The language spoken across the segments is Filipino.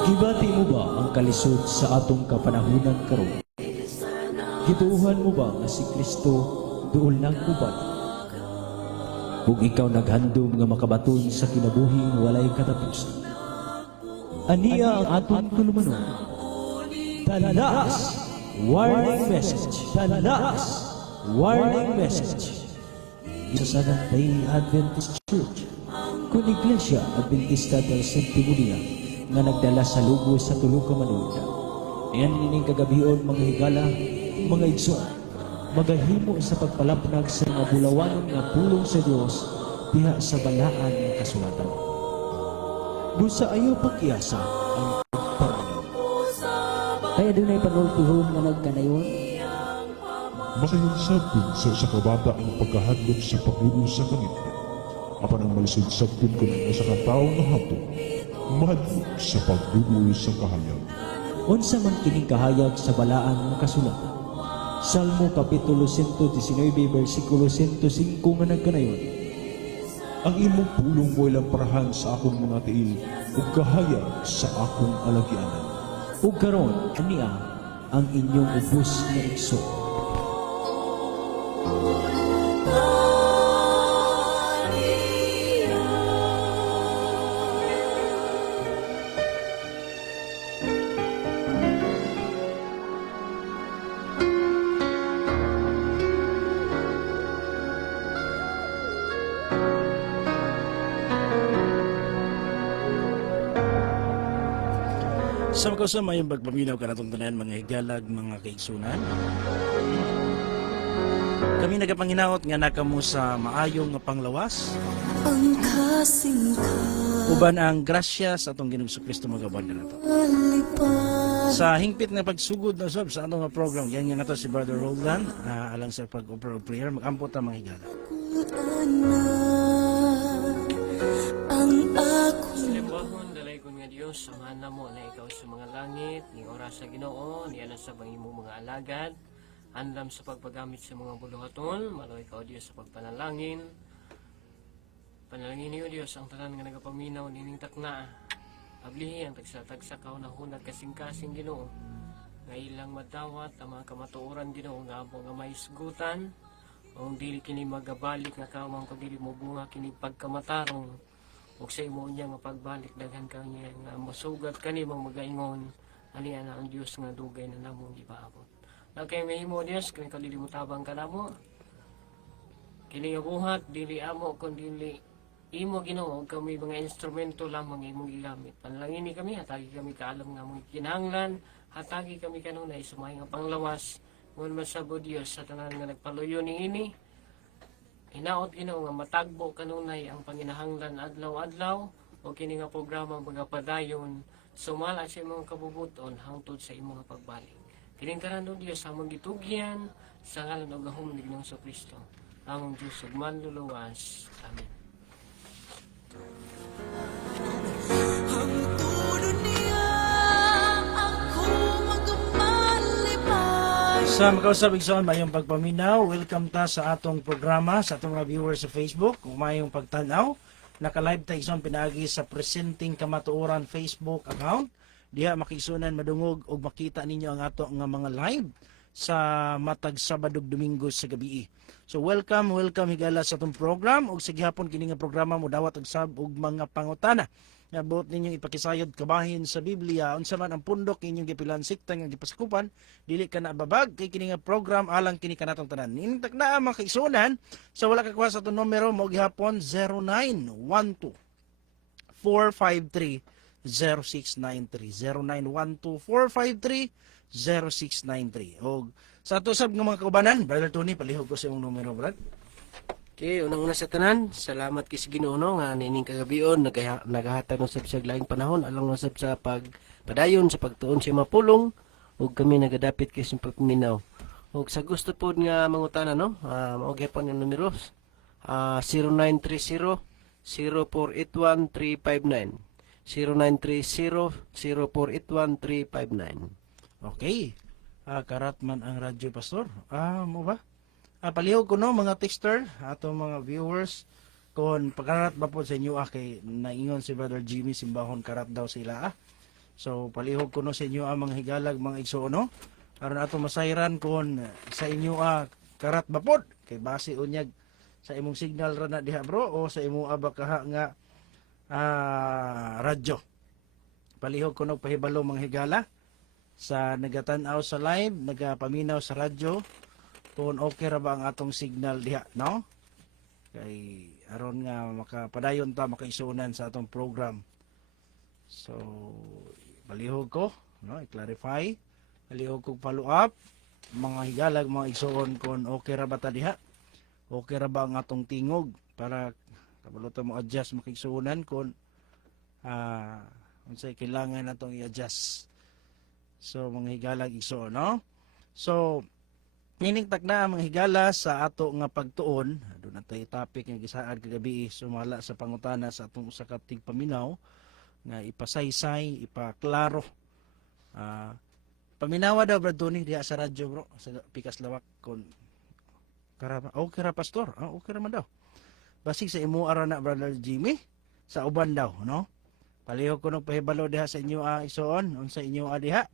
Gibati mo ba ang kalisod sa atong kapanahunan karon? Gituuhan mo ba nga si Kristo duol nang uban? Ug ikaw naghandom nga makabaton sa kinabuhing walay katapusan. Aniya ang atong tulumanon. Talas! Warning message! Talas! Warning message! Isa sa Seventh-day Adventist Church, kung Iglesia Adventista del Séptimo Día, nga nagdala sa lugo sa tulo ka manood. Yan nining kagabion mga higala, mga igsoon, magahimo sa pagpalapnag sa mga bulawanon nga pulong sa Dios diha sa balaan nga kasulatan. Busa ayaw pakiasa ang pagparanaw. Kaya doon ay panultihon nga nagkanayon. Makahinsabton sa usa ka bata ang pagkahadlok sa paglulo sa kanito. Apan ang malisod sabton ko ng usa ka tawo nga hapon, mahadlok sa paglulo sa kahayag. Unsa man kining kahayag sa balaan nga kasulatan. Salmo Kapitulo 119, versikulo 105 nga nagkanayon. Ang imong pulong mo ilang parahan sa akong mga tiil, ug kahayag sa akong alagyanan. Ug karon ania ang inyong ubos nga igsoon. Sa magkasama yung pagpaminaw ka natong tanan mga higalag, mga kaigsunan. Kami nagapanginaot nga nakamo sa maayong nga panglawas. Ang kasingkap Uban ang grasya sa atong Ginoong Kristo magaban ka nato. Sa hingpit nga pagsugod na sab sa atong nga program, yan nga nato si Brother Roland na alang sa pag-offer of prayer, mag-ampot ang mga higala. ang ako Salibahon, dalay ko nga Diyos, samahan na mo na ikaw sa mga langit, ng oras sa Ginoo, niya sa bangimong mga alagad, andam sa pagpagamit sa mga buluhaton, malo ikaw Diyos sa pagpanalangin. Panalangin niyo Diyos, ang tanan nga nagapaminaw, nining takna, ablihi ang tagsa-tagsa kaunahunag kasing-kasing Ginoo, nga ilang madawat, ang mga kamatuoran Ginoo, nga abo nga maisgutan, ang dili kini magabalik nga kamang kung dili mo bunga kini pagkamatarong, ug sa imo niya nga pagbalik daghan kanya nga masugat kanimong magaingon ani ana ang Dios nga dugay na namong gipaabot. Nakay mahimo Dios kini kalilimutabang kanamo. Kini nga buhat dili amo kun dili imo Ginoo kami mga instrumento lamang imong gigamit. Panalangin ni kami hatagi kami kaalam nga among kinahanglan, hatagi kami kanunay sa mga panglawas ngon masabo Dios sa tanan nga nagpaluyo niini. Hinaot Ginoo nga matagbo kanunay ang panginahanglan adlaw-adlaw o kini nga programa magapadayon sumala sa imong kabubuton hangtod sa imong pagbalik. Kining karon Dios among gitugyan sa ngalan ug gahom ni Ginoong Kristo. Among Dios ug manluluwas. Amen. ang tulo niya ako magmalipay. Sa makausap igsoon mayong pagpaminaw, welcome ta sa atong programa, sa atong mga viewers sa Facebook, kung mayong pagtanaw. Naka-live ta igsoon pinaagi sa Presenting Kamatuoran Facebook account. Diha makigsunan madungog og makita ninyo ang ato nga mga live sa matag Sabado ug Domingo sa gabi. So welcome higala sa atong program ug sa gihapon kini nga programa mo dawat og sab og mga pangutana nga buot ninyong ipakisayod kabahin sa Biblia unsa man ang pundok inyong gipilan sikta nga gipaskupan dili ka na babag kay kini nga program alang kini kanatong tanan. Nintak na ang mga kaigsunan sa wala ka kuha sa atong numero mo gihapon 0912 453 0693 0912 453 0693. Og sa ato sab nga mga kaubanan, Brother Tony, palihog ko sa imong numero, brad. Okay, unang-una sa tanan, salamat kay sa Ginoo no, nga nining kagabion nagahatag ng sab sa laing panahon alang na sab sa pagpadayon sa pagtuon sa mapulong ug kami nagadapit kay sa pagminaw. Ug sa gusto pod nga mangutana no, mao gyapon ang numero 0930 0481 359 0930 0481 359. Okay. Karat man ang radyo, Pastor. Mo ba? Palihog ko no, mga texter, ato mga viewers, kung pagkarat ba po sa inyo, kay naingon si Brother Jimmy Simbahon, karat daw sila. So palihog ko no sa inyo ang mga higalag mga igsoon no. Aron ato masayran kon sa inyo karat bapod kay base unyag sa imong signal ra na diha bro o sa imong bakaha nga radyo. Palihog ko no pahibalo mga higala sa nagatan-aw sa live, nagapaminaw sa radyo kung okay ra ba ang atong signal diha no? Kay aron nga makapadayon ta makaisunan sa atong program. So palihog ko no i-clarify, palihog ko follow up mga higalag mga igsoon kung okay ra ba ta diha, okay ra ba ang atong tingog para kabalo ta mo adjust makigsunan kung unsay kailangan natong i-adjust. So mga higalag igsoon no. So nining takna mga higala sa ato nga pagtuon, doon na tayo topic nga gisaad kagabi sumala sa pangutana sa atong usa ka tigpaminaw nga ipasaysay, ipaklaro. Paminawa daw Brad Tony diha sa radyo bro, sa Pikas Lawak kon karaba. Okay ra pastor, okay ra man daw. Basig sa imo ara na Brother Jimmy sa uban daw no. Palihog ko pahibalo diha sa inyo isuon, unsa inyo diha?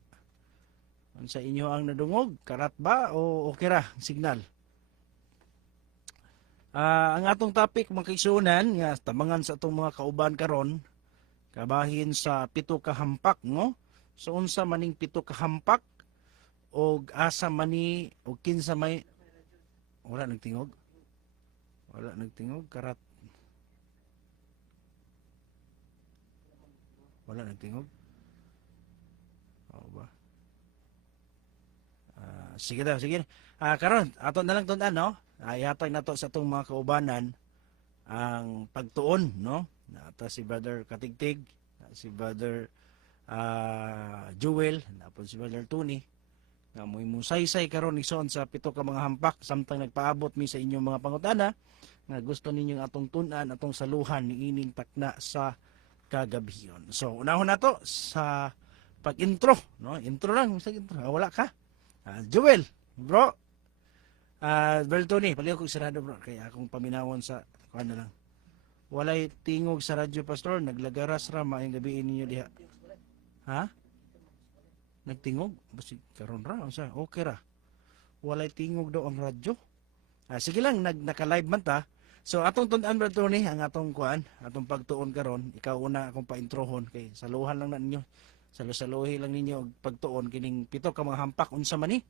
Sa inyo ang nadungog, karat ba o okay ra signal? Ang atong topic mga kaigsuonan nga tamangan sa atong mga kauban karon kabahin sa 7 ka hampak no. So unsa maning 7 ka hampak og asa mani og kinsa may wala nagtingog. Wala nagtingog karat. Wala nagtingog. Ba? Sige daw, sige. Karon ato na lang tun-an no. Ihatag nato sa atong mga kaubanan ang pagtuon no. Nata si Brother Katigtig, si Brother Joel, napon si Brother Tony. Nga mo saysay karon igsoon sa 7 ka mga hampak samtang nagpaabot mi sa inyong mga pangutana nga gusto ninyong atong tun-an, atong saluhan ni ining takna sa kagabiyon. So unahon nato sa pag-intro no. Intro lang, sa intro. Wala ka. Joel, bro. Brother Tony, palihog kong sarado bro. Kaya akong paminawon sa ano lang. Walay tingog sa radyo pastor, naglagaras ra maayong gabi ninyo diha. Ha? Nagtingog? Basi karon ra unsa? Okay ra. Walay tingog daw ang radyo. Sige lang, naka-live man ta. So atong tun-an Brother Tony, ang atong kuan, atong pagtuon karon, ikaw una akong pa-introhon kay saluhan lang na ninyo. Salo-saluhi lang ninyo og pagtuon kining 7 ka mga hampak unsa man ni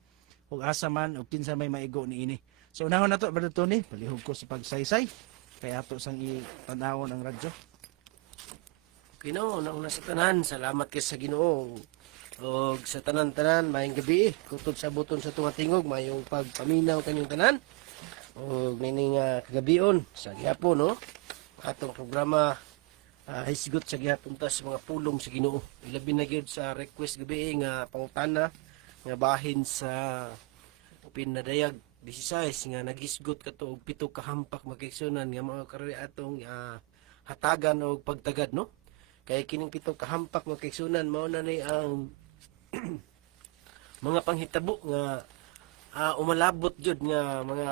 ug asa man ug kinsa may maigo niini. So unahon nato Brother Tony, palihog ko sa pagsaysay kay ato sang i-tan-awon ang radyo. Ginoo, nauna sa tanan, salamat kay sa Ginoo. Og sa tanan-tanan, maayong gabi. Kutod sa buton sa tunga tingog, maayong pagpaminaw kanyang tanan. Og nining kagabion sa gihapon no. Atong programa hisgot sa gihapon ta sa mga pulong sa Ginoo. Ilabi na gyud sa request gabi nga pangutana nga bahin sa Pinadayag 16 nga nagisgot kato og 7 ka hampak makigsunan nga mao karoy atong hatagan og pagtagad no. Kay kining 7 ka hampak makigsunan mao na ni ang mga panghitabo nga umalabot jud nga mga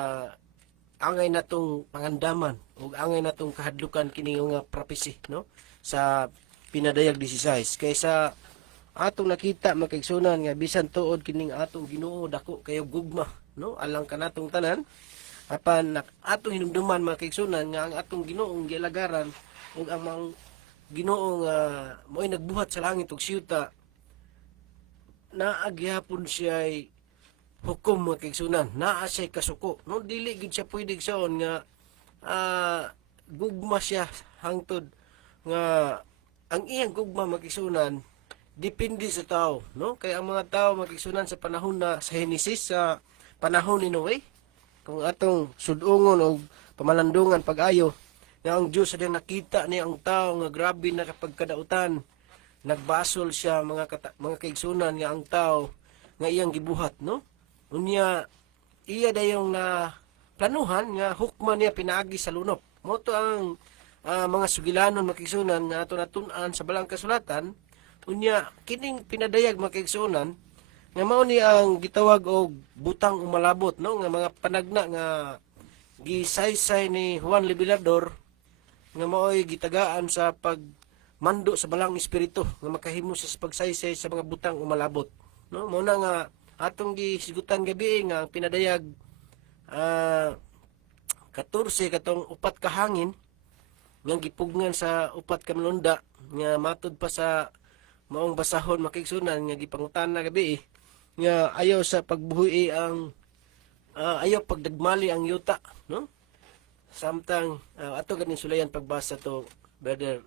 angay natong pangandaman ug angay natong kahadlukan kini nga prophecy no sa Pinadayag 16 kaysa atong nakita makigsunan nga bisan tuod kining atong Ginoo dako kayo gugma no alang kanatong tanan apan atong hinumduman makigsunan nga ang atong Ginoong gialagaran ug ang mga Ginoo nga mo'y nagbuhat sa langit ug siyuta naagyapon siya hukom makigsunan naa siya kasuko no dili gid siya pwede saon nga gugma siya hangtod nga ang iyang gugma makigsunan depende sa tao no kay ang mga tao makigsunan sa panahon na sa Henesis sa panahon ni Noe kung atong sudungon og pamalandungan pag-ayo nga ang Dios sa nakita niya ang tao nga grabe na kapag kadautan nagbasol siya mga kaigsunan nga ang tao nga iyang gibuhat no unya iya dayong na planuhan nga hukman niya pinaagi sa lunop mo to ang mga sugilanon makigsunan nga ato natun-an sa balang kasulatan unya kining pinadayag makigsunan nga mao ni ang gitawag og butang umalabot no nga mga panagna nga gisaysay ni Juan Libilador nga mao'y gitagaan sa mando sa balang espiritu nga makahimo sa pagsaysay sa mga butang umalabot. No, mo na nga atong gisigutan gabi nga ang pinadayag 14 katong upat ka hangin nga gipugnan sa upat ka malunda nga matud pa sa maong basahon makigsunan nga gipangutana gabi nga ayaw sa pagbuhi ang ayaw pagdagmali ang yuta, no? Samtang ato ganin sulayan pagbasa to Brother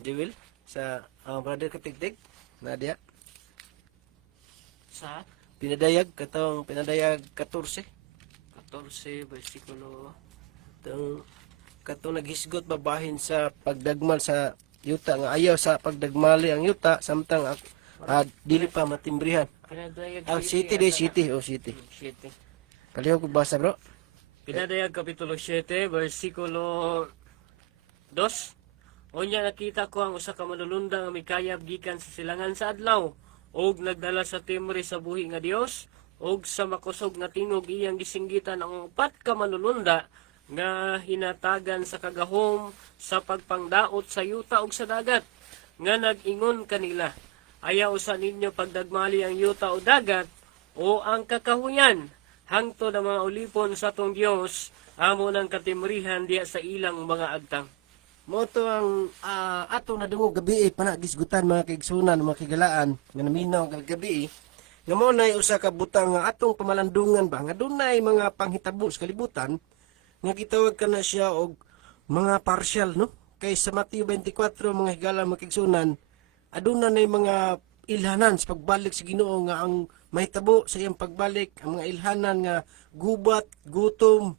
Jewel sa Brother Katigtig Nadia Sa pinadayag 14 14 versikulo katong naghisgot babahin sa pagdagmal sa yuta nga ayaw sa pagdagmali ang yuta samtang dili pa matimbrihan. pinadayag City day city o city. 7. Kaliho ko basa bro. Pinadayag kapitulo 7 versikulo 2. Unya nakita ko ang usa ka manulunda nga mikayab gikan sa silangan sa adlaw og nagdala sa timbre sa buhi nga Dios og sa makusog nga tingog iyang gisinggitan ang upat ka manulunda nga hinatagan sa kagahom sa pagpangdaot sa yuta ug sa dagat nga nag-ingon kanila, ayaw sa ninyo pagdagmali ang yuta o dagat o ang kakahuyan hangtod ang mga ulipon sa atong Dios amo ng katimrihan diya sa ilang mga agtang. Mo to ang ato na dungo gabi panagisgutan mga kaigsunan mga kigalaan nga naminaw gabi nga mo nay usa ka butang nga atong pamalandungan ba nga dunay mga panghitabo sa kalibutan nga gitawag ka na siya og mga partial, no? Kay sa Mateo 24 mga higala mga kaigsunan aduna nay mga ilhanan sa pagbalik sa Ginoo nga ang mahitabo sa iyang pagbalik ang mga ilhanan nga gubat, gutom,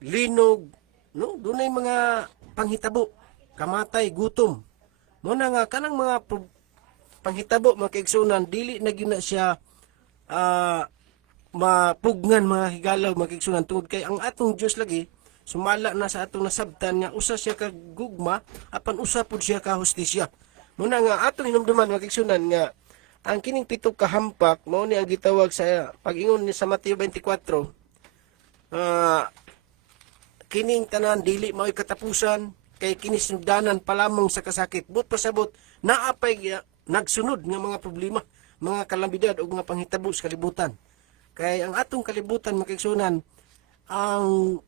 linog, no? Dunay mga panghitabo, kamatay, gutom. Mo na nga kanang mga panghitabo mga kaigsunan dili na gyud na siya mapugnan mga higalaw mga kaigsunan tungod kay ang atong Dios lagi sumala na sa atong nasabtan nga usa siya ka gugma apan usa pud siya ka hustisya. Muna nga atong hinumduman mga kaigsunan nga ang kining pito ka hampak mao ni ang gitawag sa pag-ingon ni sa Mateo 24 kining tanan dili mao'y katapusan kay kini sinugdanan pa lamang sa kasakit but pasabot naapay nagsunod nga mga problema mga kalamidad o mga panghitabo sa kalibutan. Kay ang atong kalibutan makigsunan ang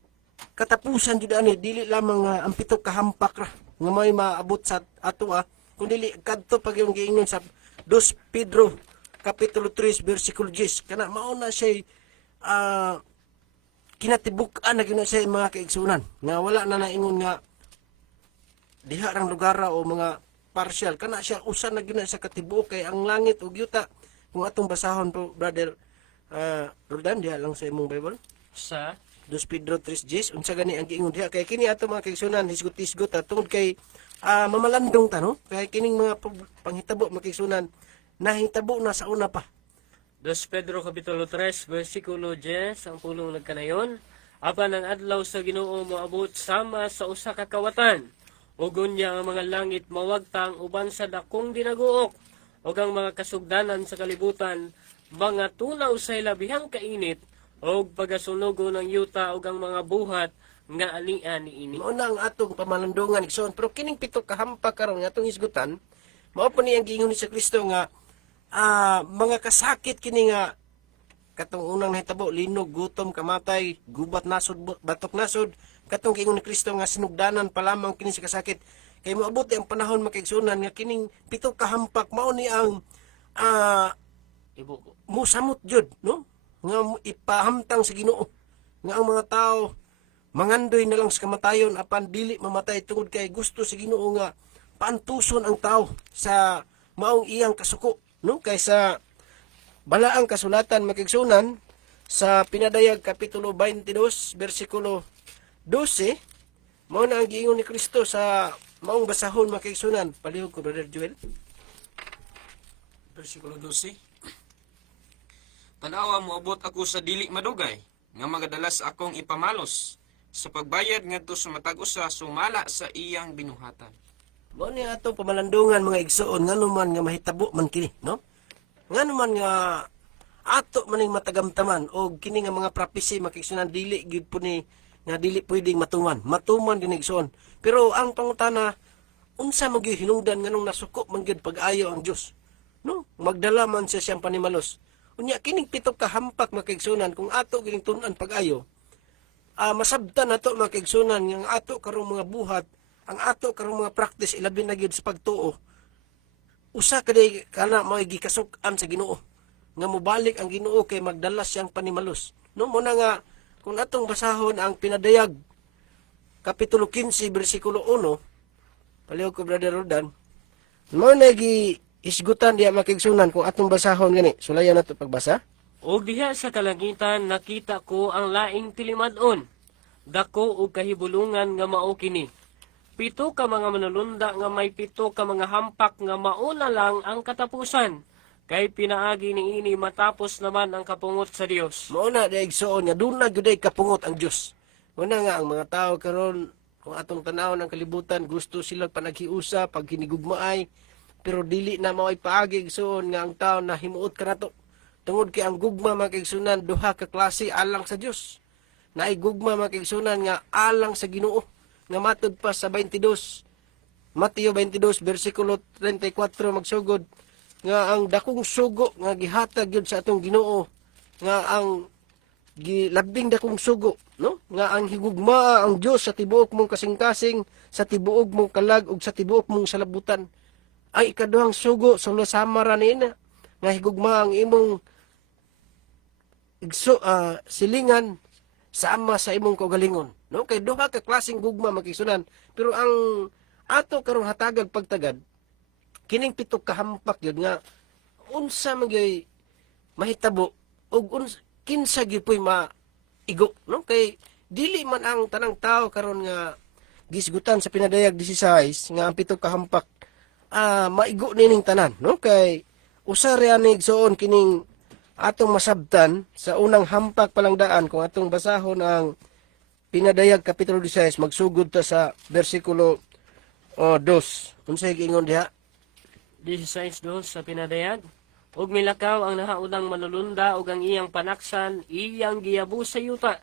katapusan jud ani dili lamang ang pito ka hampak ra nga may maabot sa ato kundi kadto pag yung giingon sa 2 Pedro kapitulo 3 versikulo 10 kana mao na siya kinatibuk-an na gina siya mga kaigsunan nga wala na naingon nga diha rang lugar o mga partial kana siya usa na gina sa katibuok kay ang langit ug yuta kung atong basahon po brother Roldan diha lang sa imong Bible Sa 2 Pedro 3:10 unsa gani ang giingon diha kay kini ato mga kaigsunan hisgot-hisgot tungod kay mamalandong ta no kay kining mga panghitabo mga kaigsunan nahitabo na sa una pa. 2 Pedro kapitulo 3 versikulo 10 ang pulong nagkanayon, apan ang adlaw sa Ginoo moabot sama sa usa ka kawatan ug unya ang mga langit mawagtang uban sa dakong dinaguok ug ang mga kasugdanan sa kalibutan mga tunaw sa labihang kainit og pagasunugo ng yuta ug ang mga buhat nga anian niini. Mao na ang atong pamalandungan igsoon pero kining pito ka hampak karon nga atong isgutan mao pa ni ang giingon ni sa Kristo nga mga kasakit kini nga katong unang nahitabo linog, gutom, kamatay, gubat nasod, batok nasod katong giingon ni Kristo nga sinugdanan pa lamang kini sa kasakit kay moabot ang panahon makaigsunan nga kining pito ka hampak mao ni ang Ibuko. musamot jud no nga ipahamtang sa Ginoo nga ang mga tao mangandoy na lang sa kamatayon apan dili mamatay tungod kay gusto sa Ginoo nga paantuson ang tao sa maong iyang kasuko no kaysa balaang kasulatan makigsunan sa pinadayag kapitulo 22 bersikulo 12 mao na ang giingon ni Kristo sa maong basahon makigsunan palihog ko brother Joel Versikulo 12. Tanawa moabot ako sa dili madugay, nga magadalas akong ipamalos, sa pagbayad ngadto sa matag usa sumala sa iyang binuhatan. mao ni atong pamalandungan mga igsoon nganuman nga mahitabo man kini no nganuman nga ato maning matagamtaman o kini nga mga prophecy makigsunan dili gid po ni nga dili pwedeng matuman din igsoon pero ang pangutana unsa man gyud hinungdan nganong nasuko man gyud pag-ayo ang Dios, no? Magdala man siya siyang panimalos. Unya kining pito ka hampak makaigsunan kung ato gining tun-an pag-ayo, masabtan nato makaigsunan nga ang ato karong mga buhat, ang ato karong mga practice ilabi na gyud sa pagtuo. Usa kaday kana mao gikasuk-an sa Ginoo nga mobalik ang Ginoo kay magdala siyang panimalos. No mo na nga kung atong basahon ang pinadayag kapitulo 15 bersikulo 1, palihog ko Brother Rodan, mo na isgutan diya makigsunan kung atong basahon gani. Sulayan nato pagbasa. Og diha sa kalangitan nakita ko ang laing tilimad-on, dako og kahibulungan nga mao kini. 7 ka mga manulunda nga may 7 ka mga hampak nga mauna lang ang katapusan. Kay pinaagi niini matapos naman ang kapungot sa Dios. Mao na diya igsuon nga doon na gyud ay kapungot ang Dios. Una nga ang mga tao karon kung atong tanawon ang kalibutan gusto sila panaghiusa pag hinigugmaay, pero dili na mao paagi igsuon nga ang tao na himuot kanato. Tungod kay ang gugma makigsunan duha ka klase alang sa Dios. Naay gugma makigsunan nga alang sa Ginoo nga matud pa sa 22 Mateo 22 bersikulo 34 magsugod nga ang dakong sugo nga gihatag gyud sa atong Ginoo nga ang labing dakong sugo, no? Nga ang higugma ang Dios sa tibuok mong kasing-kasing, sa tibuok mong kalag ug sa tibuok mong salabutan. Ay ikaduhang sugo sulasama ra nina nga higugma ang imong silingan sama sa imong kaugalingon, no? Kay duha ka klaseng gugma makigsunan, pero ang ato karong hatagag pagtagad kining 7 ka hampak yun nga unsa man gyud mahitabo ug kinsa gyud puy maigo, no? Kay dili man ang tanang tao karon nga gisgutan sa pinadayag 16 nga ang 7 ka hampak maigo nining tanan, no? Kay usa ra ni igsoon kining atong masabtan sa unang hampak palang daan kung atong basahon ang pinadayag kapitulo 16 magsugod ta sa bersikulo 2. Unsay giingon diha? 16:2 sa pinadayag. Og milakaw ang nahaunang manulunda og ang iyang panaksan, iyang giyabu sa yuta.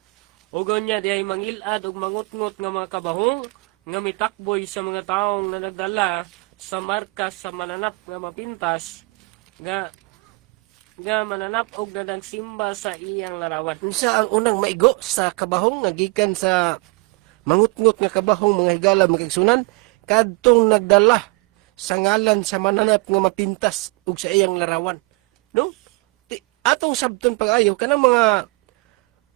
Og niya diay mangilad og mangutngot nga mga kabahong nga mitakboy sa mga taong na nagdala sa marka sa mananap nga mapintas nga mananap og nagsimba sa iyang larawan. Unsa ang unang maigo sa kabahong nga gikan sa mangutngot nga kabahong mga higala makigsunan kadtong nagdala sa ngalan sa mananap nga mapintas ug sa iyang larawan, no? Atong sabton pag-ayo kanang mga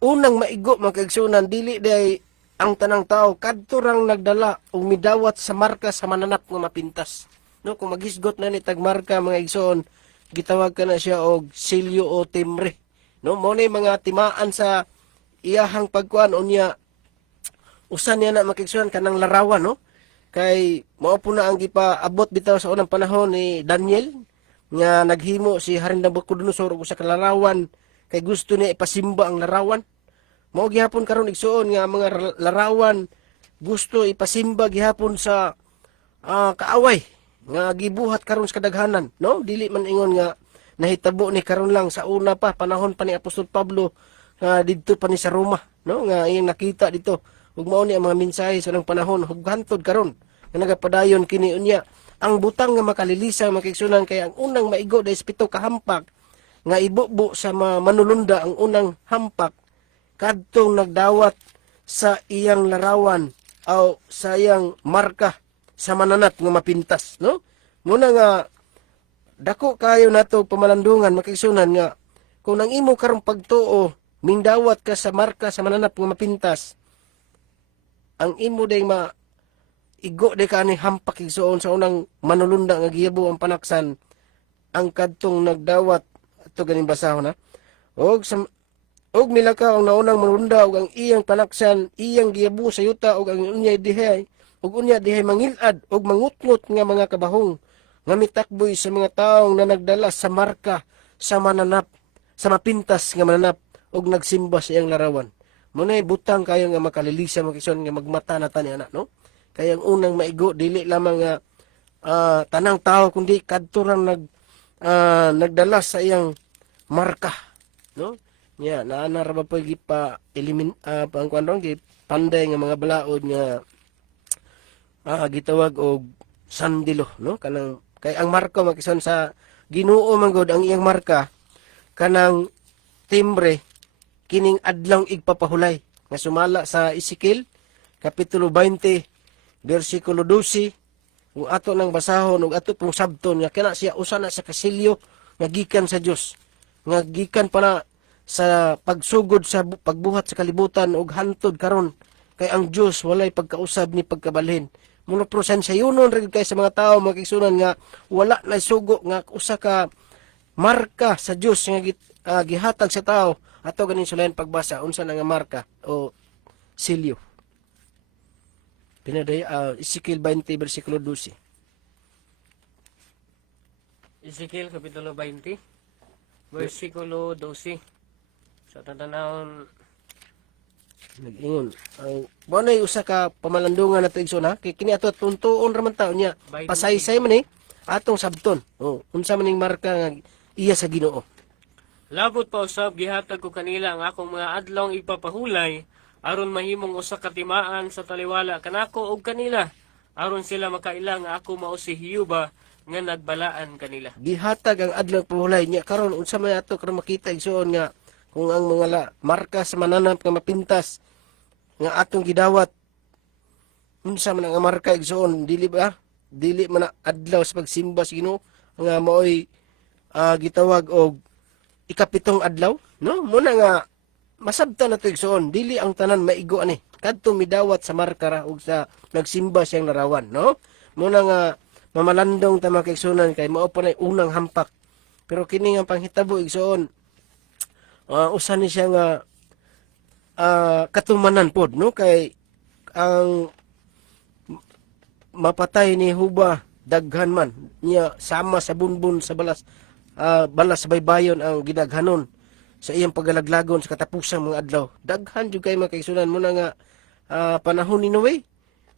unang maigo makigsunan dili day ang tanang tao kadto rang nagdala og midawat sa marka sa mananap nga mapintas, no? Kung maghisgot na ni tag marka mga igsoon gitawag ka na siya og silyo o timbre, no? Mao ni mga timaan sa iyahang pagkuan unya usan niya na makigsunan kanang larawan, no? Kay mao po na ang gipaabot bitaw sa unang panahon ni Daniel nga naghimo si Haring Nabucodonosor og usa ka larawan kay gusto niya ipasimba ang larawan. Mao gihapon karon igsuon nga mga larawan gusto ipasimba gihapon sa kaaway nga gibuhat karon sa kadaghanan, no? Dili man ingon nga nahitabo ni karon lang sa una pa panahon pa ni Apostol Pablo nga didto pa ni sa Roma, no? Nga iyang nakita dito ug mao ni ang mga mensahe sa unang panahon ug hantod karon nga nagapadayon kini unya ang butang nga makalilisa makigsunan kay ang unang maigo dahil 7 ka hampak nga ibubo sa manulunda ang unang hampak kadtong nagdawat sa iyang larawan o sa iyang marka sa mananap nga mapintas, no? Muna nga dako kayo nato pamalandungan makigsunan nga kung nang imo karong pagtuo mindawat ka sa marka sa mananap nga mapintas, ang imo day igo day ka ni hampak igsuon sa unang manulunda nga gihabo ang panaksan ang kadtong nagdawat ato ganing basahon na og milakaw ang naunang manulunda og ang iyang panaksan iyang gihabo sa yuta og ang unyay dihay mangilad og mangutngot nga mga kabahong nga mitakboy sa mga taong na nagdala sa marka sa mananap sa mapintas nga mananap og nagsimba sa iyang larawan. Munay butang kayo nga makalilisa makison nga magmata na tani anak, no? Kaya ang unang maigo dili lamang nga tanang tao kundi kadto rang nagdala sa iyang marka, no? Nya naana ra ba pag gipa pangkuan gi panday nga mga balaod nga gitawag og sandilo, no? Kanang kay ang marka makison sa Ginoo man gud ang iyang marka kanang timbre kining adlong igpapahulay nga sumala sa Ezekiel kapitulo 20 bersikulo 12 kung ato nang basahon ug ato pong sabton nga kana siya usa na sa kasilyo nga gikan sa Dios nga gikan para sa pagsugod sa pagbuhat sa kalibutan ug hantod karon kay ang Dios walay pagkausab ni pagkabalhin. Muna prosen sa yunon rin kay sa mga tao makigsunan nga wala na sugo nga usa ka marka sa Dios nga gihatag sa tao ato ganin sulayan pagbasa unsa na nga marka o silyo. Pinaday Ezekiel 20 bersikulo 12. Ezekiel Kapitulo 20, versikulo 12. Sa tatanahon, Nag-ingon. Ang bonay usa ka pamalandungan nato igsoon ha. Kay kini ato tuntuon ra man taon niya. Pasaysay man atong sabton. Oh, unsa man ning marka nga iya sa Ginoo. labot pa usab gihatag ko kanila ang akong mga adlong ipapahulay aron mahimong usa ka timaan sa taliwala kanako ug kanila aron sila makailang nga ako mao si Hiyuba nga nagbalaan kanila. Gihatag ang adlaw pahulay niya karon unsa man ato karon makita igsoon nga kung ang mga marka sa mananap nga mapintas nga atong gidawat unsa man ang marka igsoon dili ba dili man na adlaw sa pagsimba sa Ginoo nga maoy gitawag og ikapitong adlaw no muna nga masabtan nato igsoon dili ang tanan maigo ani kadto midawat sa marka ra ug sa nagsimba siyang larawan no muna nga mamalandong ta makigsunan kay mao pa nay unang hampak pero kini nga panghitabo igsoon usa ni siya nga katumanan pod no kay ang mapatay ni Huba daghan man niya sama sa bunbun sa balas balas sa baybayon ang gidaghanon sa iyang pagalaglagon sa katapusang mga adlaw daghan jud kay makaigsunan mo na nga panahon ni Noe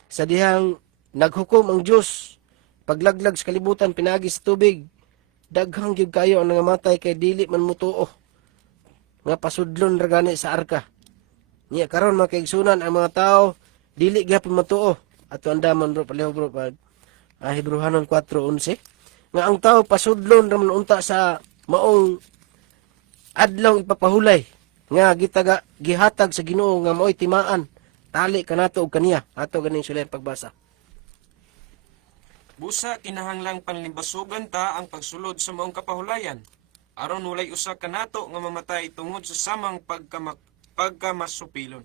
sa dihang naghukom ang Dios paglaglag sa kalibutan pinagi sa tubig daghang gyud kayo ang nangamatay kay dili man mutuo nga pasudlon ra gani sa arka. Niya karon makaigsunan ang mga tao dili gyapon matuo. Ato andaman bro paleho bro pag Hebrehanon 4:11 nga ang tao pasudlon ra man unta sa maong adlaw ipapahulay nga gihatag sa Ginoo nga maoy timaan tali kanato og kaniya ato ganing sulayan pagbasa. Busa kinahanglang panlimbasugan ta ang pagsulod sa maong kapahulayan aron walay usa kanato nga mamatay tungod sa samang pagkamasupilon.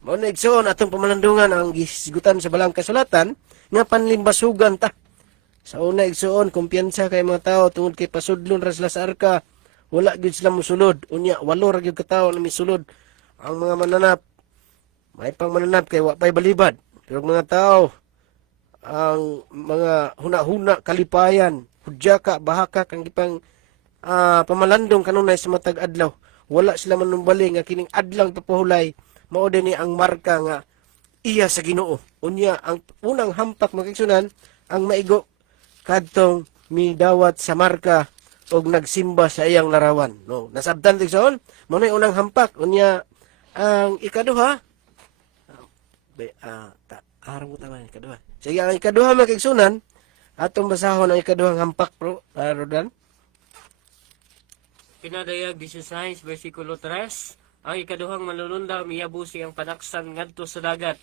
Mao na igsoon atong pamalandungan ang gisigutan sa balang kasulatan nga panlimbasugan ta. Sa una igsoon kumpiyansa kay mga tao tungod kay pasudlon ra sila sa arka wala gyud sila mosulod unya walo ra gyud ka tawo na misulod ang mga mananap may pang mananap kay wa pay balibad pero mga tao ang mga huna-huna kalipayan hudyaka bahaka kang gipang pamalandong kanunay sa matag adlaw wala sila manumbali nga kining adlaw ipapahulay mao ni ang marka nga iya sa Ginoo unya ang unang hampak makigsunan ang maigo kadtong midawat sa marka og nagsimba sa iyang larawan no nasabtan tigsoon mao na unang hampak unya ang ikaduha araw mo tama ikaduha sige ang ikaduha makigsunan atong basahon ang ikaduhang hampak bro Rodan. Pinadayag 16 versikulo 3 ang ikaduhang manlulunda miyabusi ang panaksan ngadto sa dagat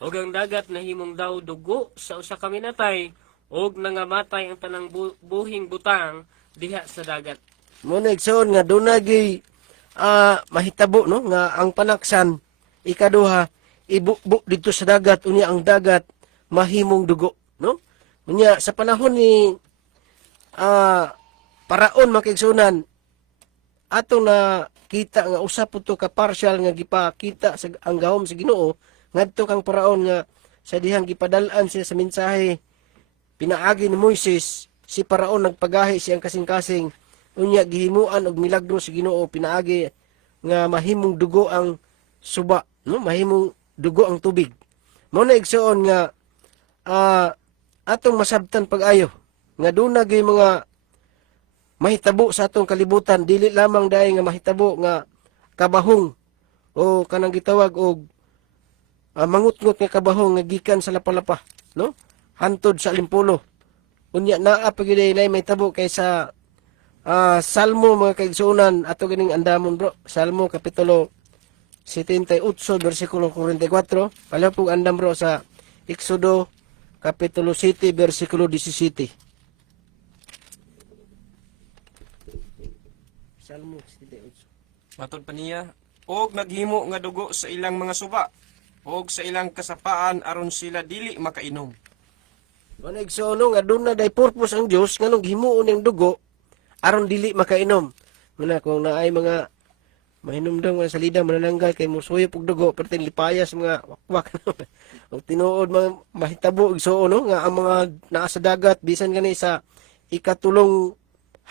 ug ang dagat nahimong daw dugo sa usa ka minatay ug nangamatay ang tanang buhing butang diha sa dagat. Muna igsoon nga dunagi mahitabo no nga ang panaksan ikaduha ibukbuk dito sa dagat unya ang dagat mahimong dugo no. Unya sa panahon ni Paraon makigsunan atong na kita nga usa po to ka partial nga gipakita sa ang gahom sa Ginoo ngadto kang Paraon nga sa dihang gipadal-an siya sa mensahe pinaagi ni Moises si Paraon nagpagahi siyang kasing-kasing unya gihimuan og milagro sa Ginoo pinaagi nga mahimong dugo ang suba no mahimong dugo ang tubig mao na igsoon nga atong masabtan pag-ayo nga dunay mga mahitabo sa atong kalibutan dili lamang dai nga mahitabo nga kabahong o kanang gitawag og mangut-ngut nga kabahong nga gikan sa lapalapa no hantod sa alimpulo. Unya naa pagid na may tabo kaysa Salmo mga kaigsunan ato ganing andamon bro. Salmo kapitulo 78 versikulo 44. Pala po andam bro sa Exodo kapitulo 7 versikulo 17. Salmo 78. Matod pa niya, og naghimo nga dugo sa ilang mga suba, og sa ilang kasapaan aron sila dili makainom. Manay igsuno nga doon na day purpose ang Dios nga nung himuon ng dugo aron dili makainom. Muna kung naay mga mainom daw mga salida manananggal kay musuyop og dugo perti lipayas mga wakwak. Og tinuod mga mahitabo igsuno nga ang mga naa sa dagat bisan gani sa ikatulong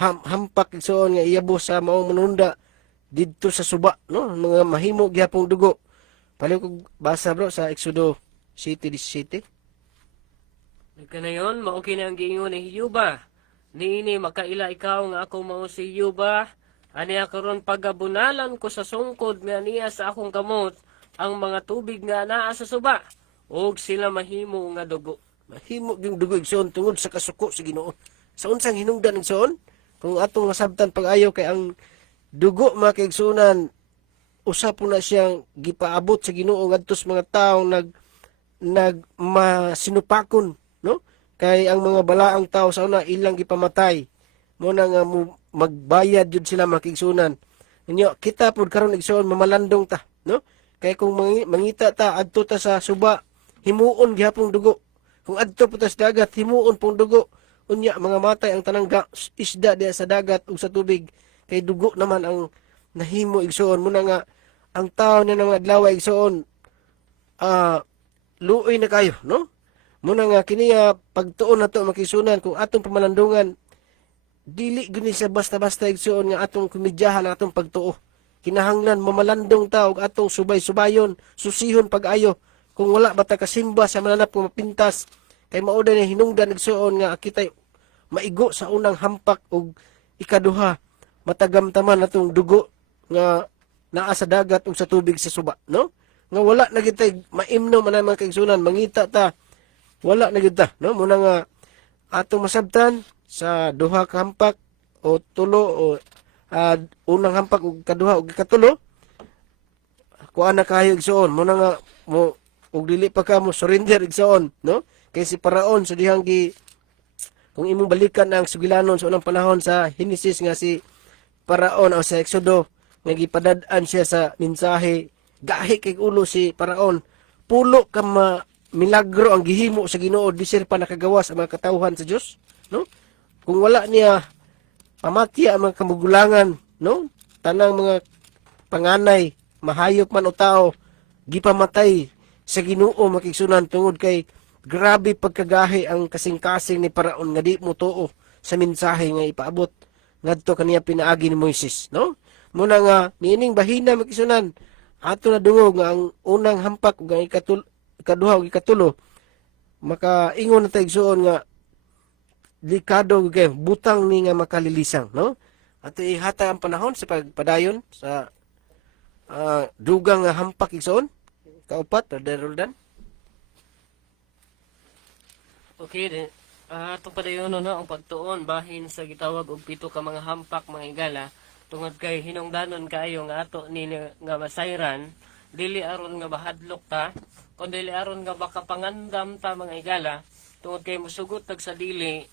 hampak igsuon nga iyabo sa maong manunda didto sa suba no mga mahimo gyapong dugo. Pali ko basa bro sa Exodo 7:17. Kanayon, mao kini ang giingon ni Hiyuba. Niini makaila ikaw nga ako mao si Hiyuba. Aniya karon pagabunalan ko sa sungkod nga niya sa akong kamot ang mga tubig nga naa sa suba. Og sila mahimo nga dugo. Mahimo yung dugo igsoon tungod sa kasuko sa Ginoo. Sa unsang hinungdan igsoon? Kung atong nasabtan pag-ayo kay ang dugo mga kaigsunan usa po na siyang gipaabot sa Ginoo ngadto sa mga tawo masinupakon no kay ang mga balaang tao sa una ilang gipamatay mo na nga magbayad jud sila mga kaigsunan. Inyo kita pud karon igsoon mamalandong ta no kay kung mangita ta adto ta sa suba himuon gihapong dugo. Kung adto po ta sa dagat himuon pong dugo. Unya mga matay ang tanang isda diya sa dagat ug sa tubig kay dugo naman ang nahimo igsoon muna nga ang tao na mga adlaw igsoon luoy na kayo no muna nga kini pagtuon nato makisunan kung atong pamalandungan dili guni sa basta-basta igsoon nga atong kumidyahan ang atong pagtuo kinahanglan mamalandong ta og atong subay-subayon susihon pag-ayo kung wala bata kasimba sa mananap kung mapintas kay mao na hinungdan igsoon nga kitay maigo sa unang hampak og ikaduha matagamtaman natong dugo nga naa sa dagat ug sa tubig sa suba no nga wala na gitay maimno man ang mga kaigsunan mangita ta wala na gid ta no muna nga atong masabtan sa duha ka hampak o tulo o unang hampak ug kaduha ug ikatulo kuan na kayo igsoon muna nga mo ug dili pa ka mo surrender igsoon no kay si Paraon sa dihang kung imong balikan ang sugilanon sa unang panahon sa Henesis nga si Paraon o sa Exodo nga gipadad-an siya sa mensahe gahi kay ulo si Paraon pulo ka milagro ang gihimo sa Ginoo disir pa nakagawas ang mga katawhan sa Dios no kung wala niya pamatya ang mga kamugulangan no tanang mga panganay mahayop man o tao gipamatay sa Ginoo makigsunan tungod kay grabe pagkagahi ang kasing-kasing ni Paraon nga di mo tuo sa mensahe nga ipaabot ngadto kaniya pinaagi ni Moises no muna nga niining bahina makisunan ato na dungog nga ang unang hampak ug ang ikaduha ug ikatulo makaingon na taigsuon nga likado kay butang ni nga makalilisang no ato ihata ang panahon sa pagpadayon sa dugang nga hampak igsoon kaupat Brother Roldan. Okay din. Ito pa dayon no ang pagtuon bahin sa gitawag og pito ka mga hampak mga igala tungod kay hinungdanon kaayo nga ato nili nga masayran dili aron nga bahadlok ta kundi dili aron nga makapangandam ta mga igala tungod kay musugot tag sa dili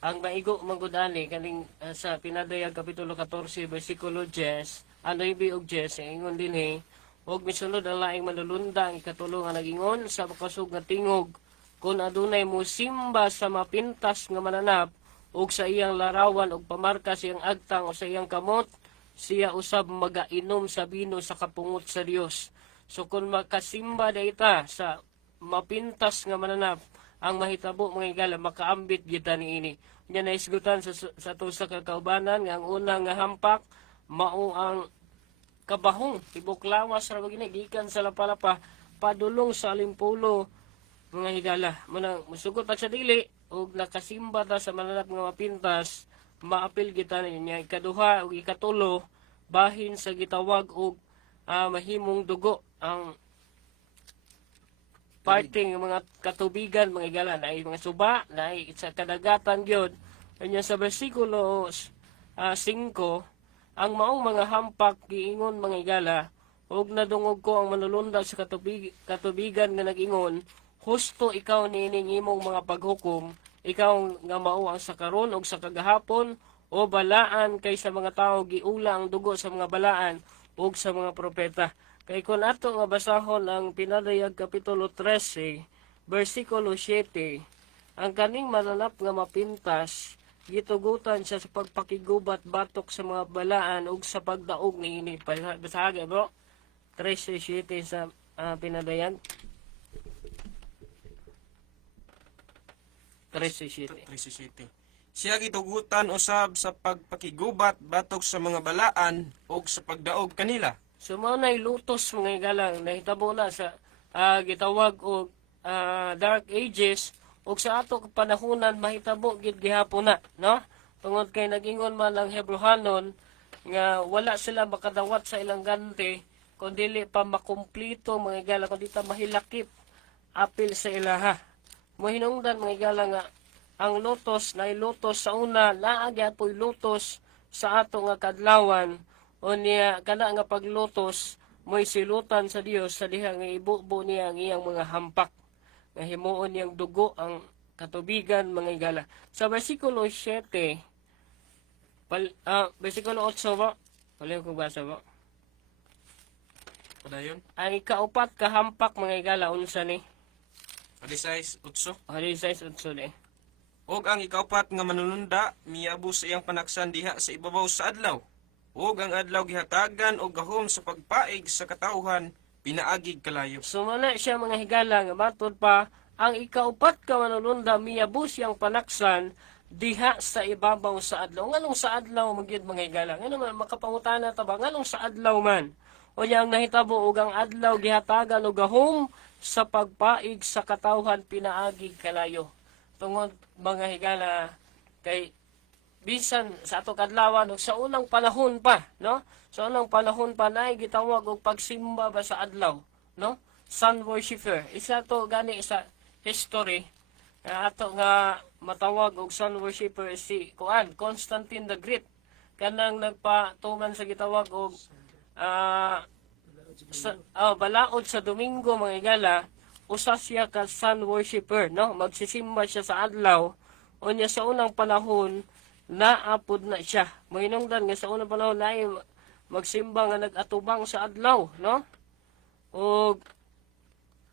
ang maigo manggudani kaning sa Pinadayag kapitulo 14 bersikulo 10 ano ibi og 10 ingon dinhi og misunod ang laing manulunda ang ikatulo nga nagingon sa makasug nga tingog kung adunay mo simba sa mapintas nga mananap ug sa iyang larawan ug pamarka sa iyang agtang o sa iyang kamot siya usab magainom sa bino sa kapungot sa Dios. So kung makasimba dayta sa mapintas nga mananap ang mahitabo mga igala makaambit kita niini. Nya naisgutan sa tusa ka kaubanan nga ang unang nga hampak mao ang kabahong tibok lawas ra gini gikan sa lapalapa padulong sa alimpulo mga higala manang musugot at sa dili ug nakasimba ta sa mananap nga mapintas maapil kita niya ikaduha ug ikatulo bahin sa gitawag og mahimong dugo ang parting mga katubigan mga igala na mga suba na sa kadagatan gyud. Kanya sa bersikulo 5 ang maong mga hampak giingon mga igala ug nadungog ko ang manulundag sa katubigan nga nag-ingon, husto ikaw niining imong mga paghukom, ikaw nga mao ang sa karon ug sa kagahapon o balaan kay sa mga tao giula ang dugo sa mga balaan ug sa mga propeta. Kay kun ato nga basahon ang Pinadayag kapitulo 13 bersikulo 7, ang kaning mananap nga mapintas gitugutan siya sa pagpakigubat batok sa mga balaan ug sa pagdaog niini. Basahag bro 13:7 sa Pinadayag 13:7. Siya gitugutan usab sa pagpakigubat batok sa mga balaan ug sa pagdaog kanila. So mao nay lutos mga igalang nahitabo na sa gitawag og Dark Ages ug sa ato panahunan mahitabo gid gihapon na, no? Tungod kay nagingon man ang Hebrehanon nga wala sila makadawat sa ilang ganti kun dili pa makumplito mga igala, kun di ta mahilakip apil sa ilaha. Mohinungdan mga igala nga ang lutos na lutos sa una laag gyapon lutos sa ato nga kadlawan o niya kana nga paglutos mo'y silutan sa Dios sa diha nga ibubo niya ang iyang mga hampak nga himuon niyang dugo ang katubigan mga igala. Sa bersikulo 7 bersikulo 8 ba? Wala ko basa ba? Padayon. Ang ikaupat ka hampak mga igala unsa ni? Adisais 8. Adisais 8 ni. Og ang ikaupat nga manununda miabo sa iyang panaksan diha sa ibabaw sa adlaw. Og ang adlaw gihatagan og gahom sa pagpaig sa katawhan pinaagig kalayo. Sumala siya mga higala nga matod pa ang ikaupat ka manulunda miabo siyang panaksan diha sa ibabaw sa adlaw. Nganong sa adlaw magyud mga higala? Ngano man makapangutana ta ba nganong sa adlaw man? O yang nahitabo og ang adlaw gihatagan og gahom sa pagpaig sa katawhan pinaagig kalayo. Tungod mga higala kay bisan sa ato kadlawan ug sa unang panahon pa, no? Sa unang panahon pa nay gitawag og pagsimba ba sa adlaw, no? Sun worshipper. Isa to gani sa history nga ato nga matawag og sun worshipper si Constantine the Great. Kanang nagpatuman sa gitawag og balaod sa Domingo mga igala, usa siya ka sun worshipper, no? Magsisimba siya sa adlaw. Unya sa unang panahon naapod na siya. Mahinungdan nga sa unang panahon na magsimba nga nag-atubang sa adlaw, no? O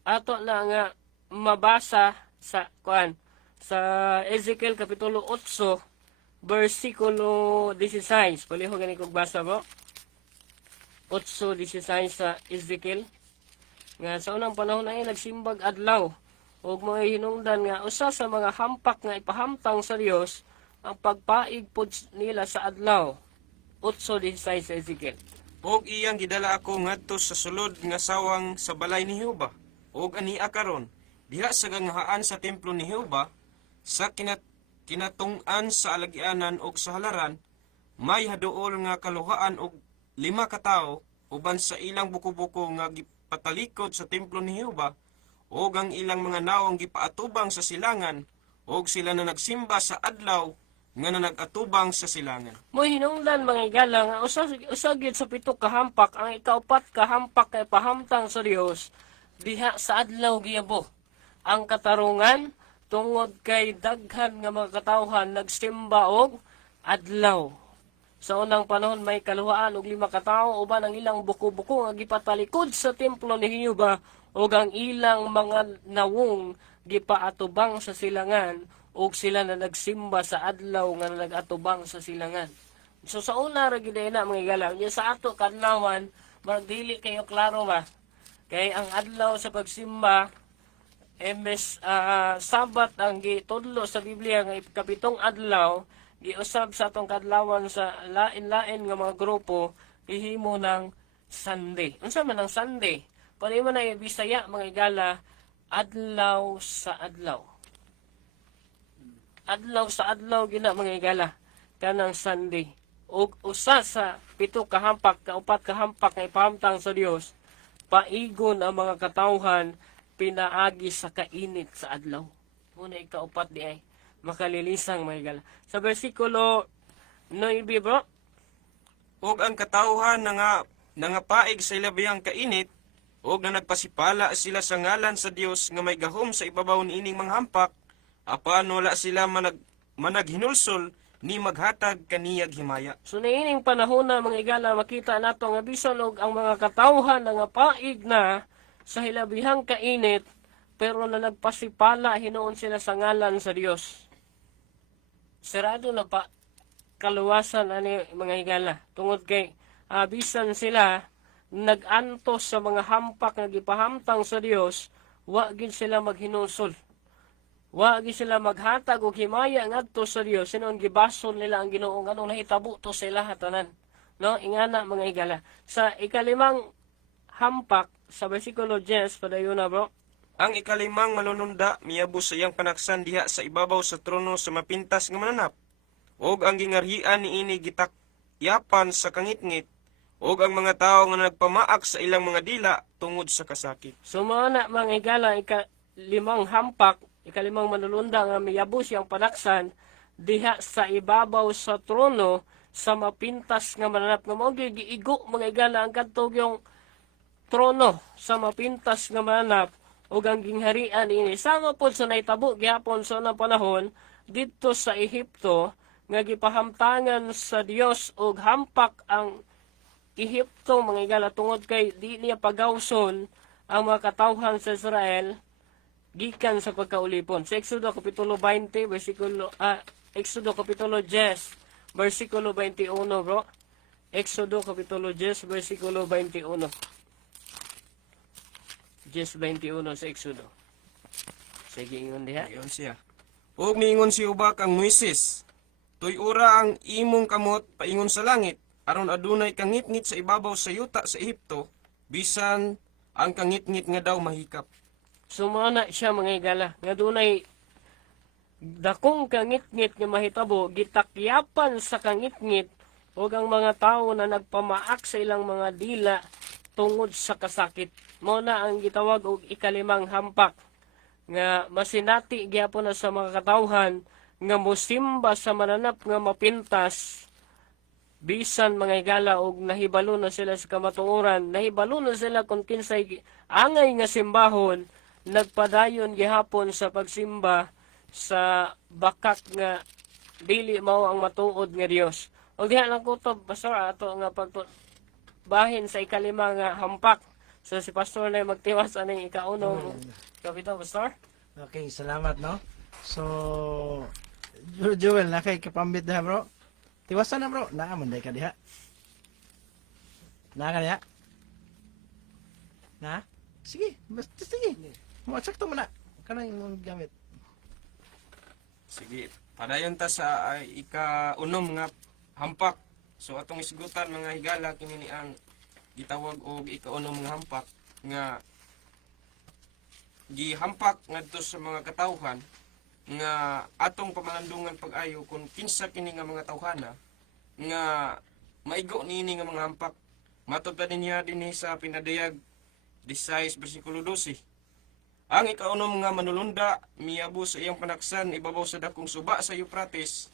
ato na nga mabasa sa sa Ezekiel kapitulo 8 bersikulo 16. Paliho gani kog basa mo. 8:16 sa Ezekiel. Nga sa unang panahon ay nagsimbag adlaw. Ug mga hinungdan nga usa sa mga hampak nga ipahamtang sa Dios ang pagpaig pod nila sa adlaw. 8:16 sa Ezekiel. Og iyang gidala ako ngadto sa sulod nga sawang sa balay ni Jehova. Og ania karon diha sa gangahaan sa templo ni Jehova sa kinatungan sa alagyanan og sa halaran may haduol nga kaluhaan og 5 ka tawo uban sa ilang buko-buko nga gipatalikod sa templo ni Jehova og ang ilang mga nawong gipaatubang sa silangan og sila na nagsimba sa adlaw nga nag-atubang sa silangan. Mo hinungdan mga igala nga usagid sa 7 ka hampak ang ikaupat ka hampak kay pahamtang sa Dios diha sa adlaw giyabo. Ang katarungan tungod kay daghan nga mga katawhan nagsimba og adlaw. Sa unang panahon may kaluhaan og 5 ka tawo uban ang ilang buko-buko nga gipatalikod sa templo ni Jehova ug ang ilang mga nawong gipaatubang sa silangan ug sila na nagsimba sa adlaw nga nagatubang sa silangan. So sa una ra gid na mga igala, sa ato kadlawan marag dili kayo klaro ba? Kay ang adlaw sa pagsimba embes Sabat ang gitudlo sa Biblia nga ikapitong adlaw giusab sa atong kadlawan sa lain-lain nga mga grupo ihimo ng Sunday. Unsa man ang Sunday? Pwede mo na Bisaya mga igala, adlaw sa adlaw. Adlaw sa adlaw gina mga igala kanang Sunday. Ug usa sa 7 ka hampak, kaupat ka hampak nga ipahamtang sa Dios, paigon ang mga katawhan pinaagi sa kainit sa adlaw. Muna ikaupat di ay makalilisang mga higala. Sa bersikulo 9 bro, Og ang katawhan nga paig sa ilabihang kainit, og na nagpasipala sila sa ngalan sa Dios nga may gahom sa ibabaw niining manghampak, apan wala sila managhinulsol ni maghatag kaniyag himaya. so niining panahon na mga higala makita nato nga bisan og ang mga katawhan nga paig na sa hilabihang kainit pero na nagpasipala hinuon sila sa ngalan sa Dios. Sarado na pa kaluwasan ani mga higala tungod kay bisan sila nag-antos sa mga hampak nga gipahamtang sa Dios, wa gid sila maghinusol. Wa gid sila maghatag og himaya ngadto sa Dios sinon gibason nila ang Ginoo nganong nahitabo to sila hatanan. No, ingana mga higala. Sa ikalimang hampak sa bersikulo 10 padayon na bro. Ang ikalimang manununda miyabos sa iyang panaksan diha sa ibabaw sa trono sa mapintas nga mananap. Og ang gingarhian niini gitakyapan sa kangitngit, og ang mga tawo nga nagpamaak sa ilang mga dila tungod sa kasakit. So mga mga higala ikalimang hampak, ikalimang manulunda nga miyabos yang panaksan diha sa ibabaw sa trono sa mapintas nga mananap nga mao giigo mga higala ang kadtog yung trono sa mapintas nga mananap ug ang gingharian ini sama pod sa naitabo gyapon sa unang panahon didto sa Ehipto nga gipahamtangan sa Dios og hampak ang Ehipto mga higala tungod kay di niya pagawson ang mga katawhan sa Israel gikan sa pagkaulipon. Sa Exodo kapitulo 20 Exodo kapitulo 10 bersikulo 21 bro. Exodo kapitulo 10 bersikulo 21. 10:21 sa Exodo. Sige ingon diha. Ayon siya. Og miingon si Ubak ang Moises, "Tuy ura ang imong kamot paingon sa langit, aron adunay kangitngit sa ibabaw sa yuta sa Ehipto, bisan ang kangitngit nga daw mahikap." Sumana siya mga higala nga dunay dakong kangitngit nga mahitabo gitakyapan sa kangitngit ug ang mga tawo na nagpamaak sa ilang mga dila tungod sa kasakit. Mao na ang gitawag og ikalimang hampak nga masinati gyapon na sa mga katawhan nga mosimba sa mananap nga mapintas bisan mga higala og nahibalo na sila sa kamatuoran, nahibalo na sila kung kinsay angay nga simbahon, nagpadayon gihapon sa pagsimba sa bakak nga dili mao ang matuod nga Dios. Og diha lang kutob pastor ato nga bahin sa ikalima nga hampak. So si pastor na magtiwas aning ikaunong kapito pastor. Okay, salamat no. So Joel na kay kapambit na bro. Tiwasan na bro, naaman day ka diha. Na ka diha? Na? Sige, basta sige. Mo sakto mo na. Kanang imong gamit. Sige, padayon ta sa ika-unom nga hampak. So atong isgutan mga higala kini ni ang gitawag og ika-unom nga hampak nga gihampak ngadto sa mga katawhan nga atong pamalandungan pag-ayo kung kinsa kini nga mga tawhana nga maigo niini nga mga hampak. Matod pa niya dinhi sa pinadayag 16 bersikulo 12. Ang ika-unom nga manulunda miyabo sa iyang panaksan ibabaw sa dakong suba sa Euphrates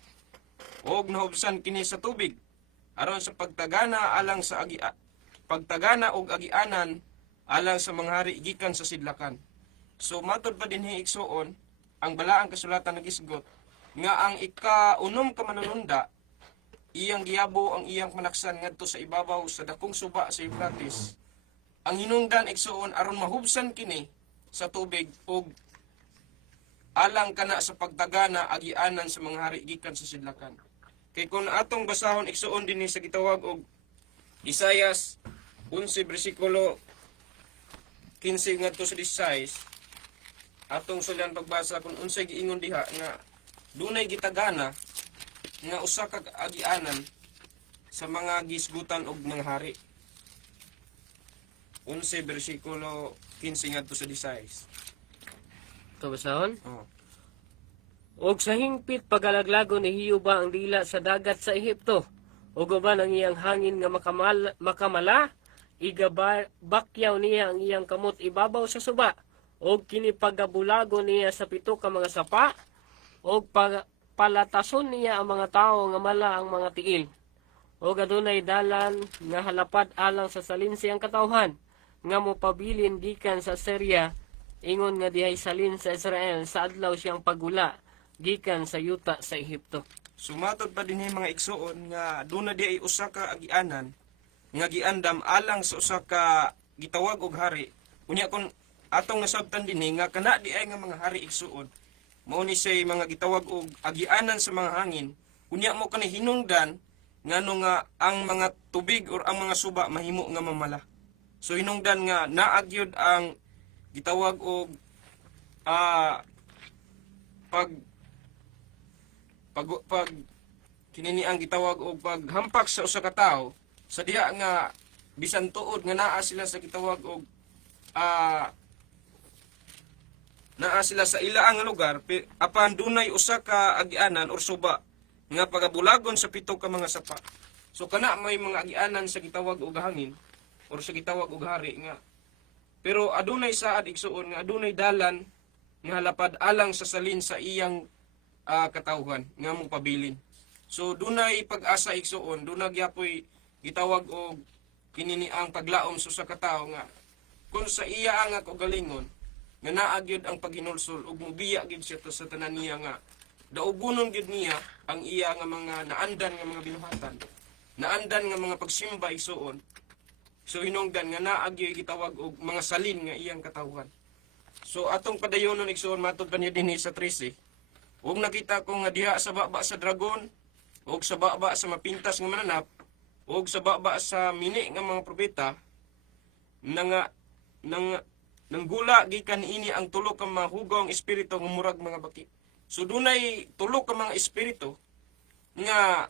og nahubsan kini sa tubig aron sa pagtagana alang sa pagtagana og agianan alang sa mga hari gikan sa sidlakan. So matod pa dinhi igsuon ang balaang kasulatan nagisgot nga ang ika-unom ka manulunda iyang giyabo ang iyang panaksan ngadto sa ibabaw sa dakong suba sa Euphrates. Ang hinungdan igsuon aron mahubsan kini sa tubig ug alang kana sa pagtagana agianan sa mga hari gikan sa sidlakan. Kay kung atong basahon igsuon dinhi sa gitawag og Isayas 11 bersikulo 15 ngadto sa 16 atong sulan pagbasa kung unsay giingon diha nga dunay gitagana nga usa ka agianan sa mga gisgutan og mga hari. 11 bersikulo 15 ngadto sa 16. Ito basahon? Oh. Og sa hingpit pagalaglago ni Hiyuba ang dila sa dagat sa Ehipto. O guban ang iyang hangin nga makamala, igabakyaw niya ang iyang kamot ibabaw sa suba. og kini pagabulagon niya sa pito ka mga sapa, og palatason niya ang mga tawo nga mala ang mga tiil. Og adunay dalan nga halapad alang sa salin siyang katawhan, nga mopabilin gikan sa Syria, ingon nga dihay salin sa Israel sa adlaw siyang pagula, gikan sa yuta sa Ehipto. Sumatod pa din mga igsuon nga duna di ay usa ka agianan nga giandam alang sa usa ka gitawag og hari. Unya kon atong nasabtan dinhi nga kana di ay nga mga hari igsuon. Mao ni say mga gitawag og agianan sa mga hangin. Unya mo kani hinungdan ngano nga ang mga tubig or ang mga suba mahimo nga mamala. So hinungdan nga naagyod ang gitawag og pag kinini ang gitawag og paghampak sa usa ka tawo sa diha nga bisan tuod nga naa sila sa gitawag og naa sila sa ilaang lugar apan dunay usa ka agianan or suba nga pagabulagon sa pito ka mga sapa. So kana may mga agianan sa gitawag og hangin or sa gitawag og hari nga pero adunay saad igsuon nga adunay dalan nga halapad alang sa salin sa iyang katawhan nga mong pabilin. So dunay pag-asa igsuon, dunay gyapoy gitawag og kinini ang paglaom sa katawo nga kung sa iya nga kaugalingon nga naa gyud ang paghinulsol ug mubiya gyud siya sa tanan niya nga daugonon gyud niya ang iya nga mga naandan nga mga binuhatan, naandan nga mga pagsimba igsuon. So hinungdan nga naa gyud gitawag og mga salin nga iyang katawhan. So atong padayonon igsuon matud pa niya dinhi sa 13. Ug nakita ko nga diha sa baba sa dragon, ug sa baba sa mapintas nga mananap, ug sa baba sa mini nga mga propeta, nanggula gikan ini ang tulo ka mga hugong espiritu nga murag mga baki. So dunay tulo ka mga espiritu nga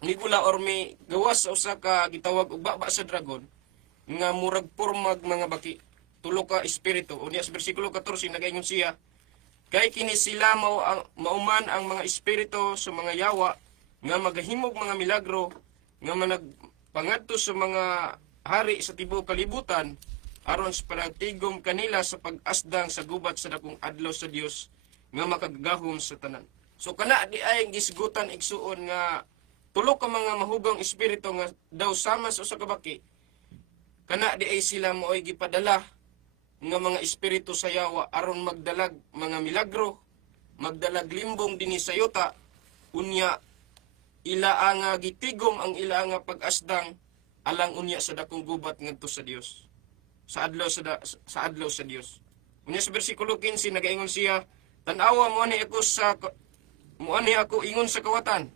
nigula or may gawas sa usa ka gitawag og baba sa dragon nga murag pormag mga baki. Tulo ka espiritu. Unya sa bersikulo 14 nagaingon siya, kay kini sila mauman ang mga espiritu sa mga yawa nga magahimog mga milagro nga managpangadto sa mga hari sa tibuok kalibutan aron sa panagtigom kanila sa pag-asdang sa gubat sa dakong adlaw sa Dios nga makagagahom sa tanan. So kana di ay gisgutan igsuon nga tulo ka mga mahugong espiritu nga daw sama sa usa ka baki. Kana di ay sila mo'y gipadala nga mga espiritu sa yawa aron magdalag mga milagro, magdalag limbong dinhi sa yuta, unya ila nga gitigom ang ila nga pag-asdang alang unya sa dakong gubat ngadto sa Dios. Sa adlaw sa Dios. Unya sa bersikulo 15 nagaingon siya, tan-awa mo ani ako ingon sa kawatan.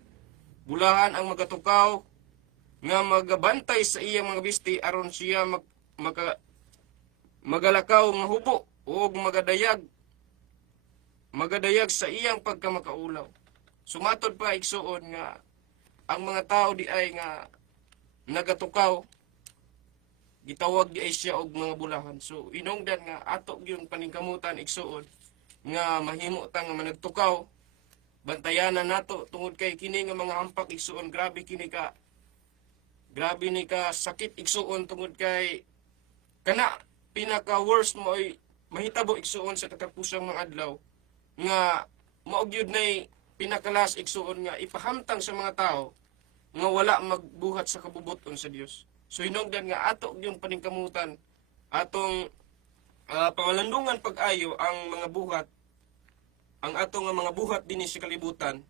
Bulahan ang magatukaw nga magabantay sa iyang mga bisti aron siya magalakaw nga hubo o magadayag sa iyang pagkamakaulaw. Sumatod pa igsuon nga ang mga tao di ay nga nagatukaw gitawag di ay siya og mga bulahan. So inungdan nga ato gyud paningkamutan igsuon nga mahimo ta nga managtukaw, bantayanan nato tungod kay kini nga mga hampak igsuon grabe ni ka sakit igsuon tungod kay kana pinaka worst mo ay mahitabo igsuon sa katapusang mga adlaw nga mao gyud nay pinakalas igsuon nga ipahamtang sa mga tao nga wala magbuhat sa kabubuton sa Dios. So hinungdan nga ato yung paningkamutan atong pangalandungan pag-ayo ang mga buhat, ang ato nga mga buhat dinhi sa kalibutan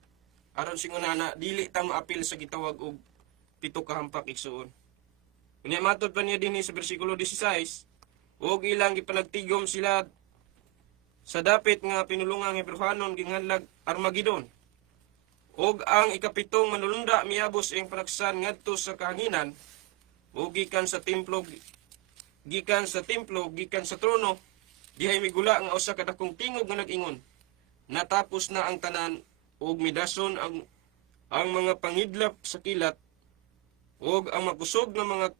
aron singunana dili ta maapil sa gitawag og pito ka hampak igsuon. Unya matod pa niya dinhi sa bersikulo 16, ug ilang gipanagtigom sila sa dapit nga pinulungang Hebrehanon ginganlag Armageddon. Og ang ikapitong manulunda miabos ing panagsan ngadto sa kahanginan, ug gikan sa templo gikan sa trono dihay migula nga usa ka dakong tingog nga nag-ingon, natapos na ang tanan ug midason ang mga pangidlap sa kilat ug ang makusog nga mga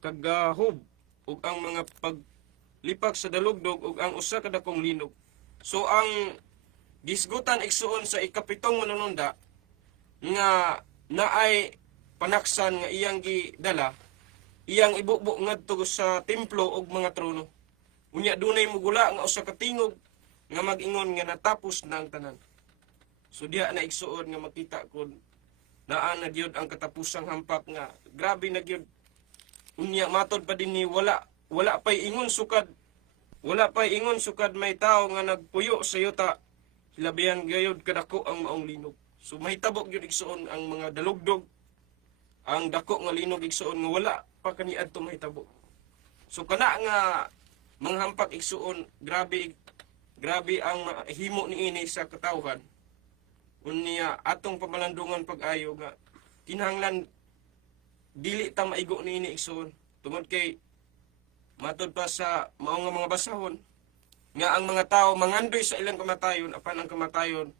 kagahob ug ang mga paglipak sa dalugdog ug ang usa ka dakong linog. So ang gisgutan igsuon sa ikapitong manununda nga naay panaksan nga iyang gidala, iyang ibubo ngadto sa templo ug mga trono. Unya dunay mugula nga usa ka tingog nga mag-ingon nga natapos na ang tanan. So diha na igsuon nga makita kun naa na gyud ang katapusang hampak nga grabe na gyud. Unya matod pa din ni wala pay ingon sukad may tao nga nagpuyo sa yuta hilabihan gayud kadako ang maong linog. So mahitabo gyud igsuon ang mga dalugdog ang dako nga linog igsuon nga wala pa kaniadto mahitabo. So kana nga mga hampak igsuon grabe ang himo niini sa katawhan. Unya atong pamalandungan pag-ayo nga kinahanglan dili ta maigo niini igsuon tungod kay matod pa sa mao nga mga basahon nga ang mga tao mangandoy sa ilang kamatayon apan ang kamatayon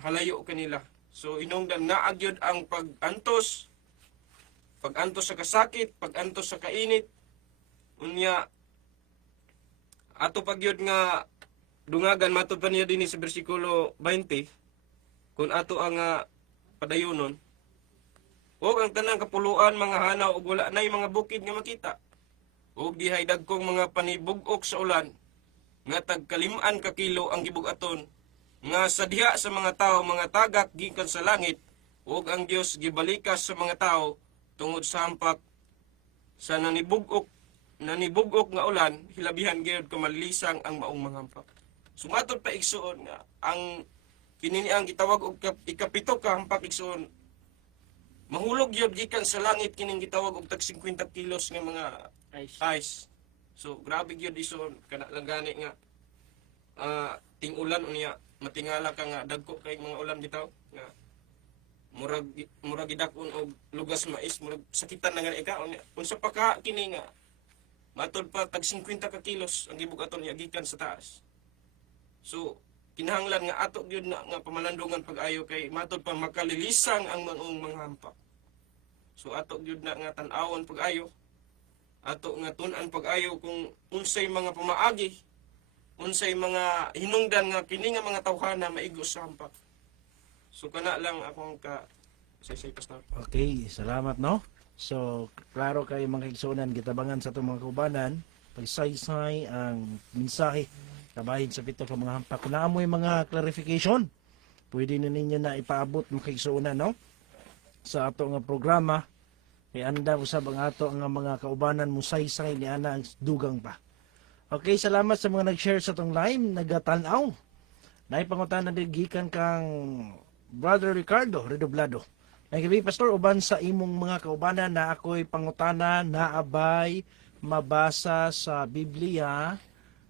mahalayo kanila. So inungdan naa gyud ang pagantos sa kasakit, pagantos sa kainit. Unya ato pagyud nga dungagan matod pa niya dinhi sa bersikulo 20 kung ato ang padayonon og ang tanang kapuluan mga hanaw ug wala nay mga bukid nga makita ug dihay dagkong mga panibug-ok sa ulan nga tag 5 ka kilo ang gibug-aton nga sa diha sa mga tao mga tagak gikan sa langit ug ang Dios gibalikas sa mga tao tungod sa hampak sa nanibug-ok nga ulan hilabihan gyud kamalisang ang maong mga hampak. Sumatod pa igsuon nga ang kinini ang gitawag og ikapito ka hampak igsuon mahulog yun gikan sa langit kining gitawag og tag 50 kilos nga mga ice. So grabe gyud ison kana lang gani nga ting-ulan unya matingala ka nga dagko kay mga ulan bitaw nga murag gidakon og lugas mais murag sakitan na gani ka unya unsa pa ka kini nga matod pa tag 50 ka kilos ang gibug-aton niya gikan sa taas. So kinahanglan nga ato gyud na nga pamalandungan pag-ayo kay matod pa makalilisang ang mga hampak. So ato gyud na nga tan-awon pag-ayo, ato nga tun-an pag-ayo kung unsay mga pamaagi, unsay mga hinungdan nga kini nga mga tawhana maigo sa hampak. So kana lang akong say pastor. Okay, salamat no. So klaro kay mga igsunan gitabangan sa itong mga kaubanan pagsaysay ang mensahe kabahin sa pito ka mga hampak. Kung naamoy mga clarification, pwede na ninyo na ipaabot mga kaigsuunan, no? Sa ato nga programa, kay anda usab ang ato nga mga kaubanan mo saysay ni ana ang dugang pa. Okay, salamat sa mga nag-share sa tong live, nagatanaw. Naipangutan na din gikan kang Brother Ricardo Redoblado. Nagabi, Pastor, uban sa imong mga kaubanan na ako'y pangutana na abay mabasa sa Biblia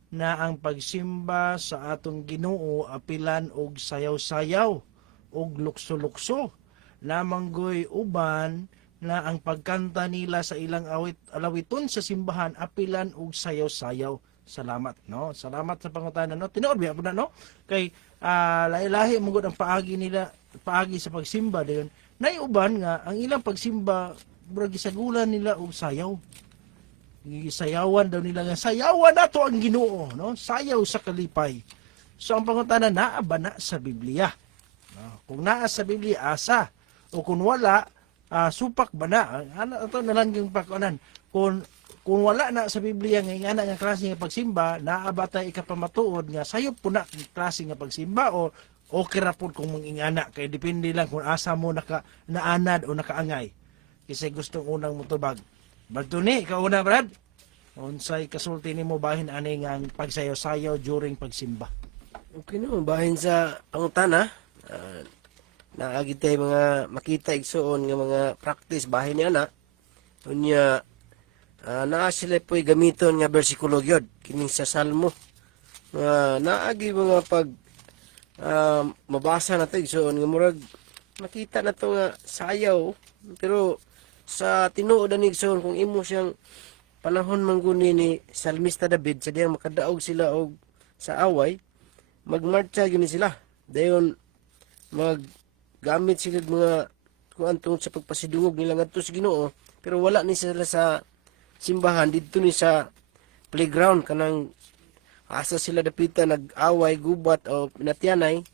na ang pagsimba sa atong Ginoo apilan og sayaw-sayaw og lukso-lukso namanggoy uban na ang pagkanta nila sa ilang alawiton sa simbahan apilan og sayaw-sayaw. Salamat, no? Salamat sa pangutana, no? Tinuod biya po na, no? Kay lahi-lahi mong ang paagi sa pagsimba dayon. Naiuban nga ang ilang pagsimba murag gisagulan nila og sayaw. Gisayawan daw nila nga sayawan nato ang Ginoo, no? Sayaw sa kalipay. So ang pangutana naa ba na sa Biblia? No? Kung naa sa Biblia asa o kung wala supak ba na? Ano ato na lang yung pagkuanan. Kung wala na sa Biblia nga ana nga klase nga pagsimba, naa ba ta ikapamatuod nga sayop po na klase nga pagsimba o okay ra pud kung mangingana kay depende lang kung asa mo naanad o nakaangay. Kasi gustong unang motubag. Bagtuni, kauna Brad, unsay kasulti nimo bahin ani nga pagsayaw-sayaw during pagsimba? Okay no, bahin sa pangutana, naagitay mga makita igsuon nga mga practice bahin ni ana. Unya naa sila po'y gamiton nga bersikulo gyud kining sa Salmo. Naagi mga pag mabasa nato igsuon nga murag makita nato nga sayaw pero sa tinuod ani igsoon kung imo siyang panahon mangguni ni Salmista David sa diyang makadaog sila og sa away magmarcha gyud sila dayon maggamit sila mga kung antong sa pagpasidungog nila ngadto sa Ginoo pero wala ni sila sa simbahan didto ni sa playground kanang asa sila dapita nag-away gubat o pinatyanay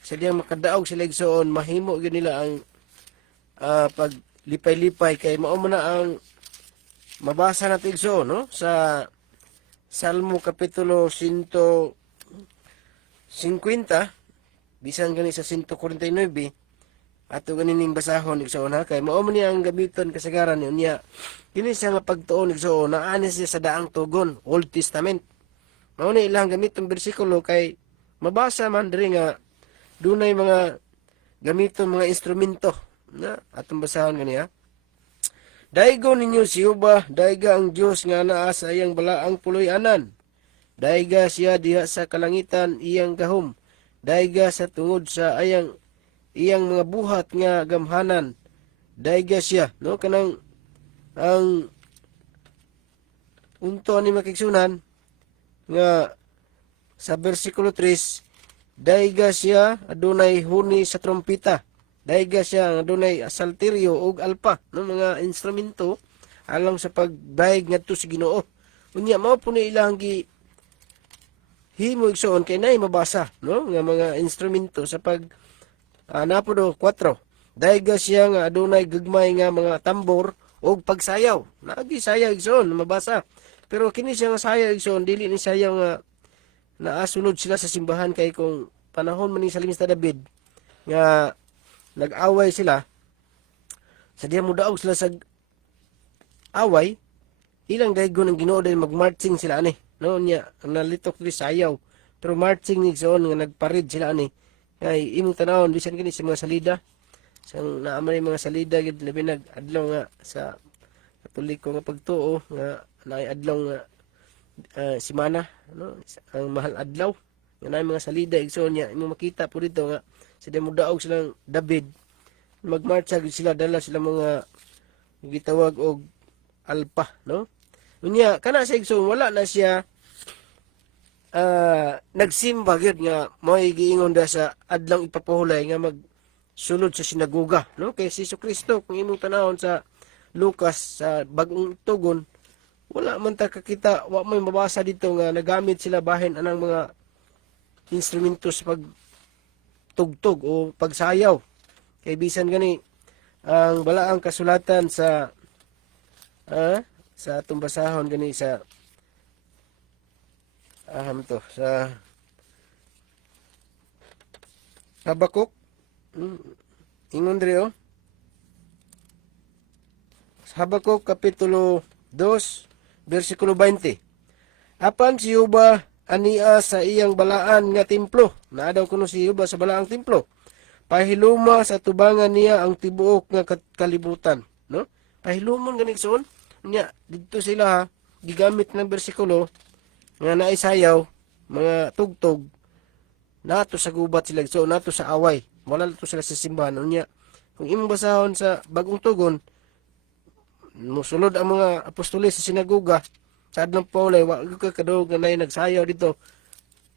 sa diyang makadaog sila igsoon mahimo gyud nila ang pag lipay-lipay kay mao man na ang mabasa natin igsoon no sa Salmo Kapitulo 150, bisan gani sa 149, ato ganining basahon igsoon ha, kay mao man niya ang gamiton kasagaran niya. Kini siya nga pagtuon igsoon, naani siya sa daang tugon, Old Testament. Mao ni ilang gamitong bersikulo kay mabasa man diri nga dunay mga gamiton mga instrumento na atong basahon gani ha. Daigo ninyo si Jehova, daiga ang Dios nga naa sa iyang balaang puloy-anan. Daiga siya diha sa kalangitan iyang gahom. Daiga sa tungod sa iyang mga buhat nga gamhanan. Daiga siya, no, kanang ang unto ni makigsunan nga sa bersikulo 3, daiga siya adunay huni sa trompeta. Daiga siya adunay salteryo ug alpa, no, mga instrumento alang sa pagbayeg ngadto sa Ginoo. Unya mao po ni ilang gi himo igsoon kay nay mabasa, no, nga mga instrumento sa pag napodo 4. Daiga siya nga adunay gagmay nga mga tambor ug pagsayaw. Naagi sayaw igsoon mabasa. Pero kini siya nga sayaw igsoon dili ni sayaw nga naasunod sila sa simbahan kay kung panahon man ni Salmista David nga nag-away sila sa diya mo daog sila sa away, ilang daigo ng Ginoo dahil mag-marching sila ani, no, niya nalitok ni sayaw pero marching ni igsoon nga nagparid sila ani. Kay imong tanawon bisan kini sa mga salida, sang naaman mga salida gid labi nag-adlaw nga sa Katoliko nga pagtuo nga naay adlaw nga simana, no, ang mahal adlaw nga naay mga salida igsoon niya imong makita po dito nga sa demo daog silang David magmarcha gid sila, dala sila mga gitawag og alpa, no. Unya kana sa igsoon wala na siya nagsimba gyud nga mo'y giingon da sa adlang ipapahulay nga magsulod sa sinagoga, no, kay si Jesucristo kung imong tanawon sa Lucas sa bagong tugon wala man ta kakita, wa may mabasa dito nga nagamit sila bahin anang mga instrumento sa pagtugtog o pagsayaw. Kay bisan gani ang balaang kasulatan sa atong basahon gani sa sa Habakuk, ingon diri sa Habakuk Kapitulo 2 bersikulo 20. Apan si Jehova ania sa iyang balaan nga templo. Naa daw kuno si Jehova sa balaang templo. Pahiluma sa tubangan niya ang tibuok nga kalibutan, no? Pahilumon gani igsoon. Nya didto sila ha, gigamit ng bersikulo nga naisayaw mga tugtog nato sa gubat sila igsoon, nato sa away. Wala to sila sa simbahan. Nya kung imong basahon sa bagong tugon, musulod ang mga apostoles sa sinagoga sa adlang Paulay, wa ka kadog nga nay nagsayaw dito.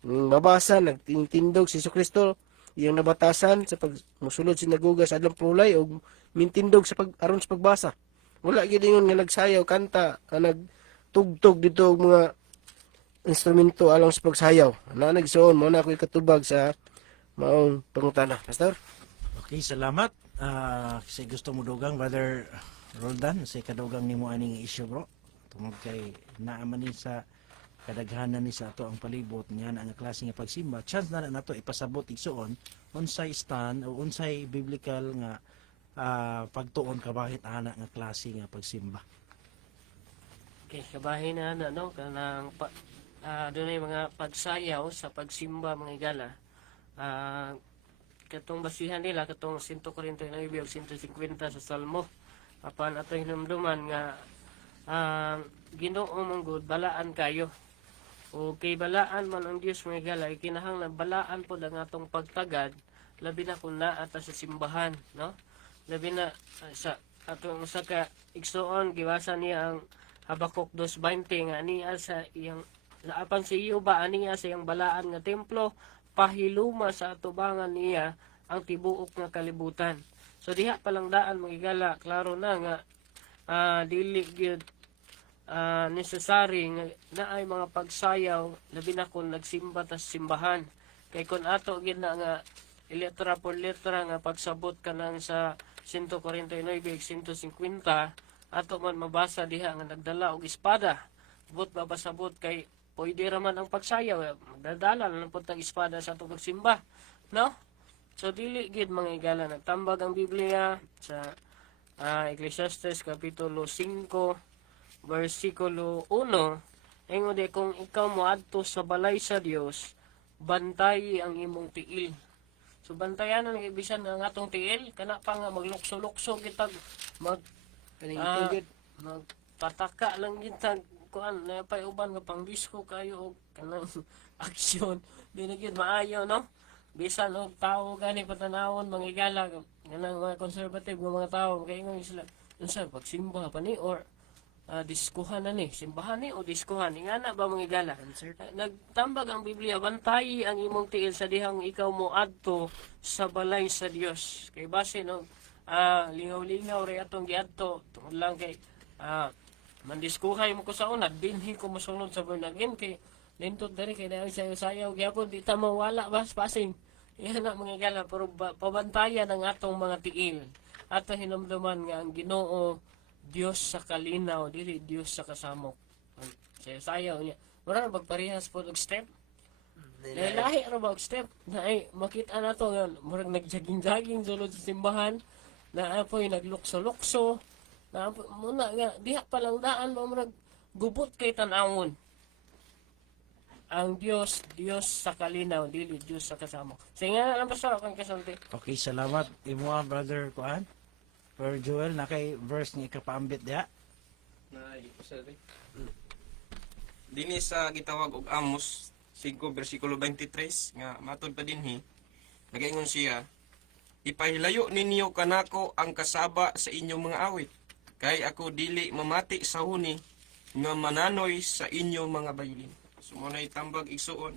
Mabasa nagtindog si Jesucristo iyang nabatasan sa pag musulod sinagoga sa adlang Paulay og mintindog sa aron sa pagbasa. Wala gid ingon nga nagsayaw kanta nga nagtugtog dito og mga instrumento alang sa pagsayaw. Na nagsuon mo na ako katubag sa maong pangutana, pastor. Okay, salamat. Kasi gusto mo dugang Brother Roldan, kasi kadugang nimo aning issue bro. Tungod kay naaman ni sa kadaghanan ni sa ato ang palibot nga na ang klase nga pagsimba. Chance na nato ipasabot igsoon unsay stand o unsay biblical nga pagtuon kabahit ana nga klase nga pagsimba. Okay, kabahin na no kanang dunay mga pagsayaw sa pagsimba mga igala. Katong basihan nila katong 149 ug 150 sa Salmo. Apan ato hinumduman nga Ginoo manggod balaan kayo. O kay balaan man ang Dios mga igala, kinahanglan balaan po ang atong pagtagad labi na kung naata sa simbahan, no? Labi na sa atong usa ka igsoon giwasa niya ang Habakuk 2:20 nga niya sa iyang apan si Jehova aniya sa iyang balaan nga templo, pahiluma sa atubangan niya ang tibuok nga kalibutan. So diha palang daan mga igala, klaro na nga dili gyud necessary nga naay mga pagsayaw labi na kung nagsimba ta sa simbahan. Kay kun ato gid na nga letra por letra nga pagsabot kanang sa 149 150 ato man mabasa diha nga nagdala og espada. But babasabot kay pwede raman ang pagsayaw, magdadala na po tag espada sa atong pagsimba, no? So dili gid mga higala nagtambag ang Biblia sa Ecclesiastes kapitulo 5 versikulo 1, ingon di kung ikaw moadto sa balay sa Dios, bantay ang imong tiil. So bantayan ang ibisan ang atong tiil, kana pa nga maglukso-lukso kitag mag magpataka lang kita kuan na pay uban nga pang disco kayo og kanang aksyon di na gyud maayo, no? Bisan og tao gani patanawon mga higala kanang mga conservative nga mga tao kay ingon sila unsa pagsimba pa ni or diskuhan na ni, simbahan ni o diskuhan nga na ba mga higala. Nagtambag ang Biblia, bantayi ang imong tiil sa dihang ikaw mo adto sa balay sa Dios. Kay base no lingaw-lingaw ray atong giadto tungod lang kay mandiskuhay mo ko sa una dinhi ko mosunod sa born again kay lintot diri kay dahil sayaw gyapon di ta mawala bas passing yan na mga higala pero pabantayan ang atong mga tiil at hinumduman nga ang Ginoo Dios sa kalinaw dili Dios sa kasamok. Sayaw niya mura magparehas po og step lahi ra ba og step na ay makita na to nga murag nagjaging-jaging sulod sa simbahan na apoy naglukso-lukso na muna nga diha pa lang daan mo murag gubot kay tan-awon. Ang Dios sa kalinaw dili Dios sa kasamok. Singa na lang pastor kung kasulti. Okay, salamat imo brother kuan. Per Joel na kay verse ni kapaambit diha. Dini sa gitawag og Amos 5 bersikulo 23 nga matud pa dinhi nagaingon siya, ipahilayo ninyo kanako ang kasaba sa inyong mga awit, kay ako dili mamati sa huni nga mananoy sa inyong mga bayulin. So mo na itambag igsuon.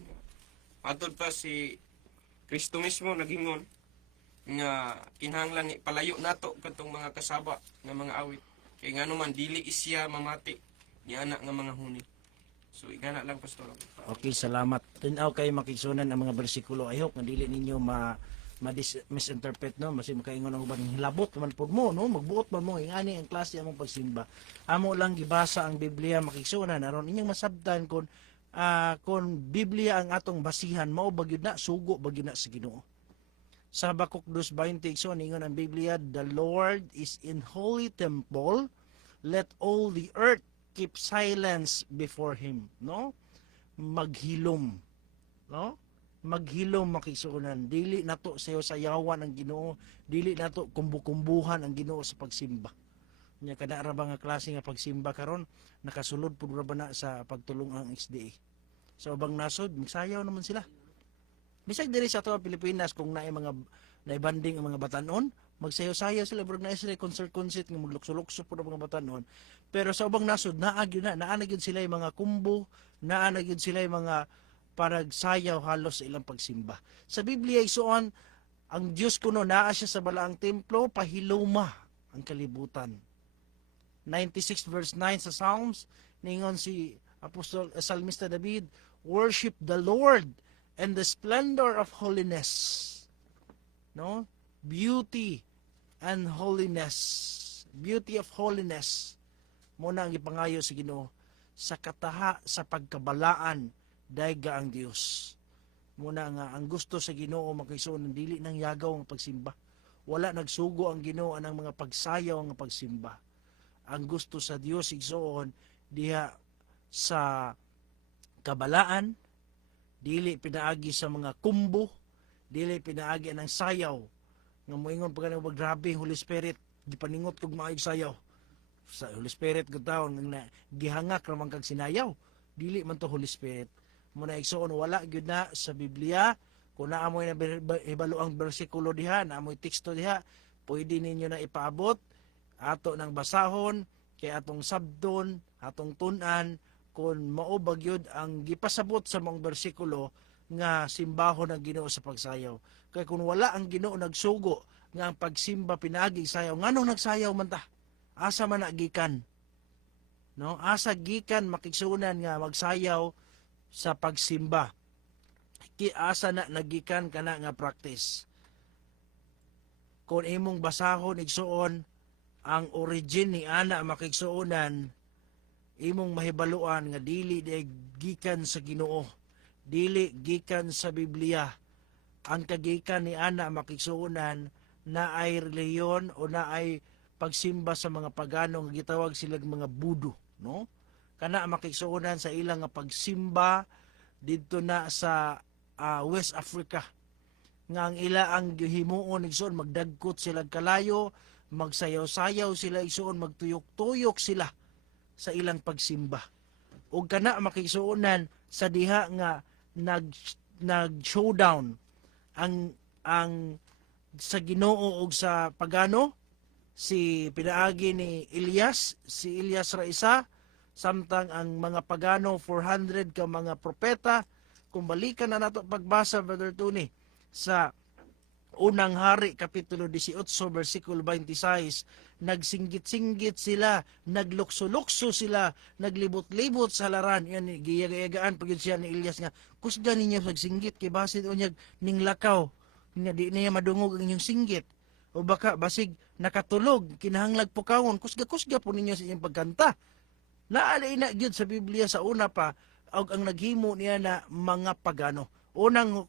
Matud pa si Kristo mismo nagingon nga kinahanglan palayo nato katong mga kasaba nga mga awit. Kay ngano man dili isya mamati ni anak nga mga huni. So igana lang pastor. Okay, salamat. Tinaw kay makigsunan ang mga bersikulo. I hope nga dili ninyo misinterpret no, kasi makaingon ang ubang hilabot man pud mo no, magbuot man mo ingani ang klase among pagsimba. Amo lang gibasa ang Biblia makigsunan aron inyong masabtan kon Biblia ang atong basihan mao bagyud na sugo bagyud na sa Ginoo. Sa Habakuk 2:20 so ningon ang Biblia, the Lord is in holy temple, let all the earth keep silence before him, no? Maghilom, no? Maghilom makisunan, dili nato sayo sayawan ang Ginoo, dili nato kumbukumbuhan ang Ginoo sa pagsimba. Nya kada ra ba nga klase nga pagsimba karon nakasulod pud ra ba na sa pagtulong ang XDA. Sa ubang nasod magsayaw naman sila. Bisag diri sa ato Pilipinas kung naay mga naibanding ang mga batanon, magsayaw-sayaw sila bro na sila concert nga maglukso-lukso pud ang mga batanon. Pero sa ubang nasod naa gyud sila yung mga kumbo, naa gyud sila yung mga paragsayaw halos sa ilang pagsimba. Sa Biblia isuon ang Dios kuno naa siya sa balaang templo, pahiloma ang kalibutan. 96 verse 9 sa Psalms ningon si Apostol Salmista David, worship the Lord and the splendor of holiness. No? Beauty and holiness. Beauty of holiness. Muna ang ipangayo sa Ginoo sa kataha sa pagkabalaan dayga ang Dios. Muna nga ang gusto sa Ginoo makisuon dili nang yagaw ang pagsimba. Wala nagsugo ang Ginoo anang mga pagsayaw ang pagsimba. Ang gusto sa Dios igsoon diha sa kabalaan, dili pinaagi sa mga kumbo, dili pinaagi ng sayaw nga moingon pa kanang grabe Holy Spirit gipaningot kog maayong sayaw sa Holy Spirit gud taon nga gihangak ra man kag sinayaw, dili man to Holy Spirit. Muna igsoon wala gyud na sa Biblia. Kung naamoy na ibalo ang bersikulo diha, naamoy teksto diha, pwede ninyo na ipaabot ato ng basahon kay atong sabdon, atong tun-an kung mao bagyod ang gipasabot sa mga bersikulo nga simbahon ang Ginoo sa pagsayaw. Kay kung wala ang Ginoo nagsugo nga ang pagsimba pinagi sayaw, nganong nagsayaw man ta? Asa man nagikan? No? Asa gikan makigsunan nga magsayaw sa pagsimba? Asa na nagikan kana nga practice? Kung imong basahon igsuon ang origin ni ana makigsuonan imong mahibaluan nga dili di gikan sa Ginoo, dili gikan sa Biblia. Ang kagikan ni ana makigsuonan na ay reliyon o na ay pagsimba sa mga pagano nga gitawag sila mga budo, no? Kana makigsuonan sa ilang nga pagsimba didto na sa West Africa, nga ang ila ang himuon igsoon magdagkot sila kalayo, magsayaw-sayaw sila igsoon, magtuyok-tuyok sila sa ilang pagsimba. Ug kana makigsuonan sa diha nga nag-showdown ang sa Ginoo ug sa pagano, si pinaagi ni Elias, si Elias ra isa, samtang ang mga pagano 400 ka mga propeta. Kung balikan na nato pagbasa, Brother Tony, sa unang hari kapitulo 18 versikulo 26, nagsinggit-singgit sila, naglukso-lukso sila, naglibot-libot sa laran. Yan giyagaan pagid siya ni Elias nga, kusga ninyo sagsinggit kay basid unyag ning lakaw nga di niya madungog ang inyong singgit, o baka basig nakatulog kinahanglag pukawon, kusga-kusga po ninyo sa inyong pagkanta. Naalay na gyud sa Biblia sa una pa og ang naghimo niya na mga pagano. Unang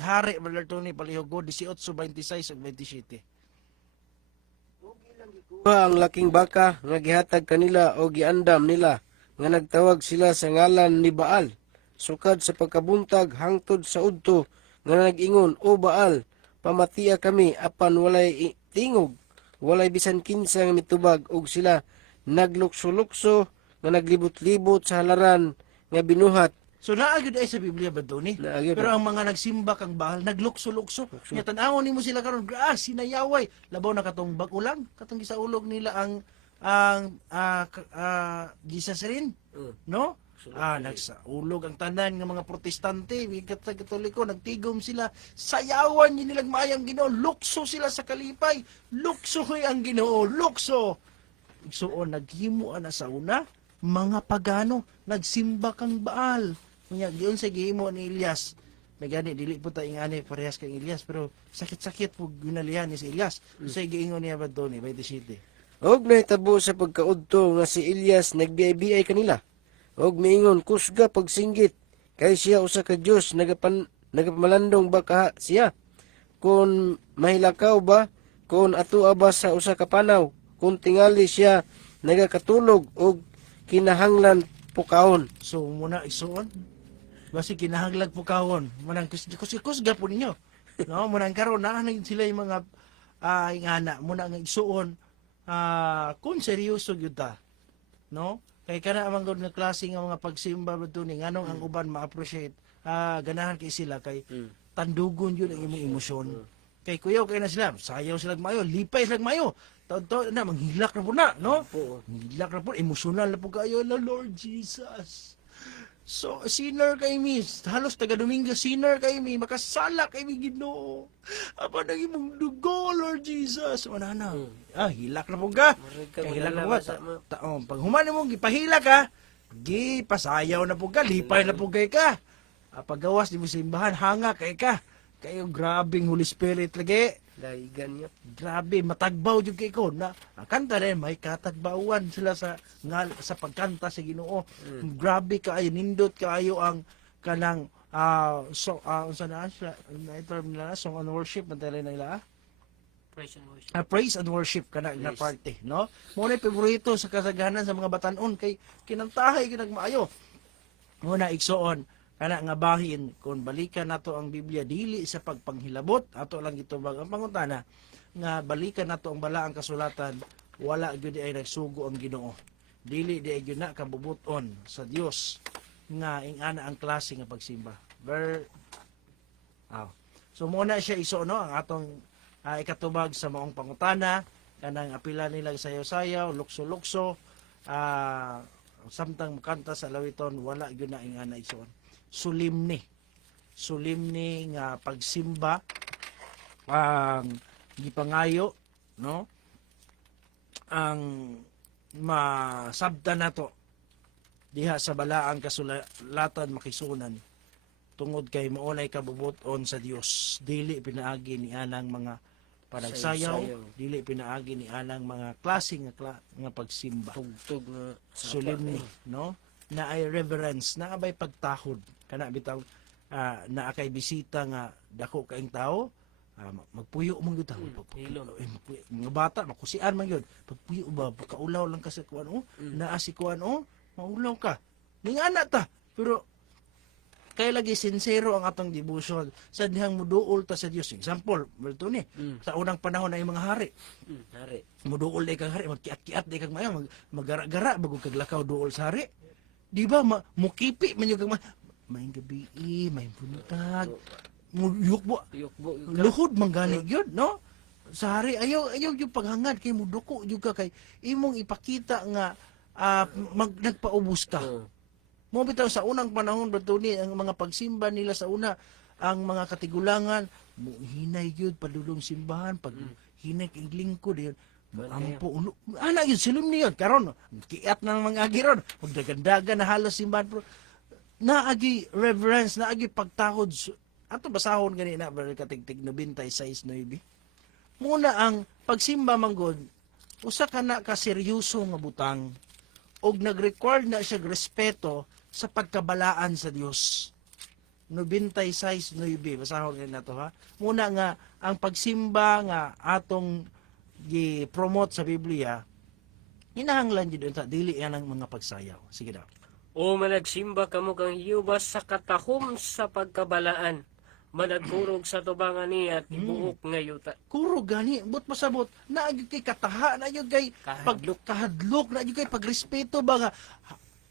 hari, Brother Tony, Palihogo 18:26 ug 27. ang laking baka nga gihatag kanila o giandam nila nga nagtawag sila sa ngalan ni Baal sukad sa pagkabuntag hangtod sa udto nga nag-ingon, O Baal, pamatia kami apan walay tingog, walay bisan kinsa nga mitubag, ug sila naglukso-lukso nga naglibot-libot sa halaran nga binuhat. So naagid ay sa Biblia ba Tony? Naagid. Pero ang mga nagsimba kang Baal naglukso-lukso. Nya tan-awon nimo sila karon, sinayaway. Labaw na katong bagulang, katong gisaulog nila ang Jesus rin, no? Nagsaulog ang tanan ng mga protestante, katoliko, nagtigom sila, sayawan yun nilang maayang Ginoo, lukso sila sa kalipay, lukso ang Ginoo, lukso. So, naghimuan na sa una, mga pagano, nagsimba kang Baal. Kanya, giyon sa gihimo ni Elias, nagani, dili po tayo ingani parehas kang Elias, pero sakit-sakit po ginalihan ni si Elias. Sa giingon niya ba doon, 27. Og nahitabo sa pagkaudto nga si Elias nagbiyay-biyay kanila. Og miingon, kusga pagsinggit, kay siya usa ka Dios, nagapamalandong ba ka siya? Kung mahilakaw ba, kung atua ba sa usa ka panaw, kung tingali siya nagakatulog og kinahanglan pukawon. So, muna isuon, basi kinahanglag po kawon, munang kusga po ninyo. No, munang karon na sila yung mga ingana, munang isuon, kung seryoso gyud ta, no? Kay kana amang gud nga klase nga mga pagsimba dito ni nganong ang uban ma-appreciate, ganahan kay sila kay tandugon yun ang imong emosyon. Kay kuyaw kay na sila, sayaw sila mayo, lipay sila mayo. Taon na manghilak na po na, no? Manghilak na po, emosyonal na po kayo, Lord Jesus. So, sinner kay mi, halos taga-Domingo, sinner kay mi, makasala kay mi Ginoo. Apa nang imong dugo, Lord Jesus. Wala na. Hilak na po ka. Hilak na po ka. Pag human mo, gipahilak ka, gipasayaw na po ka, lipay na po kay ka. Paggawas di mo simbahan, hanga kay ka. Kayo grabing Holy Spirit lagi. Daigan niya. Grabe, matagbaw jud kay ko na kanta rin, may katagbawan sila sa pagkanta sa Ginoo. Grabe kaayo, nindot kaayo ang kanang term nila, song and worship madali na nila. Praise and worship. Praise and worship kana na party, no? Mo na paborito sa kasaganan sa mga batan-on kay kinantahay kinagmaayo. Muna igsoon kana nga bahin kung balikan nato ang Biblia dili sa pagpanghilabot ato lang gitubag ang pangutana nga balikan nato ang balaang kasulatan, wala gyud ay nagsugo ang Ginoo, dili di ay gyud na kabubuton sa Dios nga ingana ang klase nga pagsimba. So muna siya iso, no, ang atong ikatubag sa maong pangutana kanang apila nila sayaw-sayaw, lukso-lukso, samtang kanta sa lawiton, wala gyud na ingana ison. Sulimni nga pagsimba ang gipangayo, no, ang masabta nato diha sa balaang kasulatan makisunan tungod kay maunay kabubuton sa Dios, dili pinaagi ni anang mga panagsayaw, Sayaw. dili pinaagi ni anang mga klase nga pagsimba. Tugtog nga Solemne, no? Na ay reverence, na abay pagtahod. Kana bitaw na akay bisita nga dako kaing tao, magpuyo mong gyud tao. hilom. Mga bata makusian man gyud. Pagpuyo ba pagkaulaw lang ka sa kuan naa si kuan maulaw ka. Ningana ta, pero kaya lagi sincero ang atong devotion sa dihang muduol ta sa Dios. Example, balto ni sa unang panahon ay mga hari. Hari. Muduol day kang hari, magkiat-kiat day kang maya, maggara-gara bago kaglakaw duol sa hari. Di ba mukipi man yung kang may gabi, may buntag, muyukbo, Yukbo. luhod manggani gyud, no? Sa hari ayaw yung paghangad kay muduko jud ka kay imong ipakita nga nagpaubos ka. Mo bitaw sa unang panahon bato ni ang mga pagsimba nila sa una ang mga katigulangan hinay gyud padulong simbahan pag hinay kay lingkod yun ampo ulo ana yun silum niyon karon kiat na mga agi ron magdagandagan na halos simbahan pero naagi reverence naagi pagtakod ato basahon gani na katigtig 96-9 muna ang pagsimba manggod usa ka na ka seryoso nga butang og nag-record na siya respeto sa pagkabalaan sa Dios. 96-9 basahon rin na to ha. Muna nga ang pagsimba nga atong gi-promote sa Biblia hinahanglan jud unta dili yan ang mga pagsayaw. Sige daw. O managsimba kamo kang Hiyuba sa katahom sa pagkabalaan. Managkurog sa tubangan niya at ibuok nga yuta. Kuro gani, but pasabot na gyud kay kataha, na gyud kay kahadlok, na gyud kay pagrespeto ba nga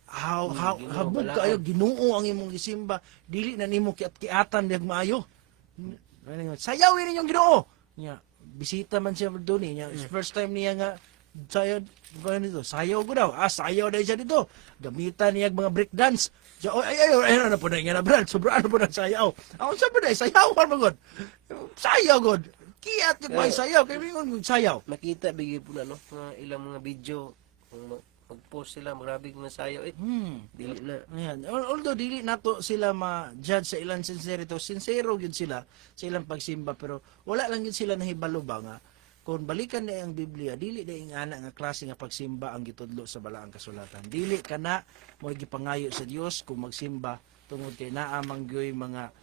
habog kayo Ginoo ang imong gisimba, dili na nimo kiat-kiatan diag maayo. Sayawin ninyong Ginoo. Nya bisita man siya doon niya. First time niya nga sayaw ko daw. Sayaw na siya dito. Gamitan niya mga break dance. Ay, ano po na nga na brad. Sobrang ano po na sayaw. Ako sa po na, sayawan mo god. Sayaw god. Kiat yung may sayaw. Kaya mingon sayaw. Makita bigay po na no nga ilang mga video kung mag-post sila magrabig mga sayaw dili na. Ayan. Although dili nato sila ma-judge sa ilang sincerito. Sincero yun sila sa ilang pagsimba. Pero wala lang yun sila nahibalo ba nga. Kung balikan na ang Biblia, dili na yung ana nga klase nga pagsimba ang gitudlo sa balaang kasulatan. Dili ka na mo gipangayo sa Dios kung magsimba tungod kay naamang gyoy mga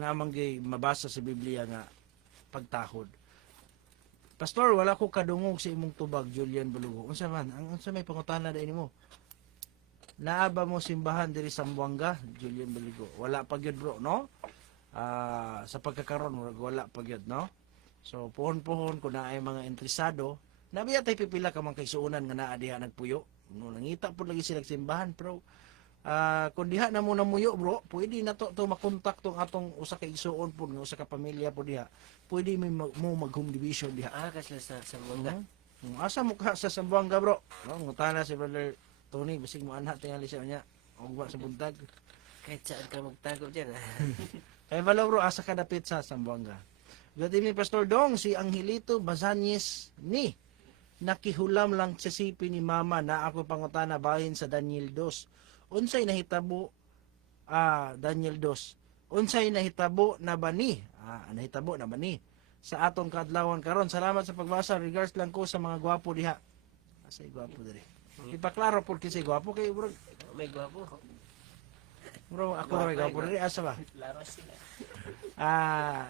naamang gyoy mabasa sa Biblia nga pagtahod. Pastor, wala ko kadungog sa imong tubag, Julian Balugo. Unsa man? Unsa may pangutana da nimo? Naaba mo simbahan diri sa Zamboanga, Julian Balugo. Wala pa gyud bro, no? Sa pagkakaroon wala pa gyud no so pohon-pohon kung naay mga interesado nabiya tay pipila ka man kay suunan nga naa diha nagpuyo no nangita pud lagi sila simbahan pero kung diha na mo namuyo bro pwede na to makontak tong atong usa ka igsuon pud nga usa ka pamilya pud diha pwede mo mag home division diha Kasi sa Zamboanga. asa mo ka sa Zamboanga bro no ngutana si brother Tony bisig mo anha tingali siya niya ugwa sa buntag Kahit saan ka magtago dyan. Kaya balaw bro, asa ka dapit sa Zamboanga. Good evening, Pastor Dong. Si Angelito Bazanyes ni nakihulam lang sa sipi ni Mama na ako pangutana bahin sa Daniel 2. Unsay nahitabo Daniel 2. Unsay nahitabo na ba ni? Nahitabo na ba ni? Sa atong kadlawon karon. Salamat sa pagbasa. Regards lang ko sa mga gwapo diha. Asay gwapo diri. Ipaklaro po kasi gwapo kay bro. May gwapo. Bro, ako na may gwapo diri. Asa ba?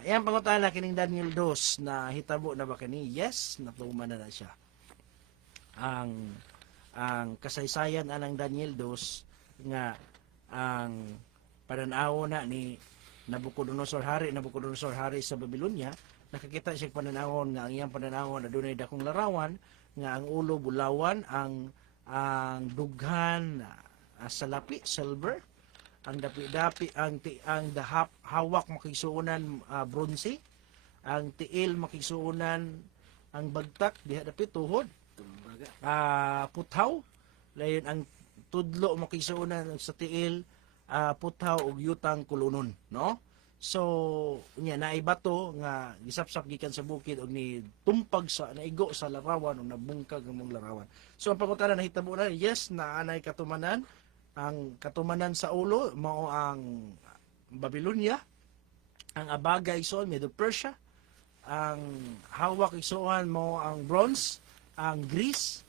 Yan pangutana kining Daniel 2 na hitabo na ba kini? Yes, natuman na siya. Ang kasaysayan anang Daniel 2 nga ang pananaw na ni Nabucodonosor hari sa Babylonia, nakakita siya pananawon nga ang iyang pananawon adunay dakong larawan nga ang ulo bulawan, ang dughan salapi silver, ang dapi-dapi ang hawak makisuunan bronze, ang tiil makisuunan ang bagtak diha dapit tuhod, puthaw layon ang tudlo makisuunan sa tiil, puthaw ug yutang kulunon, no? So nya naay bato nga gisapsap gikan sa bukid og ni tumpag sa naigo sa larawan o nabungkag ang larawan. So ang pangutana nahitabo na, yes, naanay katumanan. Ang katumanan sa ulo mao ang Babylonia, ang abaga igsoon Medo Persia, ang hawak igsoon mo ang bronze, ang Greece,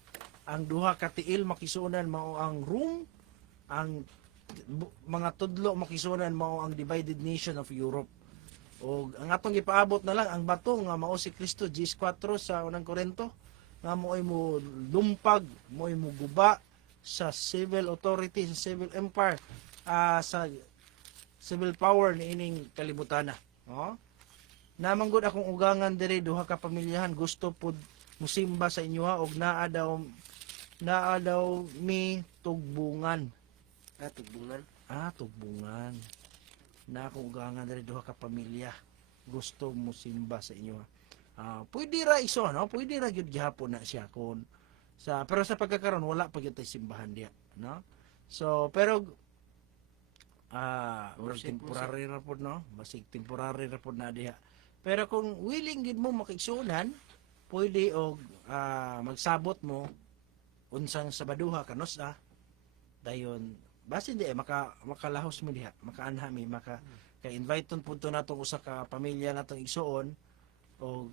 ang duha ka tiil makisuonan mao ang Rome, ang mga tudlo makisuonan mao ang divided nation of Europe. O ang atong gipaabot na lang ang bato nga mao si Kristo, G4 sa unang Korinto, nga mo'y mo lumpag, mo'y mo guba sa civil authority, sa civil empire, sa civil power ni ining kalibutan na. Oh? Namanggod akong ugangan diri duha ka pamilyahan gusto pud musimba sa inyo ha og naa daw mi tugbungan. Tugbungan. Tugbungan. Na akong ugangan diri duha ka pamilya gusto musimba sa inyo ha. Pwede ra iso no, pwede ra gyud gihapon na siya kun pero sa pagkakaroon wala pa gyud tay simbahan diha, no? So pero temporary ra pod no, basig temporary ra pod na diha. Pero kung willing gid mo makigsunan, pwede og magsabot mo unsang sabaduha kanos dayon basin di makalahos mo diha, makaanha mi ka-invite ton punto natong usa ka pamilya natong igsuon o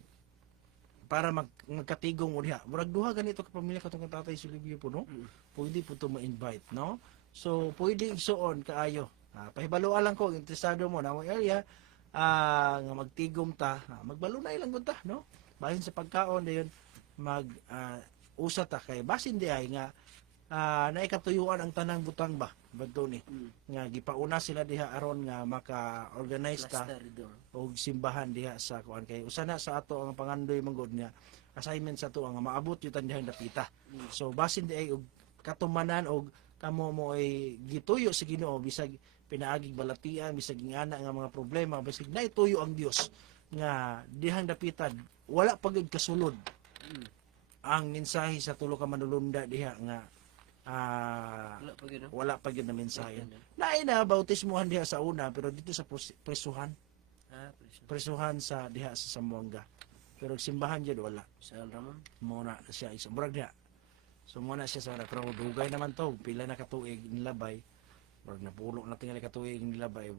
para magkatigong mo diha. Murag duha ganito ka pamilya katong tatay Silvio po no. Pwede po to ma-invite no. So pwede igsuon kaayo. Pahibalo lang ko interesado mo na mo area nga magtigom ta, magbalunay lang gud ta no. Bahin sa pagkaon dayon usa ta kay basin di ay nga naikatuyuan ang tanang butang ba badto ni nga gipauna sila diha aron nga maka-organize ta og simbahan diha sa kuan kay usa na sa ato ang pangandoy manggod nga assignment sa ato nga maabot yutan diha dapita. So basin di ay og katumanan og kamo mo ay gituyo sa Ginoo bisag pinaagig balatian bisag ingana nga mga problema bisag naituyo ang Dios nga dihang dapitan wala pagid kasulod ang mensahe sa tulo ka manulunda diha nga wala pa gyud na mensahe. Naay na bautismuhan diha sa una pero dito sa presuhan. Presuhan sa diha sa Zamboanga. Pero simbahan gyud wala. Sa Ramon. Mo na siya isang murag diha. So mo na siya sa pero dugay naman to pila na katuig nilabay. Murag napulo na tingali katuig nilabay.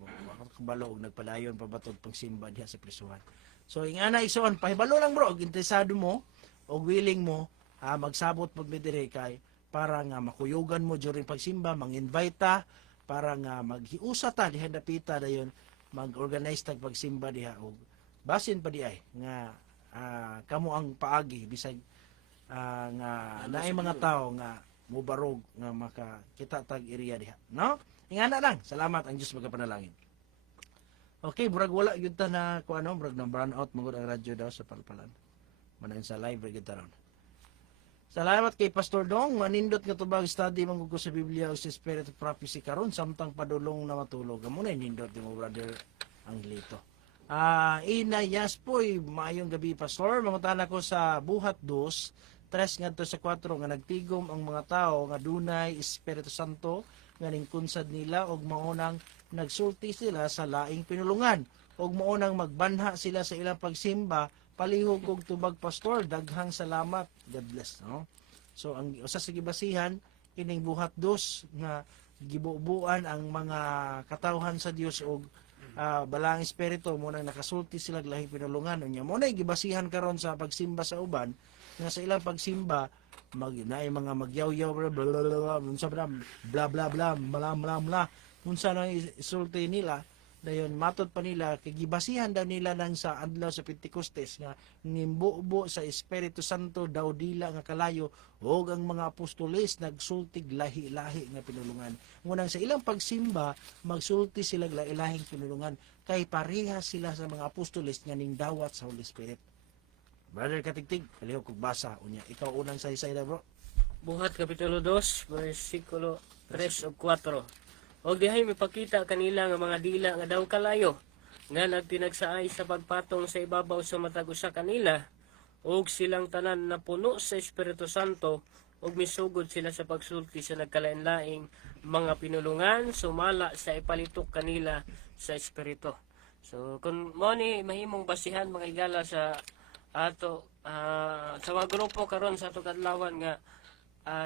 Kabalo og nagpadayon pa batog pagsimba diha sa presuhan. So ingana ison pahibalo lang bro og interesado mo og willing mo magsabot pag midire kay para nga makuyugan mo during pagsimba, mang-invite ta, para nga maghiusa ta, diha dapita dayon mag-organize tag pagsimba diha, o basin pa di ay, nga kamo ang paagi, bisag nga naay mga tao nga mubarog nga makakita tag area diha, no? Ingana lang, salamat ang Diyos magapanalangin. Okay, burag wala yun ta na, burag na brown out, magod ang radyo daw sa palpalan. Manang sa live, burag yun Salamat kay Pastor Dong, manindot nga tubag study manggugo sa Biblia o sa Spirit of Prophecy karon samtang padulong na matulog. Amo na nindot mo brother Angelito. Inayas po'y maayong gabi Pastor. Mangutana ko sa buhat 2, 3 ngadto sa 4 nga nagtigom ang mga tao nga dunay Espiritu Santo nga ningkunsad nila og maunang nagsulti sila sa laing pinulungan og maunang magbanha sila sa ilang pagsimba. Palihog og tubag Pastor, daghang salamat. God bless, no? So ang usa sa gibasihan kining buhat 2 nga gibubuan ang mga katawhan sa Dios og balang espiritu mo nang nakasulti sila lahi pinulungan unya mo nay gibasihan karon sa pagsimba sa uban nga sa ilang pagsimba naay mga magyaw-yaw unsa bla bla bla bla unsa nang isulti nila dayon matod pa nila kay gibasihan daw nila lang sa adlaw sa Pentecostes nga nimbubo sa Espiritu Santo daw dila nga kalayo ug ang mga apostoles nagsultig lahi-lahi nga pinulungan. Ngunang sa ilang pagsimba magsulti sila lahi-lahing pinulungan kay pareha sila sa mga apostoles nga ningdawat sa Holy Spirit. Brother Katigtig, palihog kog basa unya. Ikaw unang saysay na bro. Buhat Kapitulo 2, versikulo 3 ug 4. Og dihay mipakita kanila nga mga dila nga daw kalayo nga nagtinagsaay sa pagpatong sa ibabaw sa matag usa kanila og silang tanan na puno sa Espiritu Santo og misugod sila sa pagsulti sa nagkalain-laing mga pinulungan sumala sa ipalitok kanila sa Espiritu. So kung mo ni mahimong basihan mga igala sa ato sa mga grupo karon sa ato kadlawan nga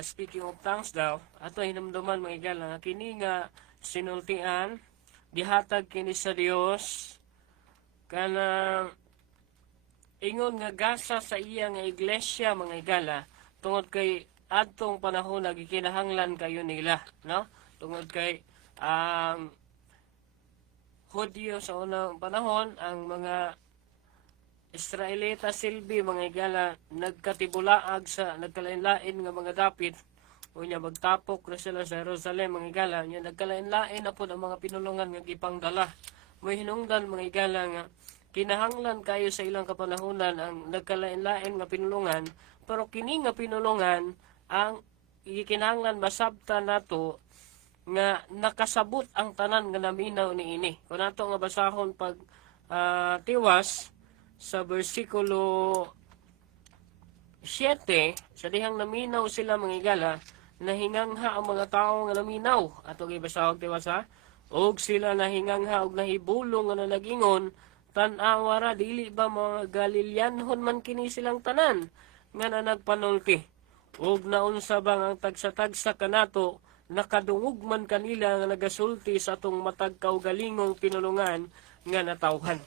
speaking of tongues daw ato hinumduman mga igala nga kini nga sinultian dihatag kini sa Dios kanang ingon nga gasa sa iya nga iglesia mga higala tungod kay adtong panahon nagikinahanglan kayo nila, no? Tungod kay ang Hudyo sa unang panahon, ang mga Israelita silbi mga higala nagkatibulaag sa nagkalain-lain nga mga dapit unya magtapok na sila sa Jerusalem mga higala nya nagkalain-lain na po ang mga pinulungan nga gipangdala. May hinungdan mga higala nga kinahanglan kayo sa ilang kapanahunan ang nagkalain-lain nga pinulungan, pero kini nga pinulungan ang gikinahanglan masabtan nato nga nakasabot ang tanan nga naminaw niini. Kung nato nga basahon pag tiwas sa bersikulo 7, sa dihang naminaw sila mga higala, nahingangha ang mga tao nga naminaw. Ato gibasahon tiwas ha. Og sila nahingangha og nahibulong nga nanagingon, tan-awara dili ba mga Galileanhon man kini silang tanan nga nagpanulti. Og naunsa bang ang tagsa-tagsa kanato nakadungog man kanila nga nagasulti sa atong matag kaugalingong pinulungan nga natawhan.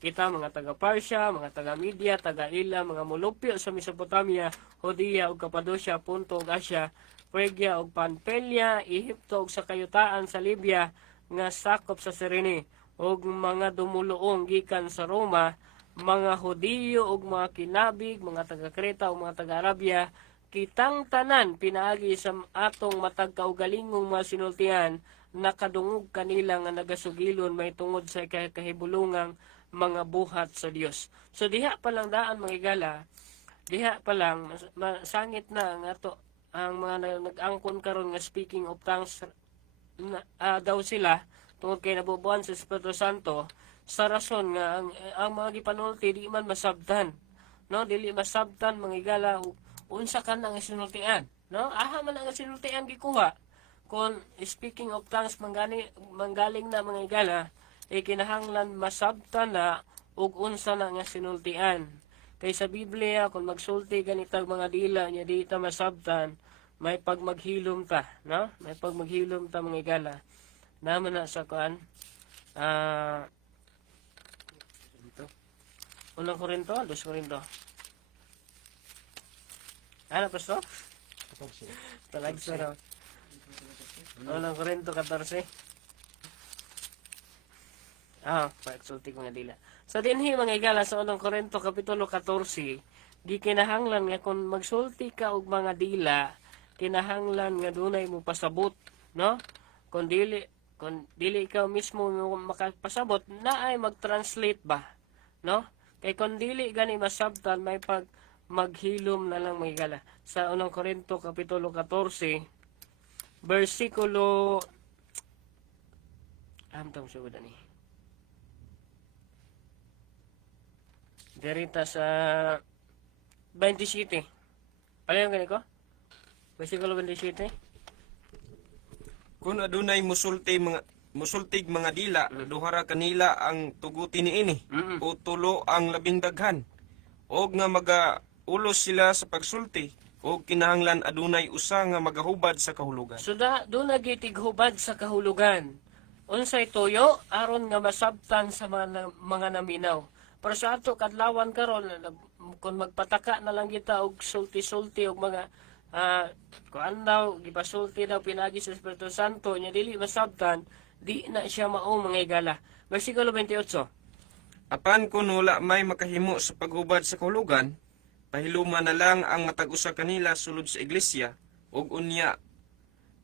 Kita mga taga-Parsya, mga taga-Media, taga-Ila, mga mulupyo sa Mesopotamia, Judea ug Cappadocia, Punto ug Asia, Phrygia ug Pamphylia, Ehipto ug sa kayutaan sa Libya nga sakop sa Cyrene, ug mga dumuluong gikan sa Roma, mga Hudiyo ug mga kinabig, mga taga-Kreta ug mga taga-Arabia, kitang tanan pinaagi sa atong matag kaugalingong mga sinultian, nakadungog kanila nga nagasugilon may tungod sa kahibulungang mga buhat sa Dios. So diha pa lang daan mga higala, diha pa lang masangit na nga to ang mga nag-angkon karon nga speaking of tongues daw sila tungod kay nabubuan sa Espiritu Santo sa rason nga ang mga gipanulti di man masabtan, no? Dili masabtan mga higala unsa ka nang sinultian, no? Aha man ang sinultian gikuha. Kung speaking of tongues manggaling na mga higala, kinahanglan masabtan na ug unsa na nga sinultian. Kay sa Biblia kung magsulti ganitag mga dila nya di ta masabtan, may pagmaghilom ta, no? May pagmaghilom ta mga higala. Naman na sa kuan Unang Korinto, 2 Korinto. Ano pa so? Talag sa no. Unang Korinto 14. Pagsulti ko nga dila. So dinhi mga higala sa unang Korinto kapitulo 14, gikinahanglan nga kung magsulti ka og mga dila, kinahanglan nga dunay mo pasabot, no? Kung dili ikaw mismo makapasabot, na ay mag-translate ba, no? Kay kung dili gani masabtan, may pag maghilom na lang mga higala. Sa unang Korinto kapitulo 14, versikulo amtong sugod ani. Derita sa 27. Palayong gani ko? Versikulo 27. Kung adunay musultig mga dila, duhara kanila ang tuguti niini, o tulo ang labing daghan. Og nga magaulos sila sa pagsulti, og kinahanglan adunay usa nga magahubad sa kahulugan. So doon nagitighubad sa kahulugan. Unsay tuyo aron nga masabtan sa mga naminaw. Pero sa ato kadlawan karon kung magpataka na lang kita og sulti-sulti og mga kuan daw gipasulti daw pinagi sa Espiritu Santo nya dili masabtan, di na siya mao mga higala. Versikulo 28. Apan kung wala may makahimo sa paghubad sa kahulugan, pahiluman na lang ang matag usa kanila sulod sa iglesia, og unya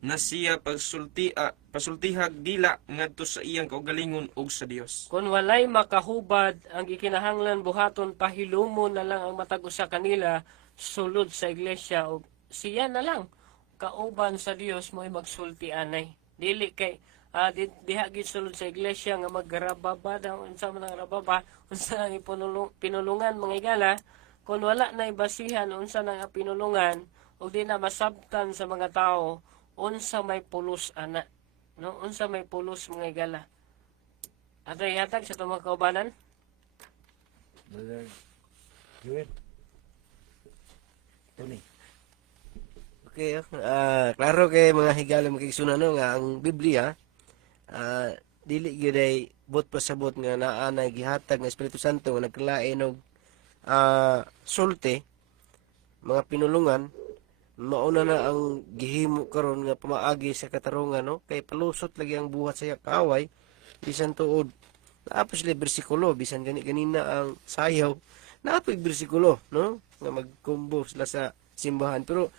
na siya pasultihag dila ngadto sa iyang kaugalingon og sa Dios. Kung walay makahubad, ang gikinahanglan buhaton pahilumon na lang ang matag usa kanila sulod sa iglesia og siya na lang kauban sa Dios mo'y magsulti anay. Dili kay diha gid sulod sa iglesia nga magrababa daw unsa man ang rababa, unsa ang pinulungan mga higala, kung wala na ibasihan unsa nang pinulungan ug di na masabtan sa mga tao, unsa may pulos ana, no? Unsa may pulos mga higala. Ato yatag sa tumang kaubanan. Brother Joel. Tony. Okay, klaro kay mga higala magigsunan no nga ang Biblia dili gyud ay but pasabot nga naa na gihatag ng Espiritu Santo nga nagkalain og sulti mga pinulungan mauna na ang gihimo karon nga pamaagi sa katarungan no kay palusot lagi ang buhat sa kaaway bisan tuod naapos sila bersikulo bisan ganina ang sayaw naapos bersikulo no nga magkumbo sila sa simbahan pero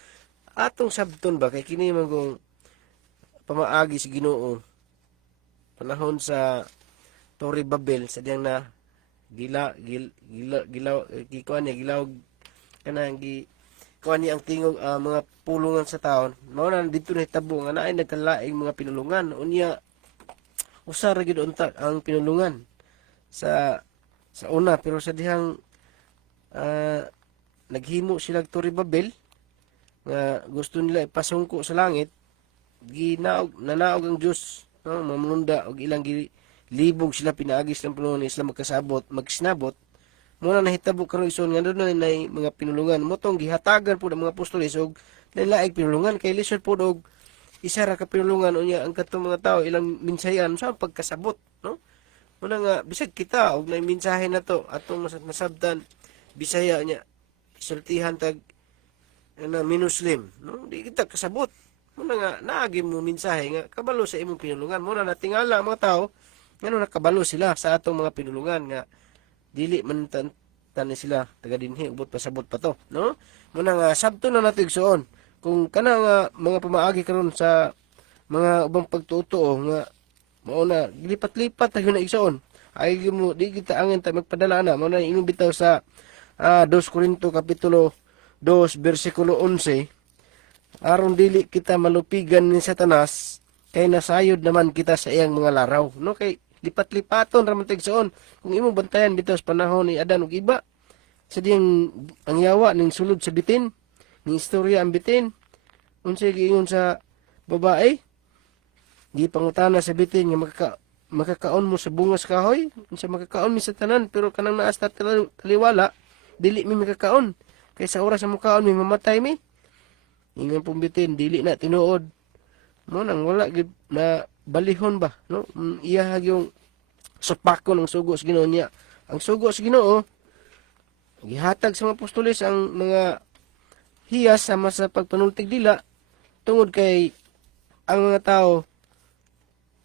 atong sabton ba kay kini man kung pamaagi sa Ginoo panahon sa Torre Babel sadyang na gilaw kanang kuan ni ang tingog mga pulungan sa taon mao na dito na hitabo nga naay nagkalaing mga pinulungan unya usa ra gyud unta ang pinulungan sa una pero sa dihang naghimo sila Torre Babel nga gusto nila ipasungko sa langit nanaog ang Dios no mamununda og ilang libog sila pinaagis ng pinulungan sila magsinabot muna nahitabo karon ison nga doon na mga pinulungan mo tong gihatagan po ng mga apostoles og laing pinulungan kay lisod po og isa ra ka pinulungan unya ang katong mga tao ilang minsayan sa pagkasabot no muna nga bisag kita og laing mensahe na to atong nasabtan Bisaya nya sultihan tag na minuslim no di kita kasabot muna nga naagi mo mensahe nga kabalo sa imong pinulungan muna natingala ang mga tao ngano nakabalo sila sa atong mga pinulungan nga dili man tanan sila taga dinhi ubot pasabot pa to no muna nga sabto na natig suon kung kana nga mga pamaagi karon sa mga ubang pagtuo nga mao na lipat-lipat tayo na igsoon ay mo di kita angin ta magpadala na mao na imong bitaw sa 2 Korinto kapitulo 2 bersikulo 11 aron dili kita malupigan ni Satanas kay nasayod naman kita sa iyang mga laraw no kay lipat-lipaton ra man tigsoon kung imo bantayan bitaw sa panahon ni Adan ug iba sa diyang ang yawa ning sulod sa bitin ning istorya ang bitin unsay giingon sa babae gipangutana sa bitin nga makakaon mo sa bungas kahoy unsa makakaon mi sa tanan pero kanang naas ta taliwala dili mi makakaon kay sa oras sa mukaon mi mamatay mi ingon pong bitin dili na tinuod mo nang wala gid na balihon ba no iya yung supakon ng sugo sa Ginoo niya ang sugo sa Ginoo gihatag sa mga apostoles ang mga hiyas sama sa pagpanultig dila tungod kay ang mga tao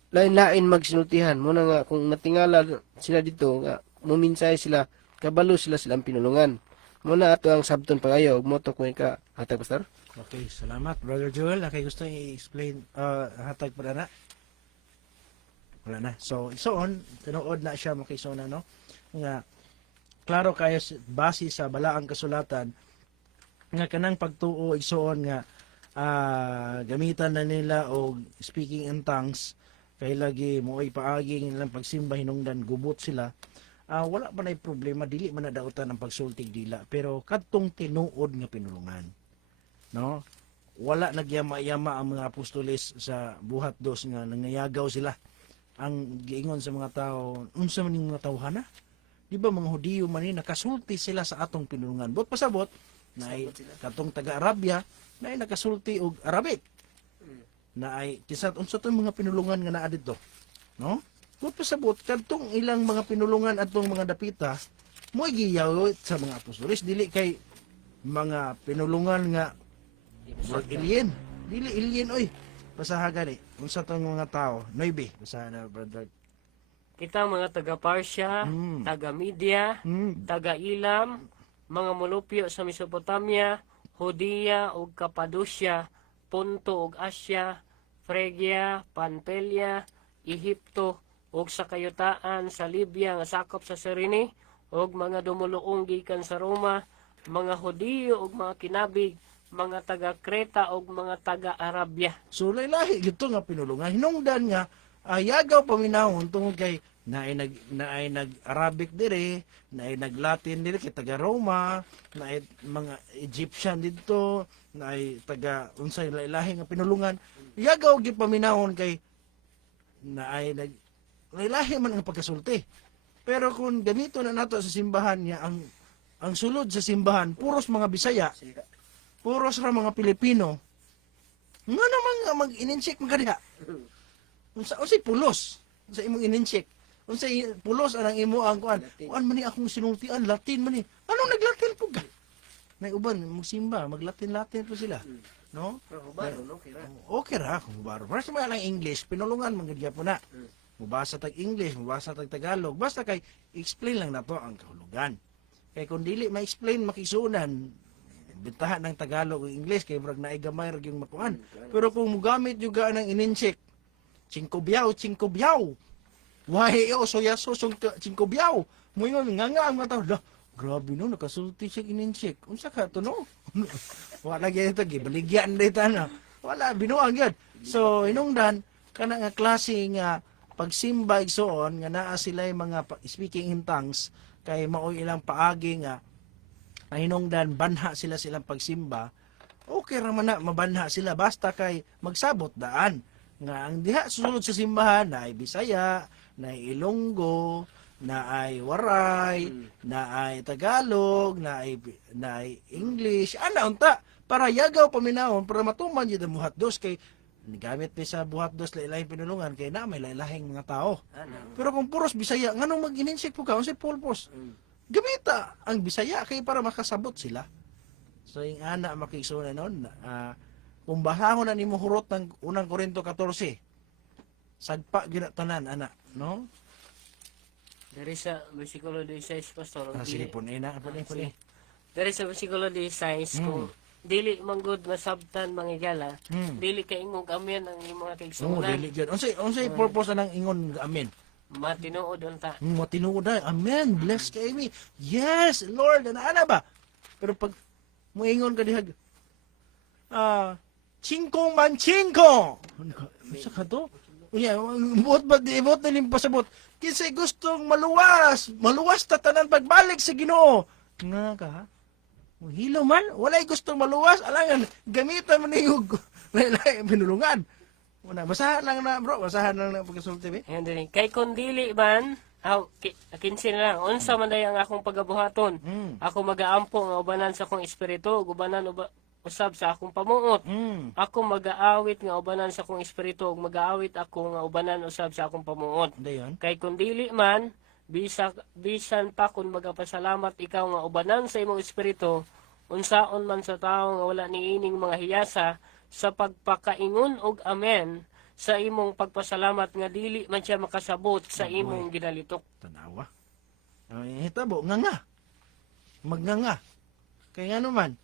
lain-lain magsinultihan mo na nga kung natingala sila dito nga muminsay sila kabalo silang pinulungan mo na ato ang sabton pangayo ug moto ko ka hatag pastor. Okay, salamat Brother Joel. Kay gusto i-explain hatag pa na. Wala na. So, isoon, tinuod na siya makisona no. Nga klaro kayo base sa balaang kasulatan nga kanang pagtuo igsoon nga gamitan na nila og speaking in tongues kay lagi mo ay paagi nilang pagsimba hinungdan gubot sila. Wala pa na problema dili man na dautan ang pagsultig dila pero kadtong tinuod nga pinulungan no wala nagyama-yama ang mga apostoles sa buhat dos nga nangayagaw sila ang giingon sa mga tao unsa man ning mga tawhana di ba mga Hudiyo man ni nakasulti sila sa atong pinulungan bot pasabot na ay katong taga Arabia na ay nakasulti og Arabic na ay kisat unsa to mga pinulungan nga naa didto no bot pasabot kadtong ilang mga pinulungan atong mga dapita mo giyaw sa mga apostoles dili kay mga pinulungan nga alien dili alien oy basaha gani unsa tong mga tao noibe basaha na brother Kita mga taga Parsya, taga Media, taga Ilam, mga mulupyo sa Mesopotamia, Judea ug Cappadocia, Ponto ug Asya, Phrygia, Pamphylia, Ehipto ug sa kayutaan sa Libya nga sakop sa Cyrene, ug mga dumuluong gikan sa Roma, mga Hudiyo ug mga kinabig, mga taga Creta ug mga taga Arabia. so lahi gito nga pinulungan hinungdan nga yagaw paminahon tungod kay naay nag Arabic dire, naay nag Latin dire kay taga Roma, naay mga Egyptian didto, naay taga unsay lahi nga pinulungan. Yagaw gyud paminahon kay naay nag lahi man ang pagkasulti. Pero kung ganito na nato sa simbahan niya ang sulod sa simbahan puros mga Bisaya, puros ra mga Pilipino. Nga naman nga mag-ininsik magkadiha. Unsay pulos Sa imong in-check. Unsay pulos anang imo ang kuan. Kuan man ni akong sinultian Latin man ni. Anong naglatin po ka? Nay uban magsimba, maglatin-latin po sila. No? Hubaro, no? Kira. Okay ra kung baro. First mga lang English, pinulungan man gid po na. Mubasa tag English, mubasa tag Tagalog, basta kay explain lang nato ang kahulugan. Kay kung dili ma-explain makisunan, bintahan ng Tagalog o English kay brag naay gamay ra yung makuan. Pero kung mugamit juga ng in-check, chingkobyaw, wahe o soya sosong chingkobyaw. Moingon nga ang mga tao. Lah, grabe no, nakasulti siya in-check. Unsa ka to no? Wala gyud ito, gibaligyan dita na. Wala, binuang yun. So, hinungdan, kana nga klase nga pagsimba igsoon, nga naa sila mga speaking in tongues, kay maoy ilang paagi nga, hinungdan, banha sila silang pagsimba, okay raman na, mabanha sila, basta kay magsabot daan. Nga ang diha susulod sa simbahan, na ay Bisaya, na ay Ilonggo, na ay Waray, na ay Tagalog, na ay English, ana unta, para yagaw paminahon, para matuman yun ang buhat-dos, kay gamit ni sa buhat-dos lailahing pinulungan, kay na may lailahing mga tao. Pero kung puros Bisaya, nganong mag-ininsik po ka, unsay pulpos? Gamita ang Bisaya, kay para makasabot sila. So yung ana makiksunan nun, kung basahon na ni mo hurot ng unang Korinto 14, sagpa ginatanan, ana, no? Dari sa versikulo 16, Pastor. Sige po, ina, po. Dari sa versikulo 16, kung dili manggod masabtan mangigala, dili kay ingog amen ang imong Oo, kaigsunan. dili gyud. Unsay purpose na ng ingon amen? Matinuod unta. Matinuod na, amen, bless kay me. Yes, Lord, ana ba? Pero pag moingon ka dihag, chingkong man chingkong. Sa ka to? Unya, buot ba di buot na ning pasabot. Kinsay gustong maluwas ta tanan pagbalik sa Ginoo. Nga ka ha? Hilo man, walay gustong maluwas, alangan gamitan man niyog lain pinulungan. Una, basahan lang na bro, basahan lang na pagkasulti be. Ayan din. Kay kung dili man, kinsin lang, unsa man day ang akong pagabuhaton. Ako magaampo nga ubanan sa akong espiritu, ubanan usab sa akong pamuot. Ako mag-aawit nga ubanan sa akong espiritu, ug mag-aawit ako nga ubanan usab sa akong pamuot. Dayon. Kay kung dili man, bisan pa kung magapasalamat ikaw nga ubanan sa imong espiritu, unsaon man sa tawo nga wala niining mga hiyasa sa pagpakaingon og amen sa imong pagpasalamat nga dili man siya makasabot sa imong ginalitok. Tanawa. Hitabo, nga. Magnganga. Kaya nga naman,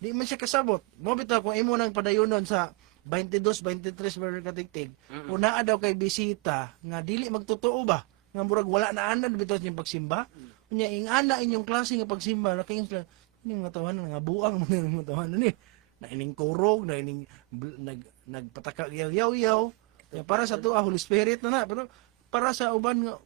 di man siya kasabot. Mo bitaw kung imo nang padayunon sa 22-23 bar katigtig, kung naa daw kay bisita nga dili magtotoo ba? Nga murag wala na anad bitaw yung pagsimba. Unya ing ana inyong klase nga pagsimba, nakayon sila ning mga tawanan nga buang mga tawanan ni. Na ining kurog, na ining nagpataka yaw-yaw. Para sa tuwa Holy Spirit na pero para sa uban nga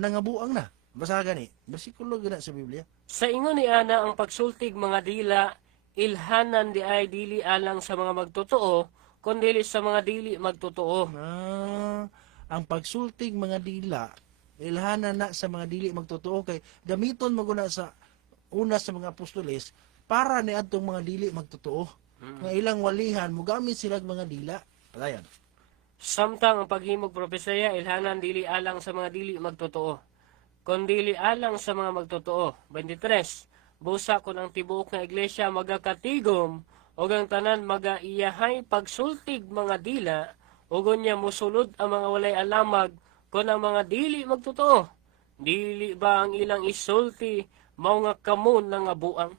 nangabuang na. Basa gani, bersikulo gina sa Biblia. Sa ingon ni ana ang pagsultig mga dila ilhanan di ay dili alang sa mga magtotoo kundi sa mga dili magtotoo. Ang pagsultig mga dila ilhanan na sa mga dili magtotoo kay gamiton mo guna sa una sa mga apostoles para ni adtong mga dili magtotoo. Nga ilang walihan mogamit sila mga dila. Padayon. Samtang ang paghimog propesya ilhanan dili alang sa mga dili magtotoo kundi dili alang sa mga magtotoo. 23. Busa ko ng tibuok nga iglesia magakatigom o ang tanan magaiyahay pagsultig mga dila o niya musulod ang mga walay alamag kung ang mga dili magtotoo. Dili ba ang ilang isulti mao nga kamon nga buang?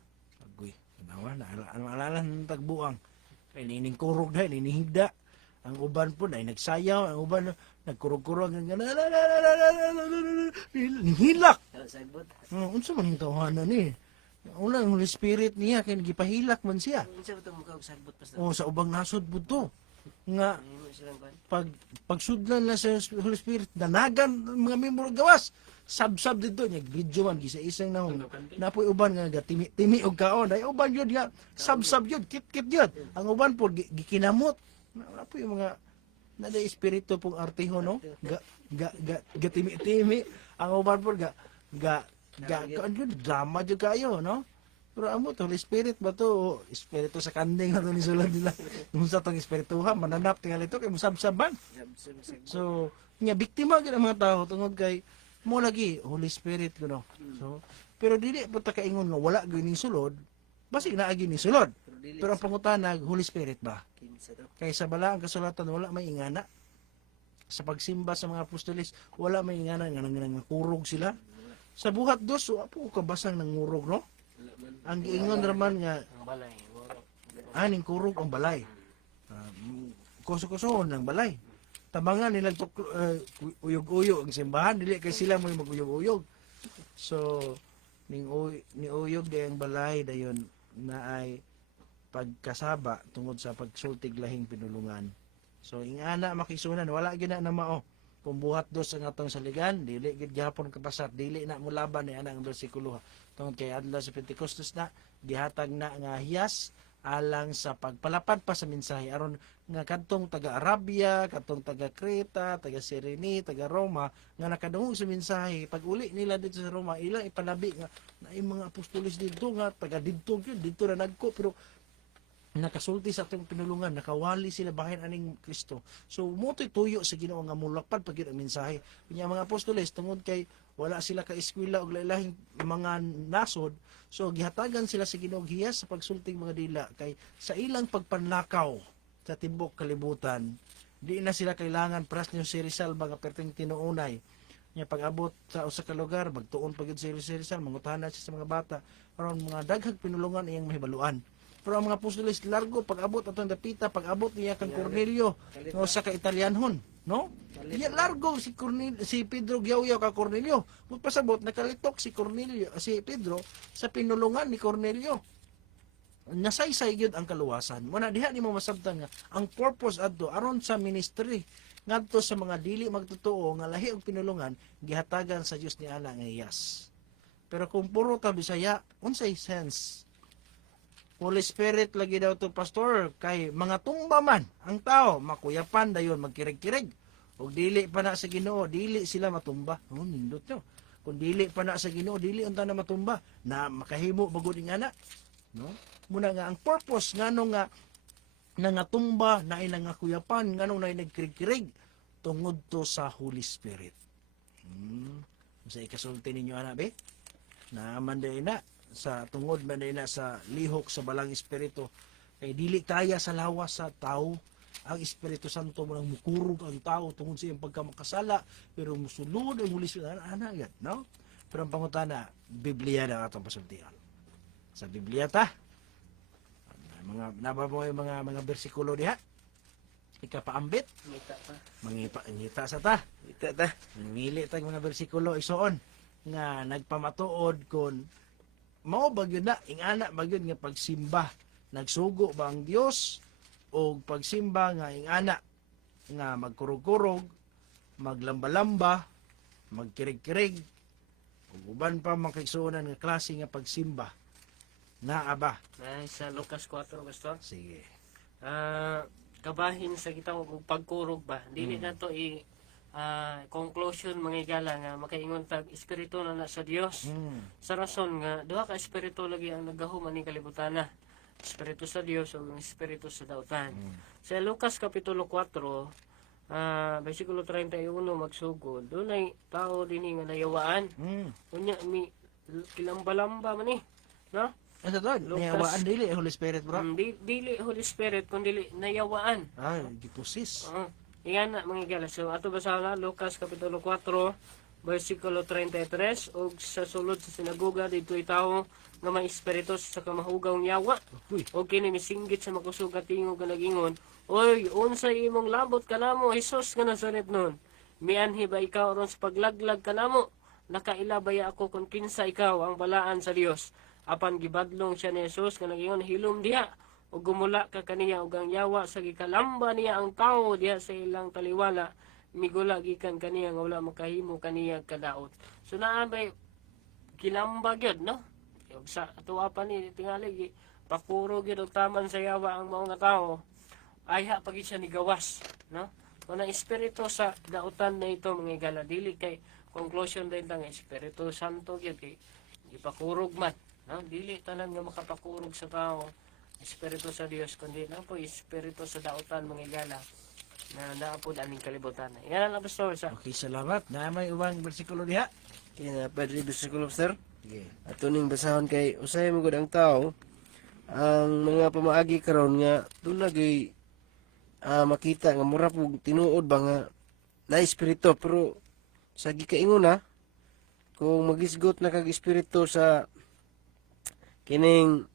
Agoy, nawa na alala ng tagbuang. Kay nining kurog dai, nining higda. Ang uban po dai nagsayaw, ang uban nagkurog-kurog nga hilak. Unsa man yung tawanan ni? Unang Holy Spirit niya kay gipahilak man siya. Sa ubang nasod budto. Nga pagsudlan na sa Holy Spirit danagan mga miyembro gawas. Sab-sab dito niya video man gisa-isang nahong napoy uban nga timi og kaon ay uban yun nga sab-sab yun kit-kit yun ang uban po gikinamot napoy mga nada espiritu pong artiho no ga timi-timi ang uban po ga drama jud kayo no Pero amo to, Holy Spirit ba to? O, Espiritu sa kanding na to ni sulod nila. Kung sa tong espirituha, mananap tingal ito kay musabsaban. So, nga biktima gyud ang mga tao tungod kay mo lagi Holy Spirit kuno. So, pero dili po ta kaingon nga wala gyud ning sulod. Basig naa gyud ning sulod. Pero ang pangutana, Holy Spirit ba? Kay sa bala ang kasulatan wala may ingana. Sa pagsimba sa mga apostoles, wala may ingana nga kurog sila. Sa buhat dos, apo ko kabasang ng ngurog, no? Ang giingon raman nga Ang balay. aning kurog ang balay. Kuso-kusohon ng balay. Tabangan nila uyog-uyog ang simbahan, dili kay sila mo mag-uyog-uyog. So ni uyog day ang balay dayon na ay pagkasaba tungod sa pagsultig lahing pinulungan. So ingana makisunan wala gyud na mao. Kung buhat dos ang atong saligan, dili gid gyapon kapasat, dili na mo laban ni anang bersikulo. Tungod kay adlaw sa Pentecostes na gihatag na nga hiyas alang sa pagpalapad pa sa mensahe aron nga kadtong taga Arabia, kadtong taga Creta, taga Cyrene, taga Roma nga nakadungog sa mensahe pag uli nila dito sa Roma ilang ipanabi nga na mga apostoles dito nga taga didto gyud dito na nagko pero nakasulti sa atong pinulungan, nakawali sila bahin aning Kristo. So motoy tuyo sa Ginoo nga mulakpad pag yun ang mensahe. Kunya mga apostoles tungod kay wala sila ka eskwela og lain-lahing mga nasod, so gihatagan sila sa Ginoo hiyas sa pagsulting mga dila kay sa ilang pagpanlakaw sa timbok kalibutan, di na sila kailangan pras niyo si Rizal mga perting tinuunay. Nya pag-abot sa usa ka lugar, magtuon pag yun si Rizal, mangutanan siya sa mga bata aron mga daghang pinulungan iyang mahibaluan. Pero ang mga apostoles largo pag-abot atong dapita pag-abot niya kang Cornelio nga sa ka Italianhon, no? Iya largo si Pedro giyaw-yaw ka Cornelio. Magpasabot nakalitok si Pedro sa pinulungan ni Cornelio. Nasaysay gyud ang kaluwasan. Muna diha nimo masabtan nga ang purpose adto aron sa ministry ngadto sa mga dili magtotoo nga lahi og pinulungan gihatagan sa Dios ni ana nga iyas. Pero kung puro ka Bisaya, unsay sense? Holy Spirit lagi daw to pastor kay mga tumba man ang tao makuyapan dayon magkirig-kirig ug dili pa na sa Ginoo dili sila matumba. Nindot no. Kung dili pa na sa Ginoo dili unta na matumba na makahimo bagud ing ana. No? Muna nga ang purpose ngano nga nangatumba na nga kuyapan ngano na nagkirig-kirig tungod to sa Holy Spirit. Sa ikasulti ninyo ana be na manday na sa tungod man na sa lihok sa balang espiritu kay dili kaya sa lawas sa tao ang Espiritu Santo mo nang mukurog ang tao tungod sa iyang pagkamakasala pero musulod ang Holy Spirit ana yan, no? Pero ang pangutana Biblia na atong pasultian sa Biblia ta mga nababaw yung mga bersikulo diha ikapaambit mangita sa ta mili tag mga bersikulo isuon nga nagpamatuod kon mao bagyo na ingana bagyo nga pagsimba nagsugo ba ang Dios o pagsimba nga ingana nga magkurog-kurog maglamba-lamba magkirig-kirig ug uban pa makigsuonan nga klase nga pagsimba naa ba Sa Lucas 4 gusto. sige Kabahin sa kitang pagkurog ba. Dili na to conclusion mga igala nga makaingon tag espiritu na sa Dios. Sa rason nga duha ka espiritu lagi ang nagahuman ni kalibutan na. Espiritu sa Dios o espiritu sa dautan. Sa Lucas kapitulo 4 versikulo 31 magsugod dunay tao dinhi nga nayawaan. Unya mi kilamba-lamba man no? Ano to? Nayawaan dili Holy Spirit bro? Dili Holy Spirit kundi nayawaan. Gipusis. Iyan na mga igala. So ato basahan na Lucas kapitulo 4 versikulo 33 og sa sulod sa sinagoga dito tao nga may espiritu sa kamahugaw yawa. Og kini misinggit sa makusugat tingog nga nagingon, "Oy, unsay imong labot kanamo Hesus nga Nazaret nun? Mianhi ba ikaw ron sa paglaglag kanamo? Nakailabaya ako kung kinsa ikaw ang balaan sa Dios." Apan gibadlong siya ni Hesus nga nagingon, "Hilom diha ug gumula ka kaniya ug ang yawa sa gikalamba niya ang tawo diha sa ilang taliwala migula gikan kaniya nga wala makahimo kaniya kadaot." So naa bay kilamba gyud no? Ug sa atuwa pa ni tingali pakuro gyud og taman sa yawa ang mga tawo ayha pagid siya ni gawas no? Kuna espiritu sa dautan na ito mga igala dili kay conclusion din tang espiritu santo gyud kay ipakurog man No? Dili tanan nga makapakurog sa tao espiritu sa Dios kundi na po espiritu sa dautan mga igala na naapod aning kalibutan. Yan ang pastor sa Okay, salamat. Na may ubang bersikulo diha. Kaya Padre Bisikulo, sir. Sige. Ato ning basahon kay usay mo gud ang tao ang mga pamaagi karon nga doon nagay makita nga mura po tinuod ba nga na espiritu pero sa gikaingon na kung magisgot na kag espiritu sa kining